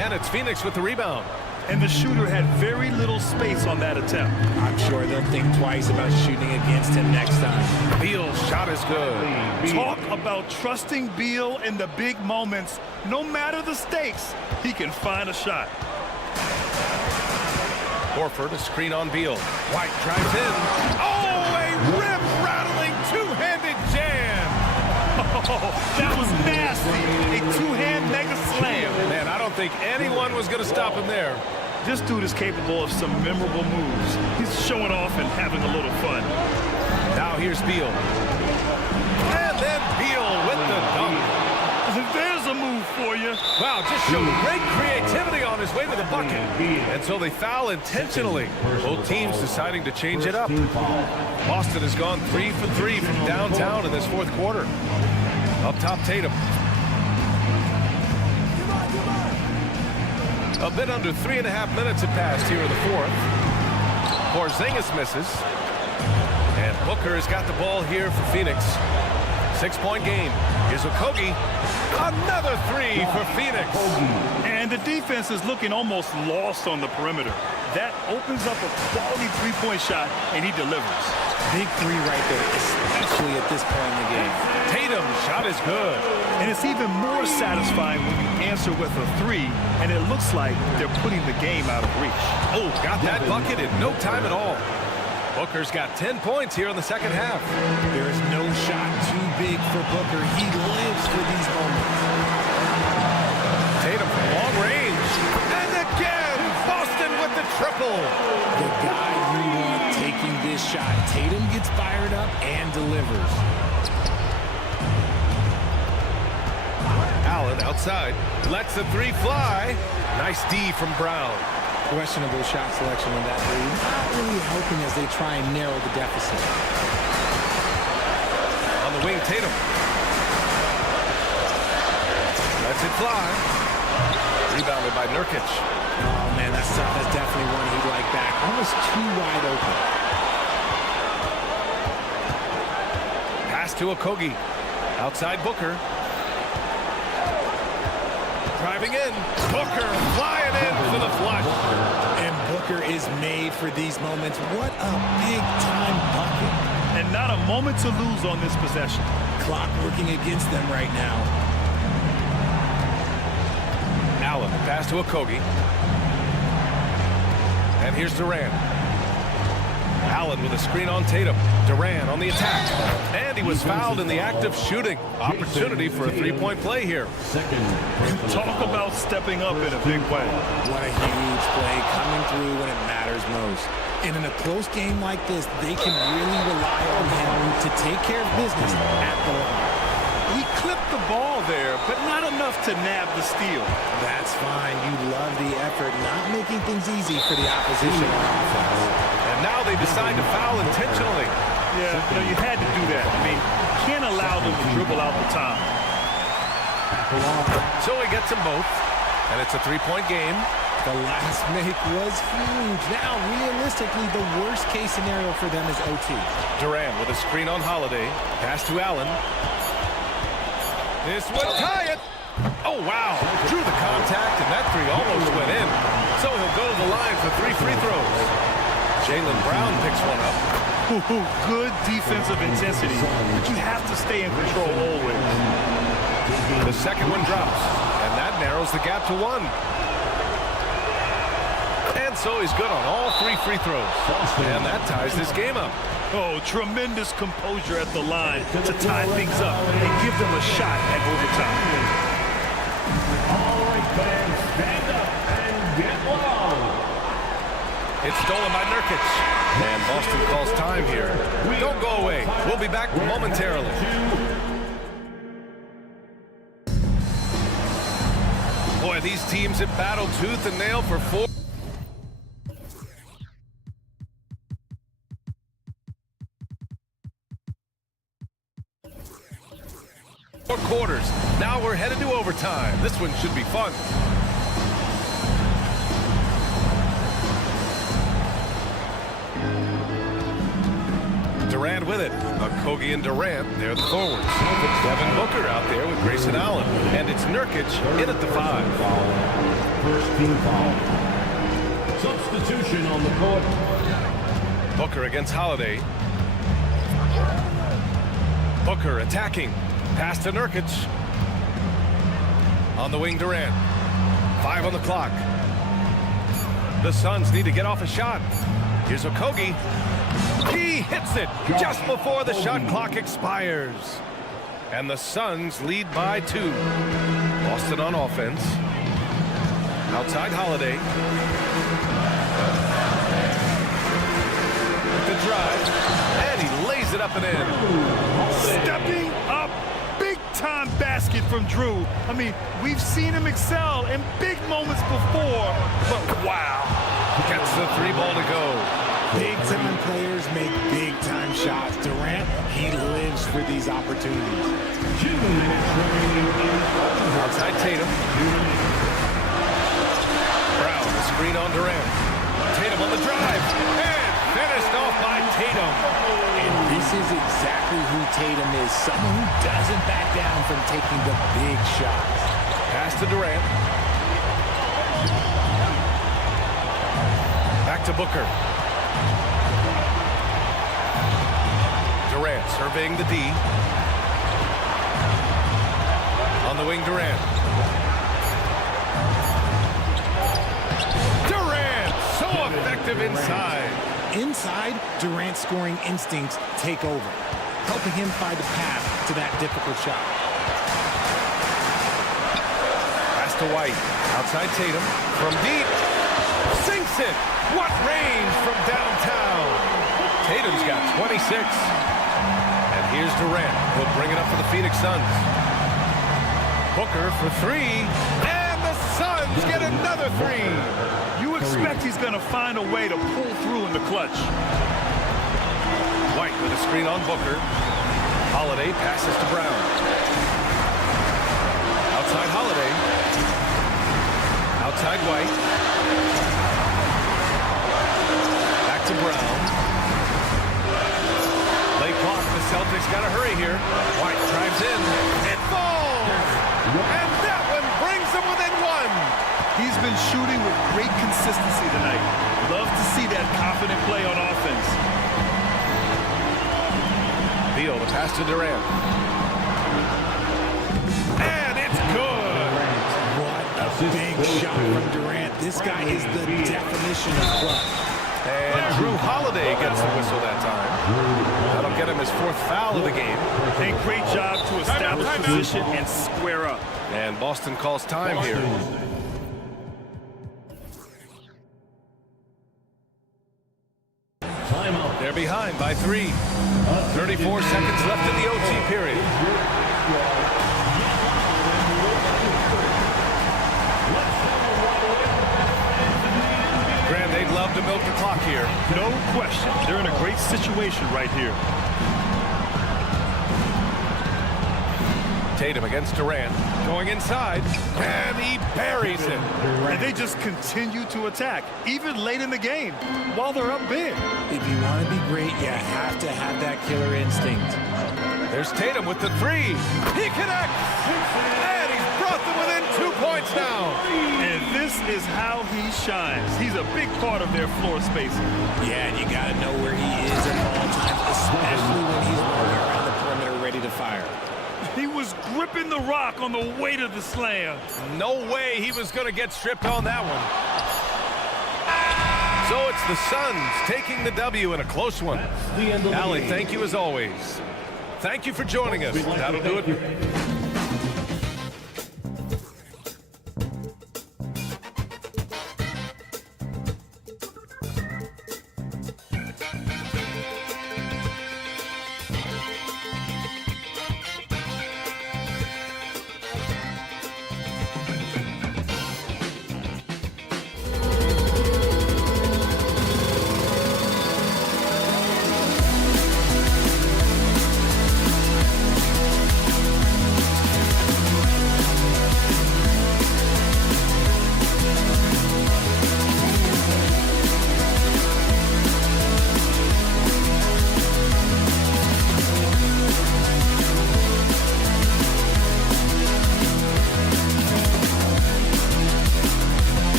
And it's Phoenix with the rebound. And the shooter had very little space on that attempt. I'm sure they'll think twice about shooting against him next time. Beal's shot is good. Talk about trusting Beal in the big moments. No matter the stakes, he can find a shot. Horford, a screen on Beal. White drives in. Oh, a rim-rattling two-handed jam. Oh, that was nasty. A two-hand mega slam. Man, I don't think anyone was going to stop him there. This dude is capable of some memorable moves. He's showing off and having a little fun. Now here's Beal. And then Beal with the dunk. There's a move for you. Wow, just showed great creativity on his way to the bucket. And so they foul intentionally. Both teams deciding to change it up. Boston has gone 3 for 3 from downtown in this fourth quarter. Up top, Tatum. A bit under 3.5 minutes have passed here in the fourth. Porzingis misses. And Booker has got the ball here for Phoenix. 6-point game. Here's Okogie. Another 3 for Phoenix. And the defense is looking almost lost on the perimeter. That opens up a quality three-point shot, and he delivers. Big three right there, especially at this point in the game. Tatum's shot is good. And it's even more satisfying when you answer with a three, and it looks like they're putting the game out of reach. Oh, got that bucket in no time at all. Booker's got 10 points here in the second half. There is no shot too big for Booker. He lives for these moments. Tatum from long range. And again, Boston with the triple. The guy you want taking this shot. Tatum gets fired up and delivers. Allen outside. Lets the three fly. Nice D from Brown. Questionable shot selection in that three. Not really helping as they try and narrow the deficit. On the wing, Tatum. Lets it fly. Rebounded by Nurkic. Oh, man, that's definitely one he'd like back. Almost too wide open. Pass to Okogie. Outside Booker. Driving in. Booker flying in for the flush. And Booker is made for these moments. What a big-time bucket. And not a moment to lose on this possession. Clock working against them right now. Allen, pass to Okogie. And here's Durant. Allen with a screen on Tatum. Durant on the attack. And he was fouled in the act of shooting. Opportunity for a three-point play here. Talk about stepping up in a big way. What a huge play coming through when it matters most. And in a close game like this, they can really rely on him to take care of business at the line. He clipped the ball there, but not enough to nab the steal. That's fine. You love the effort, not making things easy for the opposition on offense. And now they decide to foul intentionally. Yeah, you had to do that. I mean, can't allow them to dribble out the time. So he gets them both, and it's a three-point game. The last make was huge. Now, realistically, the worst-case scenario for them is OT. Durant with a screen on Holiday. Pass to Allen. This would tie it. Oh, wow. Drew the contact, and that three almost went in. So he'll go to the line for 3 free throws. Jaylen Brown picks one up. Good defensive intensity, but you have to stay in control always. The second one drops, and that narrows the gap to 1. And so he's good on all 3 free throws. And that ties this game up. Oh, tremendous composure at the line to tie things up and give them a shot at overtime. All right, fans, stand up and get loud. It's stolen by Nurkic. And Boston calls time here. Don't go away. We'll be back momentarily. Boy, these teams have battled tooth and nail for 4 quarters. Now we're headed to overtime. This one should be fun. Durant with it. Okogie and Durant, they're the forwards. Devin Booker out there with Grayson Allen. And it's Nurkic in at the 5. First team foul. Substitution on the court. Booker against Holiday. Booker attacking. Pass to Nurkic. On the wing, Durant. 5 on the clock. The Suns need to get off a shot. Here's Okogie. He hits it just before the shot clock expires. And the Suns lead by 2. Boston on offense. Outside Holiday. The drive. And he lays it up and in. Stepping up. Big-time basket from Drew. I mean, we've seen him excel in big moments before, but wow. Gets the 3 ball to go. Big-time players make big-time shots. Durant, he lives for these opportunities. 2 minutes remaining. Outside Tatum. Brown, the screen on Durant. Tatum on the drive. And finished off by Tatum. And this is exactly who Tatum is. Someone who doesn't back down from taking the big shots. Pass to Durant. Back to Booker. Durant surveying the D. On the wing, Durant. Durant, so effective inside. Inside, Durant's scoring instincts take over, helping him find a path to that difficult shot. Pass to White. Outside Tatum. From deep. Sinks it. What range from downtown. Tatum's got 26. And here's Durant. He'll bring it up for the Phoenix Suns. Booker for three. And the Suns get another three. You expect he's going to find a way to pull through in the clutch. White with a screen on Booker. Holiday passes to Brown. Outside Holiday. Outside White. Back to Brown. Late clock. The Celtics got to hurry here. White drives in. It falls. And that one brings them within one. He's been shooting with great consistency tonight. Love to see that confident play on offense. Beal, the pass to Durant. And it's good. What a big shot from Durant. This guy is the definition of clutch. And Drew Holiday gets the whistle that time. That'll get him his fourth foul of the game. A great job to establish position and square up. And Boston calls time here. They're behind by 3. 34 seconds left in the OT period. Grant, they'd love to milk the clock here. No question. They're in a great situation right here. Tatum against Durant. Going inside. And he buries it. And they just continue to attack, even late in the game, while they're up big. If you want to be great, you have to have that killer instinct. There's Tatum with the three. He connects. And he's brought them within 2 points now. And this is how he shines. He's a big part of their floor spacing. Yeah, and you got to know where he is at all times, especially when he's rolling around the perimeter ready to fire. He was gripping the rock on the way to the slam. No way he was going to get stripped on that one. So it's the Suns taking the W in a close one. Allie, thank you as always. Thank you for joining us. That'll do it.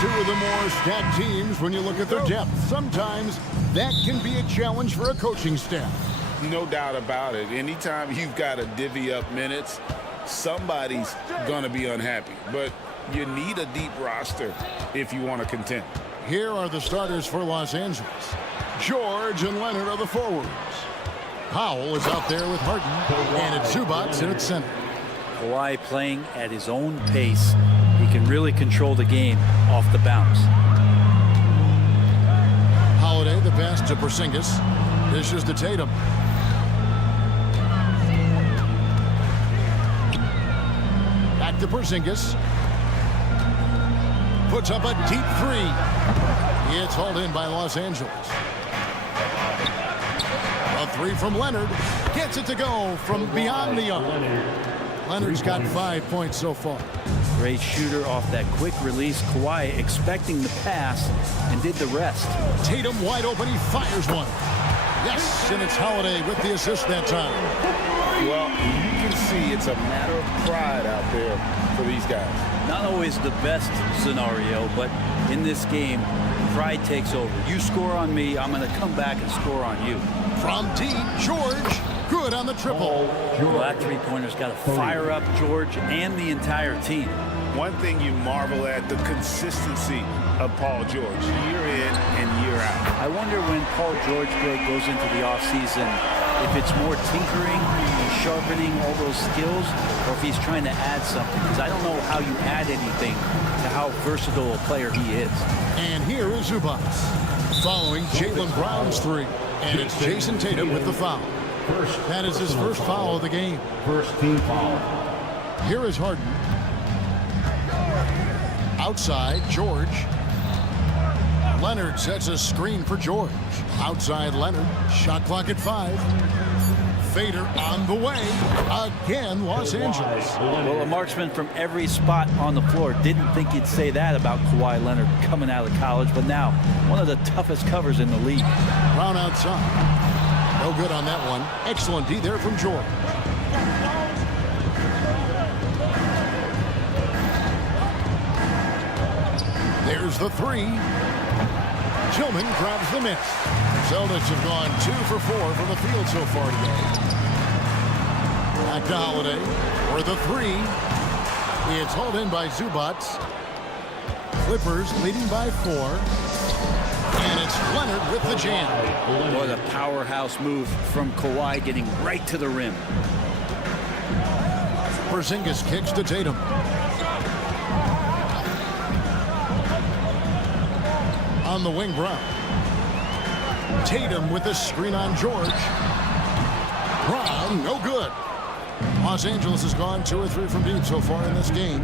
Two of the more stacked teams when you look at their depth. Sometimes that can be a challenge for a coaching staff. No doubt about it. Anytime you've got to divvy up minutes, somebody's going to be unhappy. But you need a deep roster if you want to contend. Here are the starters for Los Angeles. George and Leonard are the forwards. Powell is out there with Harden, and it's Zubats in its center. Kawhi playing at his own pace. He can really control the game off the bounce. Holiday, the pass to Porzingis. Dishes to Tatum. Back to Porzingis. Puts up a deep three. It's hauled in by Los Angeles. A three from Leonard. Gets it to go from beyond the arc. Leonard's got 5 points so far. Great shooter off that quick release. Kawhi expecting the pass and did the rest. Tatum wide open. He fires one. Yes, and it's Holiday with the assist that time. Well, you can see it's a matter of pride out there for these guys. Not always the best scenario, but in this game, pride takes over. You score on me, I'm going to come back and score on you. From deep, George. Good on the triple. Well, that three-pointer's got to fire up George and the entire team. One thing you marvel at, the consistency of Paul George, year in and year out. I wonder when Paul George, Greg, goes into the offseason, if it's more tinkering, sharpening all those skills, or if he's trying to add something. Because I don't know how you add anything to how versatile a player he is. And here is Zubats following Jaylen Brown's three. And it's Jason Tatum with the foul. That is his first foul of the game. First team foul. Here is Harden. Outside, George. Leonard sets a screen for George. Outside Leonard. Shot clock at 5. Fader on the way. Again, Los Angeles. Well, a marksman from every spot on the floor. Didn't think you'd say that about Kawhi Leonard coming out of college, but now one of the toughest covers in the league. Brown outside. No good on that one. Excellent D there from George. There's the three. Tillman grabs the miss. Celtics have gone 2 for 4 from the field so far today. Back to Holiday for the three. It's hauled in by Zubats. Clippers leading by 4. And it's Leonard with the jam. What a powerhouse move from Kawhi, getting right to the rim. Porzingis kicks to Tatum. On the wing, Brown. Tatum with a screen on George. Brown, no good. Los Angeles has gone 2 or 3 from deep so far in this game.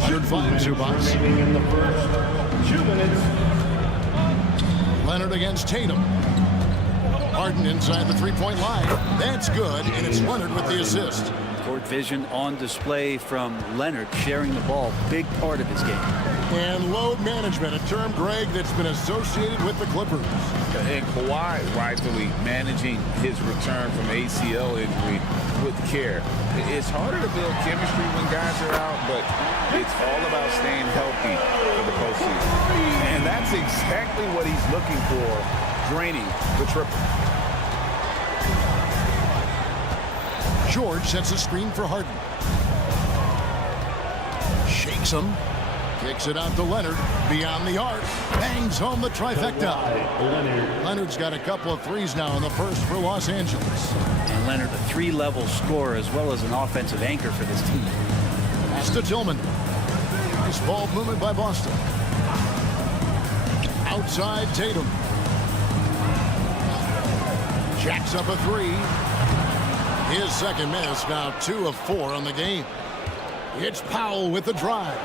105 Zubats. In the first 2 minutes. Leonard against Tatum. Harden inside the three-point line. That's good, and it's Leonard with the assist. Court vision on display from Leonard, sharing the ball, big part of his game. And load management, a term, Greg, that's been associated with the Clippers. And Kawhi rightfully managing his return from ACL injury with care. It's harder to build chemistry when guys are out, but it's all about staying healthy for the postseason. And that's exactly what he's looking for, draining the triple. George sets a screen for Harden. Shakes him. Kicks it out to Leonard. Beyond the arc. Bangs home the trifecta. Leonard's got a couple of threes now in the first for Los Angeles. And Leonard, a 3-level scorer as well as an offensive anchor for this team. Pass to Tillman. Nice ball movement by Boston. Outside Tatum. Jacks up a 3. His second miss, now 2 of 4 on the game. It's Powell with the drive.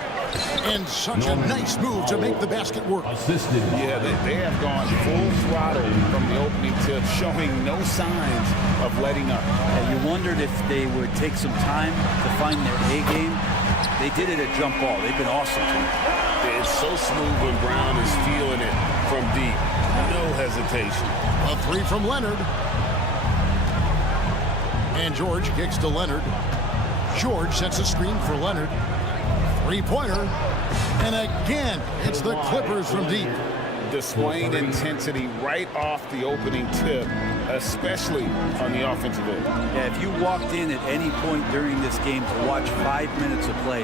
And such a nice move to make the basket work. Yeah, they have gone full throttle from the opening tip, showing no signs of letting up. And you wondered if they would take some time to find their A game. They did it at jump ball. They've been awesome tonight. It's so smooth when Brown is feeling it from deep. No hesitation. A 3 from Leonard. And George kicks to Leonard. George sets a screen for Leonard. Three-pointer. And again, it's the Clippers from deep. Displaying intensity right off the opening tip, especially on the offensive end. Yeah, if you walked in at any point during this game to watch 5 minutes of play,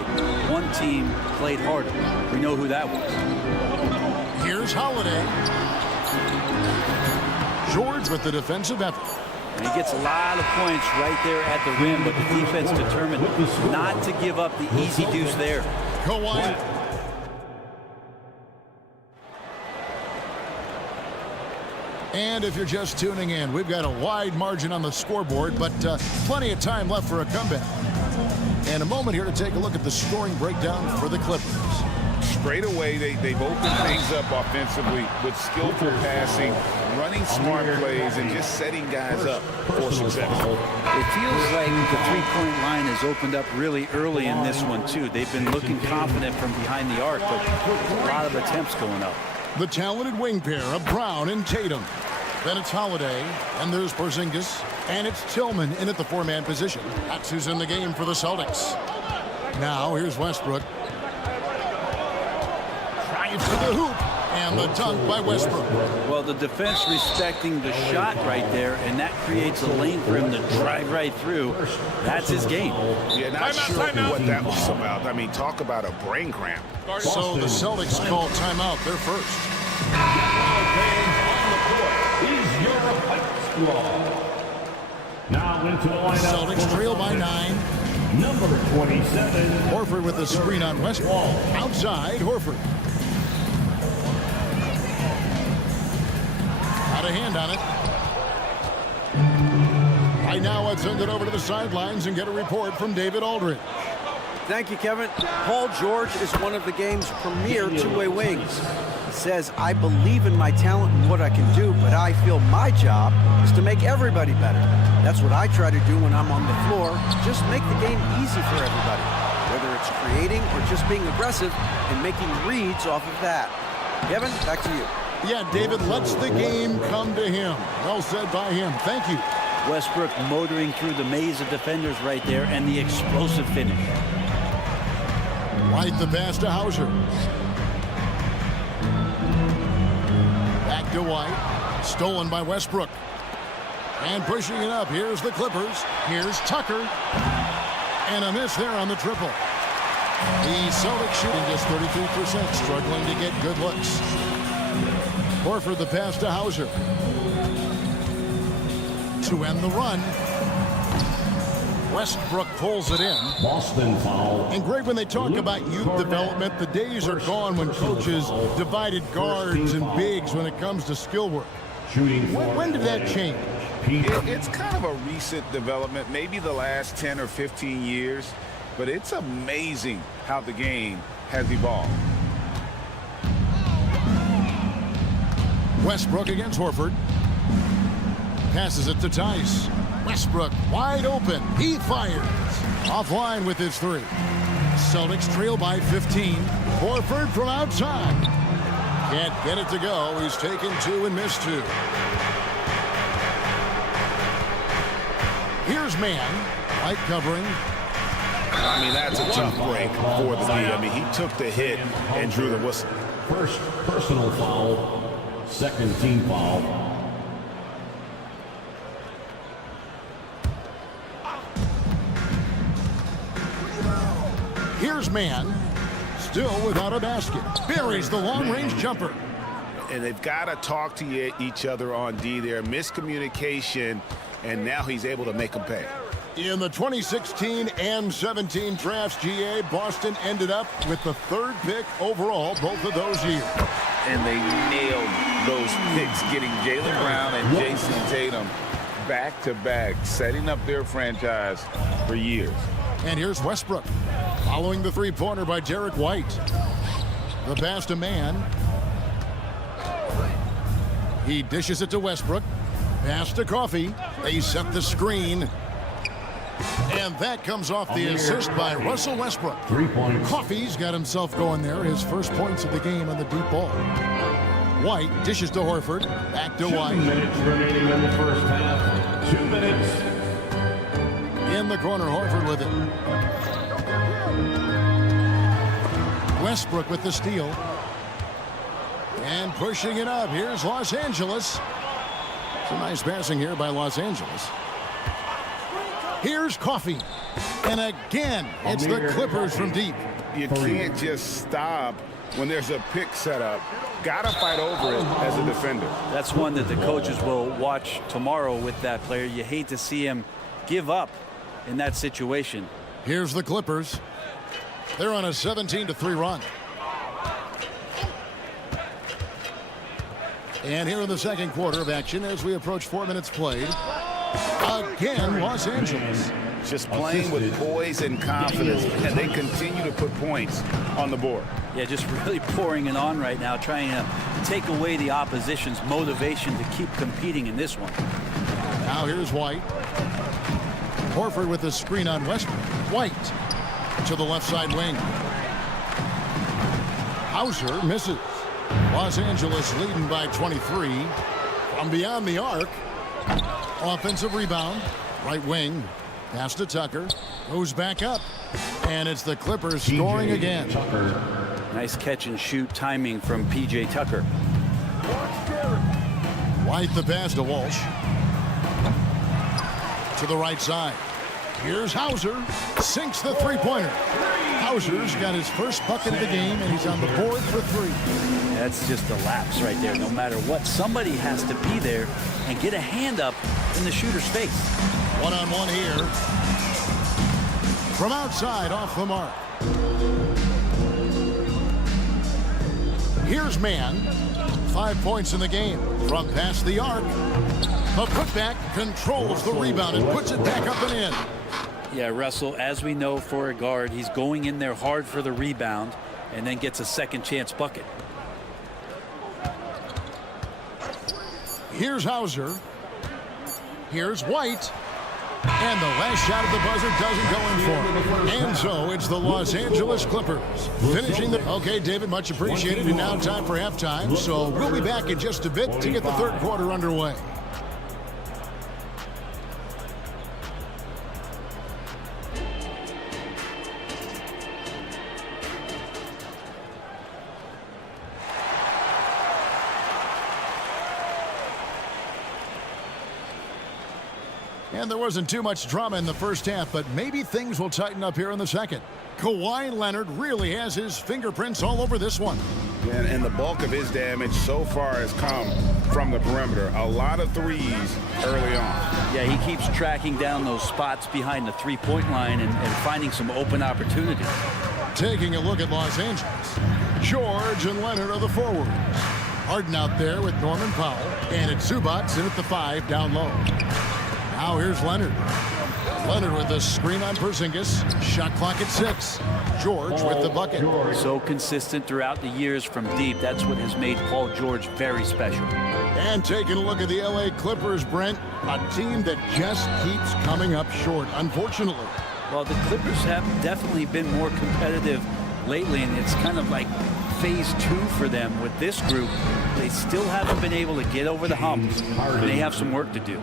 one team played harder. We know who that was. Here's Holiday. George with the defensive effort. And he gets a lot of points right there at the rim, but the defense determined not to give up the easy deuce there. Kawhi. And if you're just tuning in, we've got a wide margin on the scoreboard, but plenty of time left for a comeback. And a moment here to take a look at the scoring breakdown for the Clippers. Straight away, they've opened things up offensively with skillful passing, running smart plays, and just setting guys up for success. It feels like the three-point line has opened up really early in this one, too. They've been looking confident from behind the arc, but a lot of attempts going up. The talented wing pair of Brown and Tatum. Then it's Holiday, and there's Porzingis, and it's Tillman in at the four-man position. That's who's in the game for the Celtics. Now here's Westbrook. Drives to the hoop, and the dunk by Westbrook. Well, the defense respecting the shot right there, and that creates a lane for him to drive right through. That's his game. Yeah, not sure what that was about. I mean, talk about a brain cramp. So the Celtics call timeout. They're first. Is EuroCup squad. Now into the lineup. Celtics trail by 9. Number 27. Horford with the screen on Westbrook. Outside, Horford. Got a hand on it. Right now, let's send it over to the sidelines and get a report from David Aldridge. Thank you, Kevin. Paul George is one of the game's premier two-way wings. He says, I believe in my talent and what I can do, but I feel my job is to make everybody better. That's what I try to do when I'm on the floor. Just make the game easy for everybody, whether it's creating or just being aggressive and making reads off of that. Kevin, back to you. Yeah, David lets the game come to him. Well said by him. Thank you. Westbrook motoring through the maze of defenders right there, and the explosive finish. Right the pass to Hauser. Back to White. Stolen by Westbrook. And pushing it up. Here's the Clippers. Here's Tucker. And a miss there on the triple. The Celtics shooting just 33%, struggling to get good looks. Horford the pass to Hauser. To end the run. Westbrook pulls it in. Boston foul. And Greg, when they talk about youth development, the days are gone when coaches divided guards and bigs when it comes to skill work. When did that change? It's kind of a recent development, maybe the last 10 or 15 years, but it's amazing how the game has evolved. Westbrook against Horford. Passes it to Tice. Westbrook wide open. He fires. Offline with his three. Celtics trail by 15. Horford from outside. Can't get it to go. He's taken two and missed two. Here's man. White covering. I mean, that's a tough break for the lead. I mean, he took the hit and drew the whistle. First personal foul. Second team foul. Here's man. Still without a basket. Buries the long-range jumper. And they've got to talk to each other on D there. Miscommunication, and now he's able to make them pay. In the 2016 and 17 drafts, GA, Boston ended up with the third pick overall both of those years. And they nailed those picks, getting Jaylen Brown and Jason Tatum back-to-back, setting up their franchise for years. And here's Westbrook, following the three-pointer by Derek White. The pass to man. He dishes it to Westbrook. Pass to Coffey. They set the screen. And that comes off the assist by Russell Westbrook. 3 points. Coffey's got himself going there. His first points of the game on the deep ball. White dishes to Horford. Back to White. 2 minutes remaining in the first half. 2 minutes. In the corner, Horford with it. Westbrook with the steal. And pushing it up. Here's Los Angeles. Some nice passing here by Los Angeles. Here's Coffey. And again, it's the Clippers from deep. You can't just stop when there's a pick set up. Got to fight over it as a defender. That's one that the coaches will watch tomorrow with that player. You hate to see him give up in that situation. Here's the Clippers. They're on a 17-3 run. And here in the second quarter of action as we approach 4 minutes played. Again, Los Angeles. Just playing with poise and confidence, and they continue to put points on the board. Yeah, just really pouring it on right now, trying to take away the opposition's motivation to keep competing in this one. Now here's White. Horford with the screen on Westbrook. White to the left side wing. Hauser misses. Los Angeles leading by 23 from beyond the arc. Offensive rebound. Right wing. Pass to Tucker. Goes back up. And it's the Clippers scoring again. Nice catch and shoot timing from P.J. Tucker. White the pass to Walsh. To the right side. Here's Hauser. Sinks the three-pointer. Hauser's got his first bucket of the game, and he's on the board for three. That's just a lapse right there. No matter what, somebody has to be there and get a hand up in the shooter's face. One-on-one here. From outside, off the mark. Here's Mann. 5 points in the game. From past the arc. The putback controls the rebound and puts it back up and in. Yeah, Russell, as we know for a guard, he's going in there hard for the rebound and then gets a second chance bucket. Here's Hauser. Here's White. And the last shot at the buzzer doesn't go in for him. And so it's the Los Angeles Clippers finishing the... Okay, David, much appreciated. And now time for halftime. So we'll be back in just a bit to get the third quarter underway. And there wasn't too much drama in the first half, but maybe things will tighten up here in the second. Kawhi Leonard really has his fingerprints all over this one. And the bulk of his damage so far has come from the perimeter. A lot of threes early on. Yeah, he keeps tracking down those spots behind the three-point line and finding some open opportunities. Taking a look at Los Angeles. George and Leonard are the forwards. Harden out there with Norman Powell. And it's Zubac in at the 5 down low. Now here's Leonard. Leonard with the screen on Porzingis. Shot clock at 6. George with the bucket. So consistent throughout the years from deep. That's what has made Paul George very special. And taking a look at the LA Clippers, Brent. A team that just keeps coming up short, unfortunately. Well, the Clippers have definitely been more competitive lately, and it's kind of like phase 2 for them with this group. They still haven't been able to get over the hump. They have some work to do.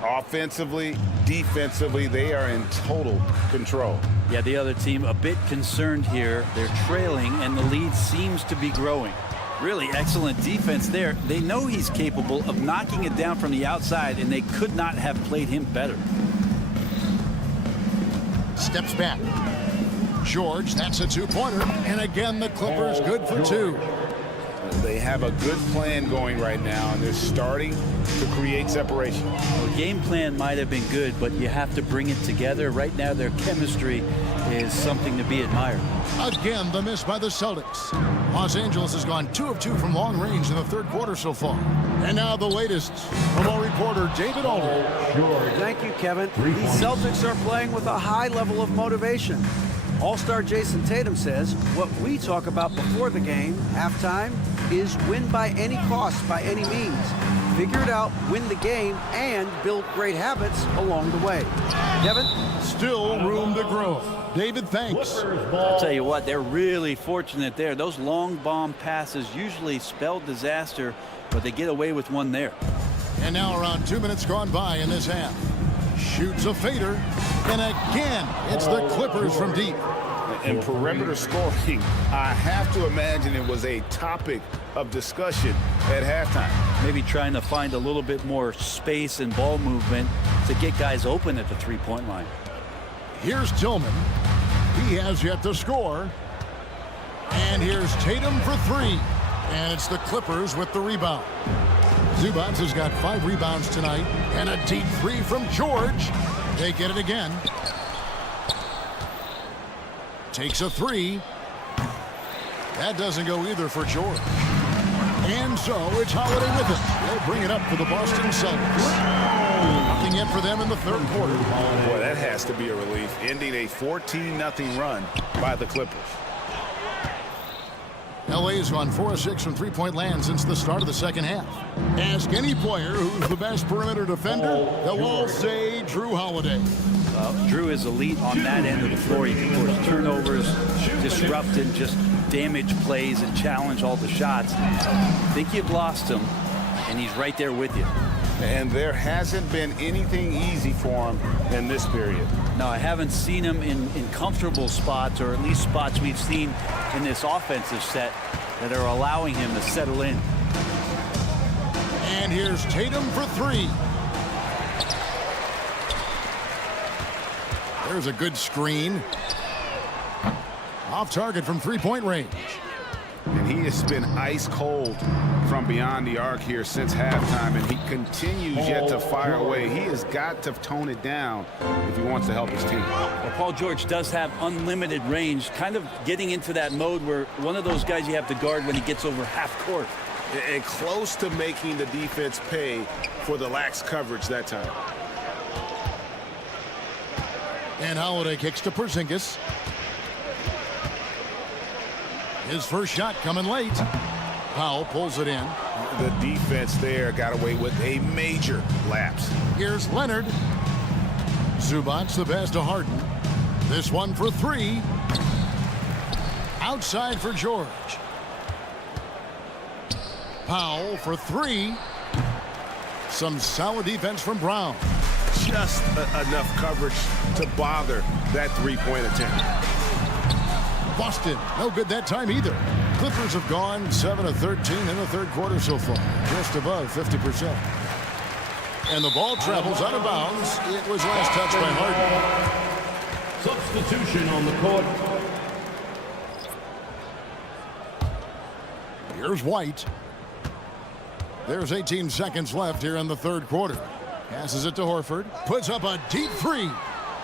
Offensively, defensively, they are in total control. Yeah, the other team a bit concerned here. They're trailing, and the lead seems to be growing. Really excellent defense there. They know he's capable of knocking it down from the outside, and they could not have played him better. Steps back. George, that's a two-pointer. And again, the Clippers good for 2. They have a good plan going right now, and they're starting to create separation. The game plan might have been good, but you have to bring it together. Right now, their chemistry is something to be admired. Again, the miss by the Celtics. Los Angeles has gone 2 of 2 from long range in the third quarter so far. And now the latest from our reporter, David Alder. Thank you, Kevin. The Celtics are playing with a high level of motivation. All-star Jason Tatum says what we talk about before the game, halftime, is win by any cost, by any means. Figure it out, win the game, and build great habits along the way. Kevin? Still room to grow. David, thanks. I'll tell you what, they're really fortunate there. Those long bomb passes usually spell disaster, but they get away with one there. And now around 2 minutes gone by in this half. Shoots a fader. And again, it's the Clippers from deep. And perimeter scoring, I have to imagine it was a topic of discussion at halftime. Maybe trying to find a little bit more space and ball movement to get guys open at the three-point line. Here's Tillman. He has yet to score. And here's Tatum for three. And it's the Clippers with the rebound. Zubac has got 5 rebounds tonight. And a deep three from George. They get it again. Takes a three. That doesn't go either for George. And so it's Holiday with it. They'll bring it up for the Boston Celtics. Nothing yet for them in the third quarter. Boy, that has to be a relief. Ending a 14-0 run by the Clippers. LA's gone 4 of 6 from three-point land since the start of the second half. Ask any player who's the best perimeter defender, they'll all say Drew Holiday. Drew is elite on that end of the floor. He can force turnovers, disrupt and just damage plays and challenge all the shots. Think you've lost him, and he's right there with you. And there hasn't been anything easy for him in this period. No, I haven't seen him in comfortable spots, or at least spots we've seen in this offensive set that are allowing him to settle in. And here's Tatum for three. There's a good screen. Off target from three-point range. And he has been ice cold from beyond the arc here since halftime, and he continues yet to fire away. He has got to tone it down if he wants to help his team. Well, Paul George does have unlimited range, kind of getting into that mode where one of those guys you have to guard when he gets over half court. And close to making the defense pay for the lax coverage that time. And Holiday kicks to Porzingis. His first shot coming late. Powell pulls it in. The defense there got away with a major lapse. Here's Leonard. Zubac the pass to Harden. This one for three. Outside for George. Powell for three. Some solid defense from Brown. Just enough coverage to bother that three-point attempt. Boston, no good that time either. Clippers have gone 7 of 13 in the third quarter so far, just above 50%. And the ball travels out of bounds. It was last touched by Harden. Substitution on the court. Here's White. There's 18 seconds left here in the third quarter. Passes it to Horford. Puts up a deep three.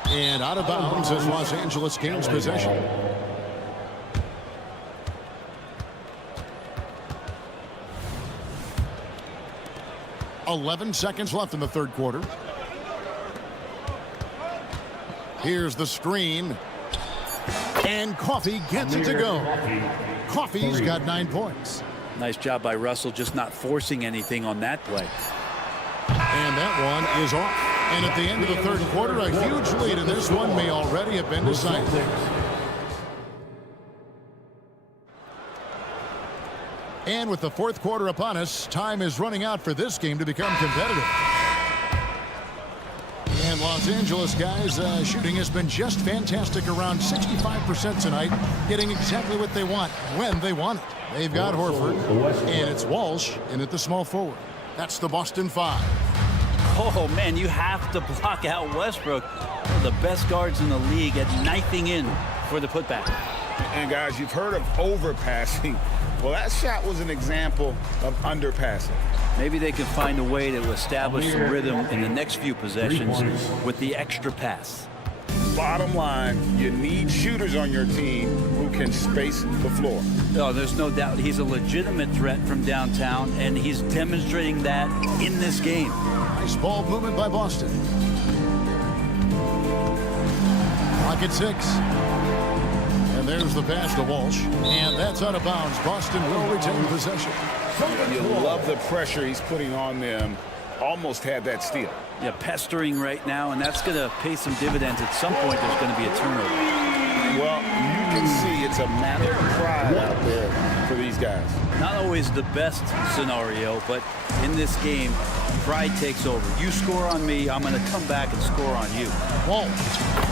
And out of bounds as Los Angeles gains possession. .11 seconds left in the third quarter. Here's the screen. And Coffey gets it to go. Coffey's got 9 points. Nice job by Russell, just not forcing anything on that play. And that one is off. And at the end of the third quarter, a huge lead in this one may already have been decided. And with the fourth quarter upon us, time is running out for this game to become competitive. And Los Angeles guys, shooting has been just fantastic, around 65% tonight, getting exactly what they want when they want it. They've got Horford, and it's Walsh in at the small forward. That's the Boston 5. Oh, man, you have to block out Westbrook. One of the best guards in the league at knifing in for the putback. And, guys, you've heard of overpassing. Well, that shot was an example of underpassing. Maybe they can find a way to establish some rhythm in the next few possessions with the extra pass. Bottom line, you need shooters on your team who can space the floor. Oh, there's no doubt he's a legitimate threat from downtown, and he's demonstrating that in this game. Nice ball movement by Boston. Clock at 6. And there's the pass to Walsh. And that's out of bounds. Boston will retain possession. You love the pressure he's putting on them. Almost had that steal. Yeah, pestering right now, and that's going to pay some dividends. At some point, there's going to be a turnover. Well, you can see It's a matter of pride out there for these guys. Not always the best scenario, but in this game, pride takes over. You score on me, I'm going to come back and score on you. Walsh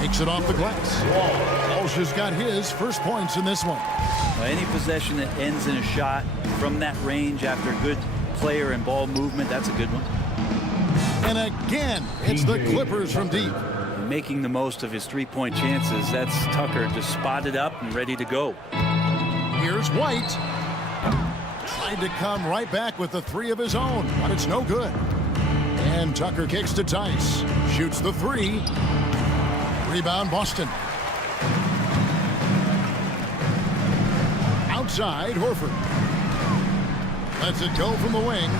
takes it off the glass. Walsh has got his first points in this one. Any possession that ends in a shot from that range after good player and ball movement, that's a good one. And again, it's the Clippers from deep. Making the most of his three-point chances. That's Tucker just spotted up and ready to go. Here's White. Tried to come right back with the three of his own, but it's no good. And Tucker kicks to Tice. Shoots the three. Rebound Boston. Outside, Horford. Lets it go from the wing.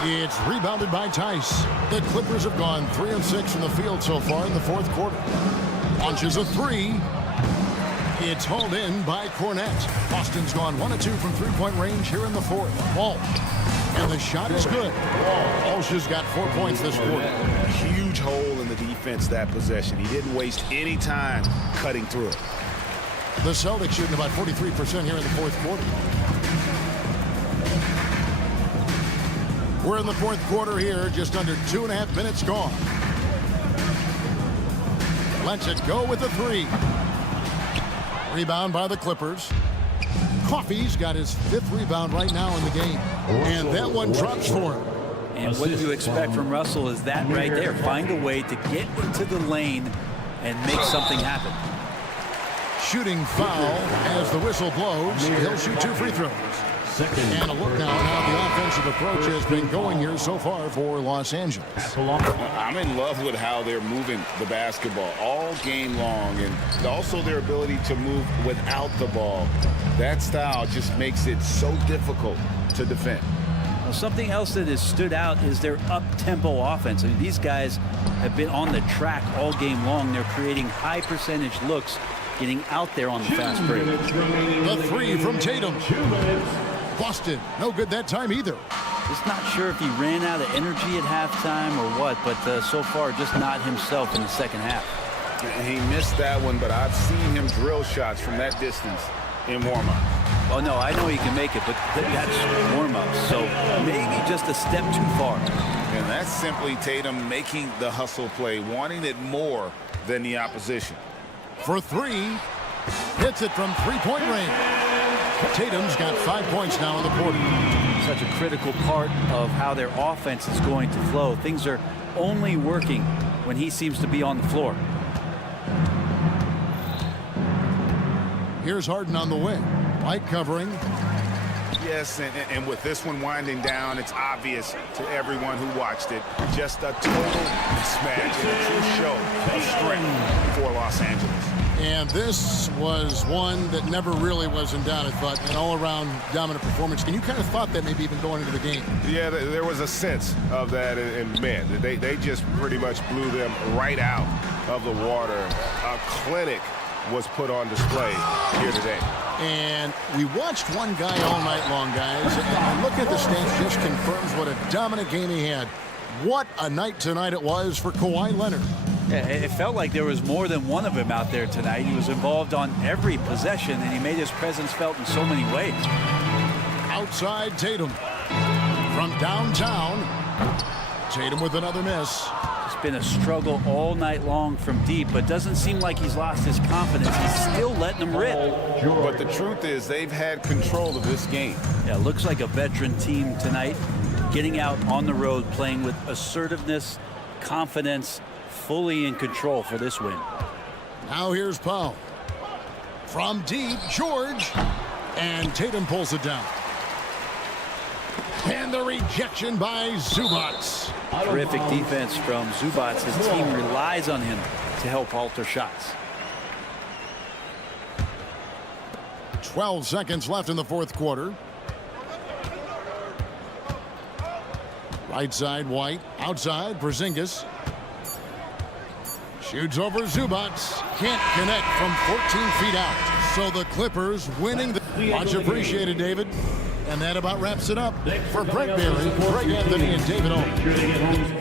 It's rebounded by Tice. The Clippers have gone 3 of 6 from the field so far in the fourth quarter. Launches a three. It's hauled in by Cornette. Boston's gone 1 of 2 from three-point range here in the fourth. Walsh. And the shot is good. Walsh has got 4 points this quarter. A huge hole in the defense that possession. He didn't waste any time cutting through it. The Celtics shooting about 43% here in the fourth quarter. We're in the fourth quarter here, just under 2.5 minutes gone. Lets it go with the three. Rebound by the Clippers. Coffey's got his 5th rebound right now in the game. And that one drops for him. And what you expect from Russell is that right there. Find a way to get into the lane and make something happen. Shooting foul as the whistle blows. He'll shoot 2 free throws. And a look now at how the offensive approach has been going here so far for Los Angeles. I'm in love with how they're moving the basketball all game long, and also their ability to move without the ball. That style just makes it so difficult to defend. Well, something else that has stood out is their up-tempo offense. I mean, these guys have been on the track all game long. They're creating high percentage looks, getting out there on the fast break. The three from Tatum. Boston, no good that time either. Just not sure if he ran out of energy at halftime or what, but so far just not himself in the second half. He missed that one, but I've seen him drill shots from that distance in warm-up. Oh, no, I know he can make it, but that's warm-up, so maybe just a step too far. And that's simply Tatum making the hustle play, wanting it more than the opposition. For three, hits it from three-point range. Tatum's got 5 points now in the quarter. Such a critical part of how their offense is going to flow. Things are only working when he seems to be on the floor. Here's Harden on the wing. White covering. Yes, and with this one winding down, it's obvious to everyone who watched it. Just a total mismatch and a true show of strength for Los Angeles. And this was one that never really was in doubt, I thought. An all-around dominant performance. And you kind of thought that maybe even going into the game. Yeah, there was a sense of that. And man, they just pretty much blew them right out of the water. A clinic was put on display here today. And we watched one guy all night long, guys. And look at the stats, just confirms what a dominant game he had. What a night tonight it was for Kawhi Leonard. Yeah, it felt like there was more than one of him out there tonight. He was involved on every possession, and he made his presence felt in so many ways. Outside Tatum. From downtown. Tatum with another miss. It's been a struggle all night long from deep, but doesn't seem like he's lost his confidence. He's still letting them rip. But the truth is they've had control of this game. Yeah, looks like a veteran team tonight, getting out on the road, playing with assertiveness, confidence, fully in control for this win. Now here's Powell. From deep, George. And Tatum pulls it down. And the rejection by Zubac. Terrific defense from Zubac. His team relies on him to help alter shots. 12 seconds left in the fourth quarter. Right side, White. Outside, Porzingis. Shoots over Zubac. Can't connect from 14 feet out. So the Clippers winning. Much appreciated, David. And that about wraps it up. For Brett Bailey, Greg Anthony, and David Owens.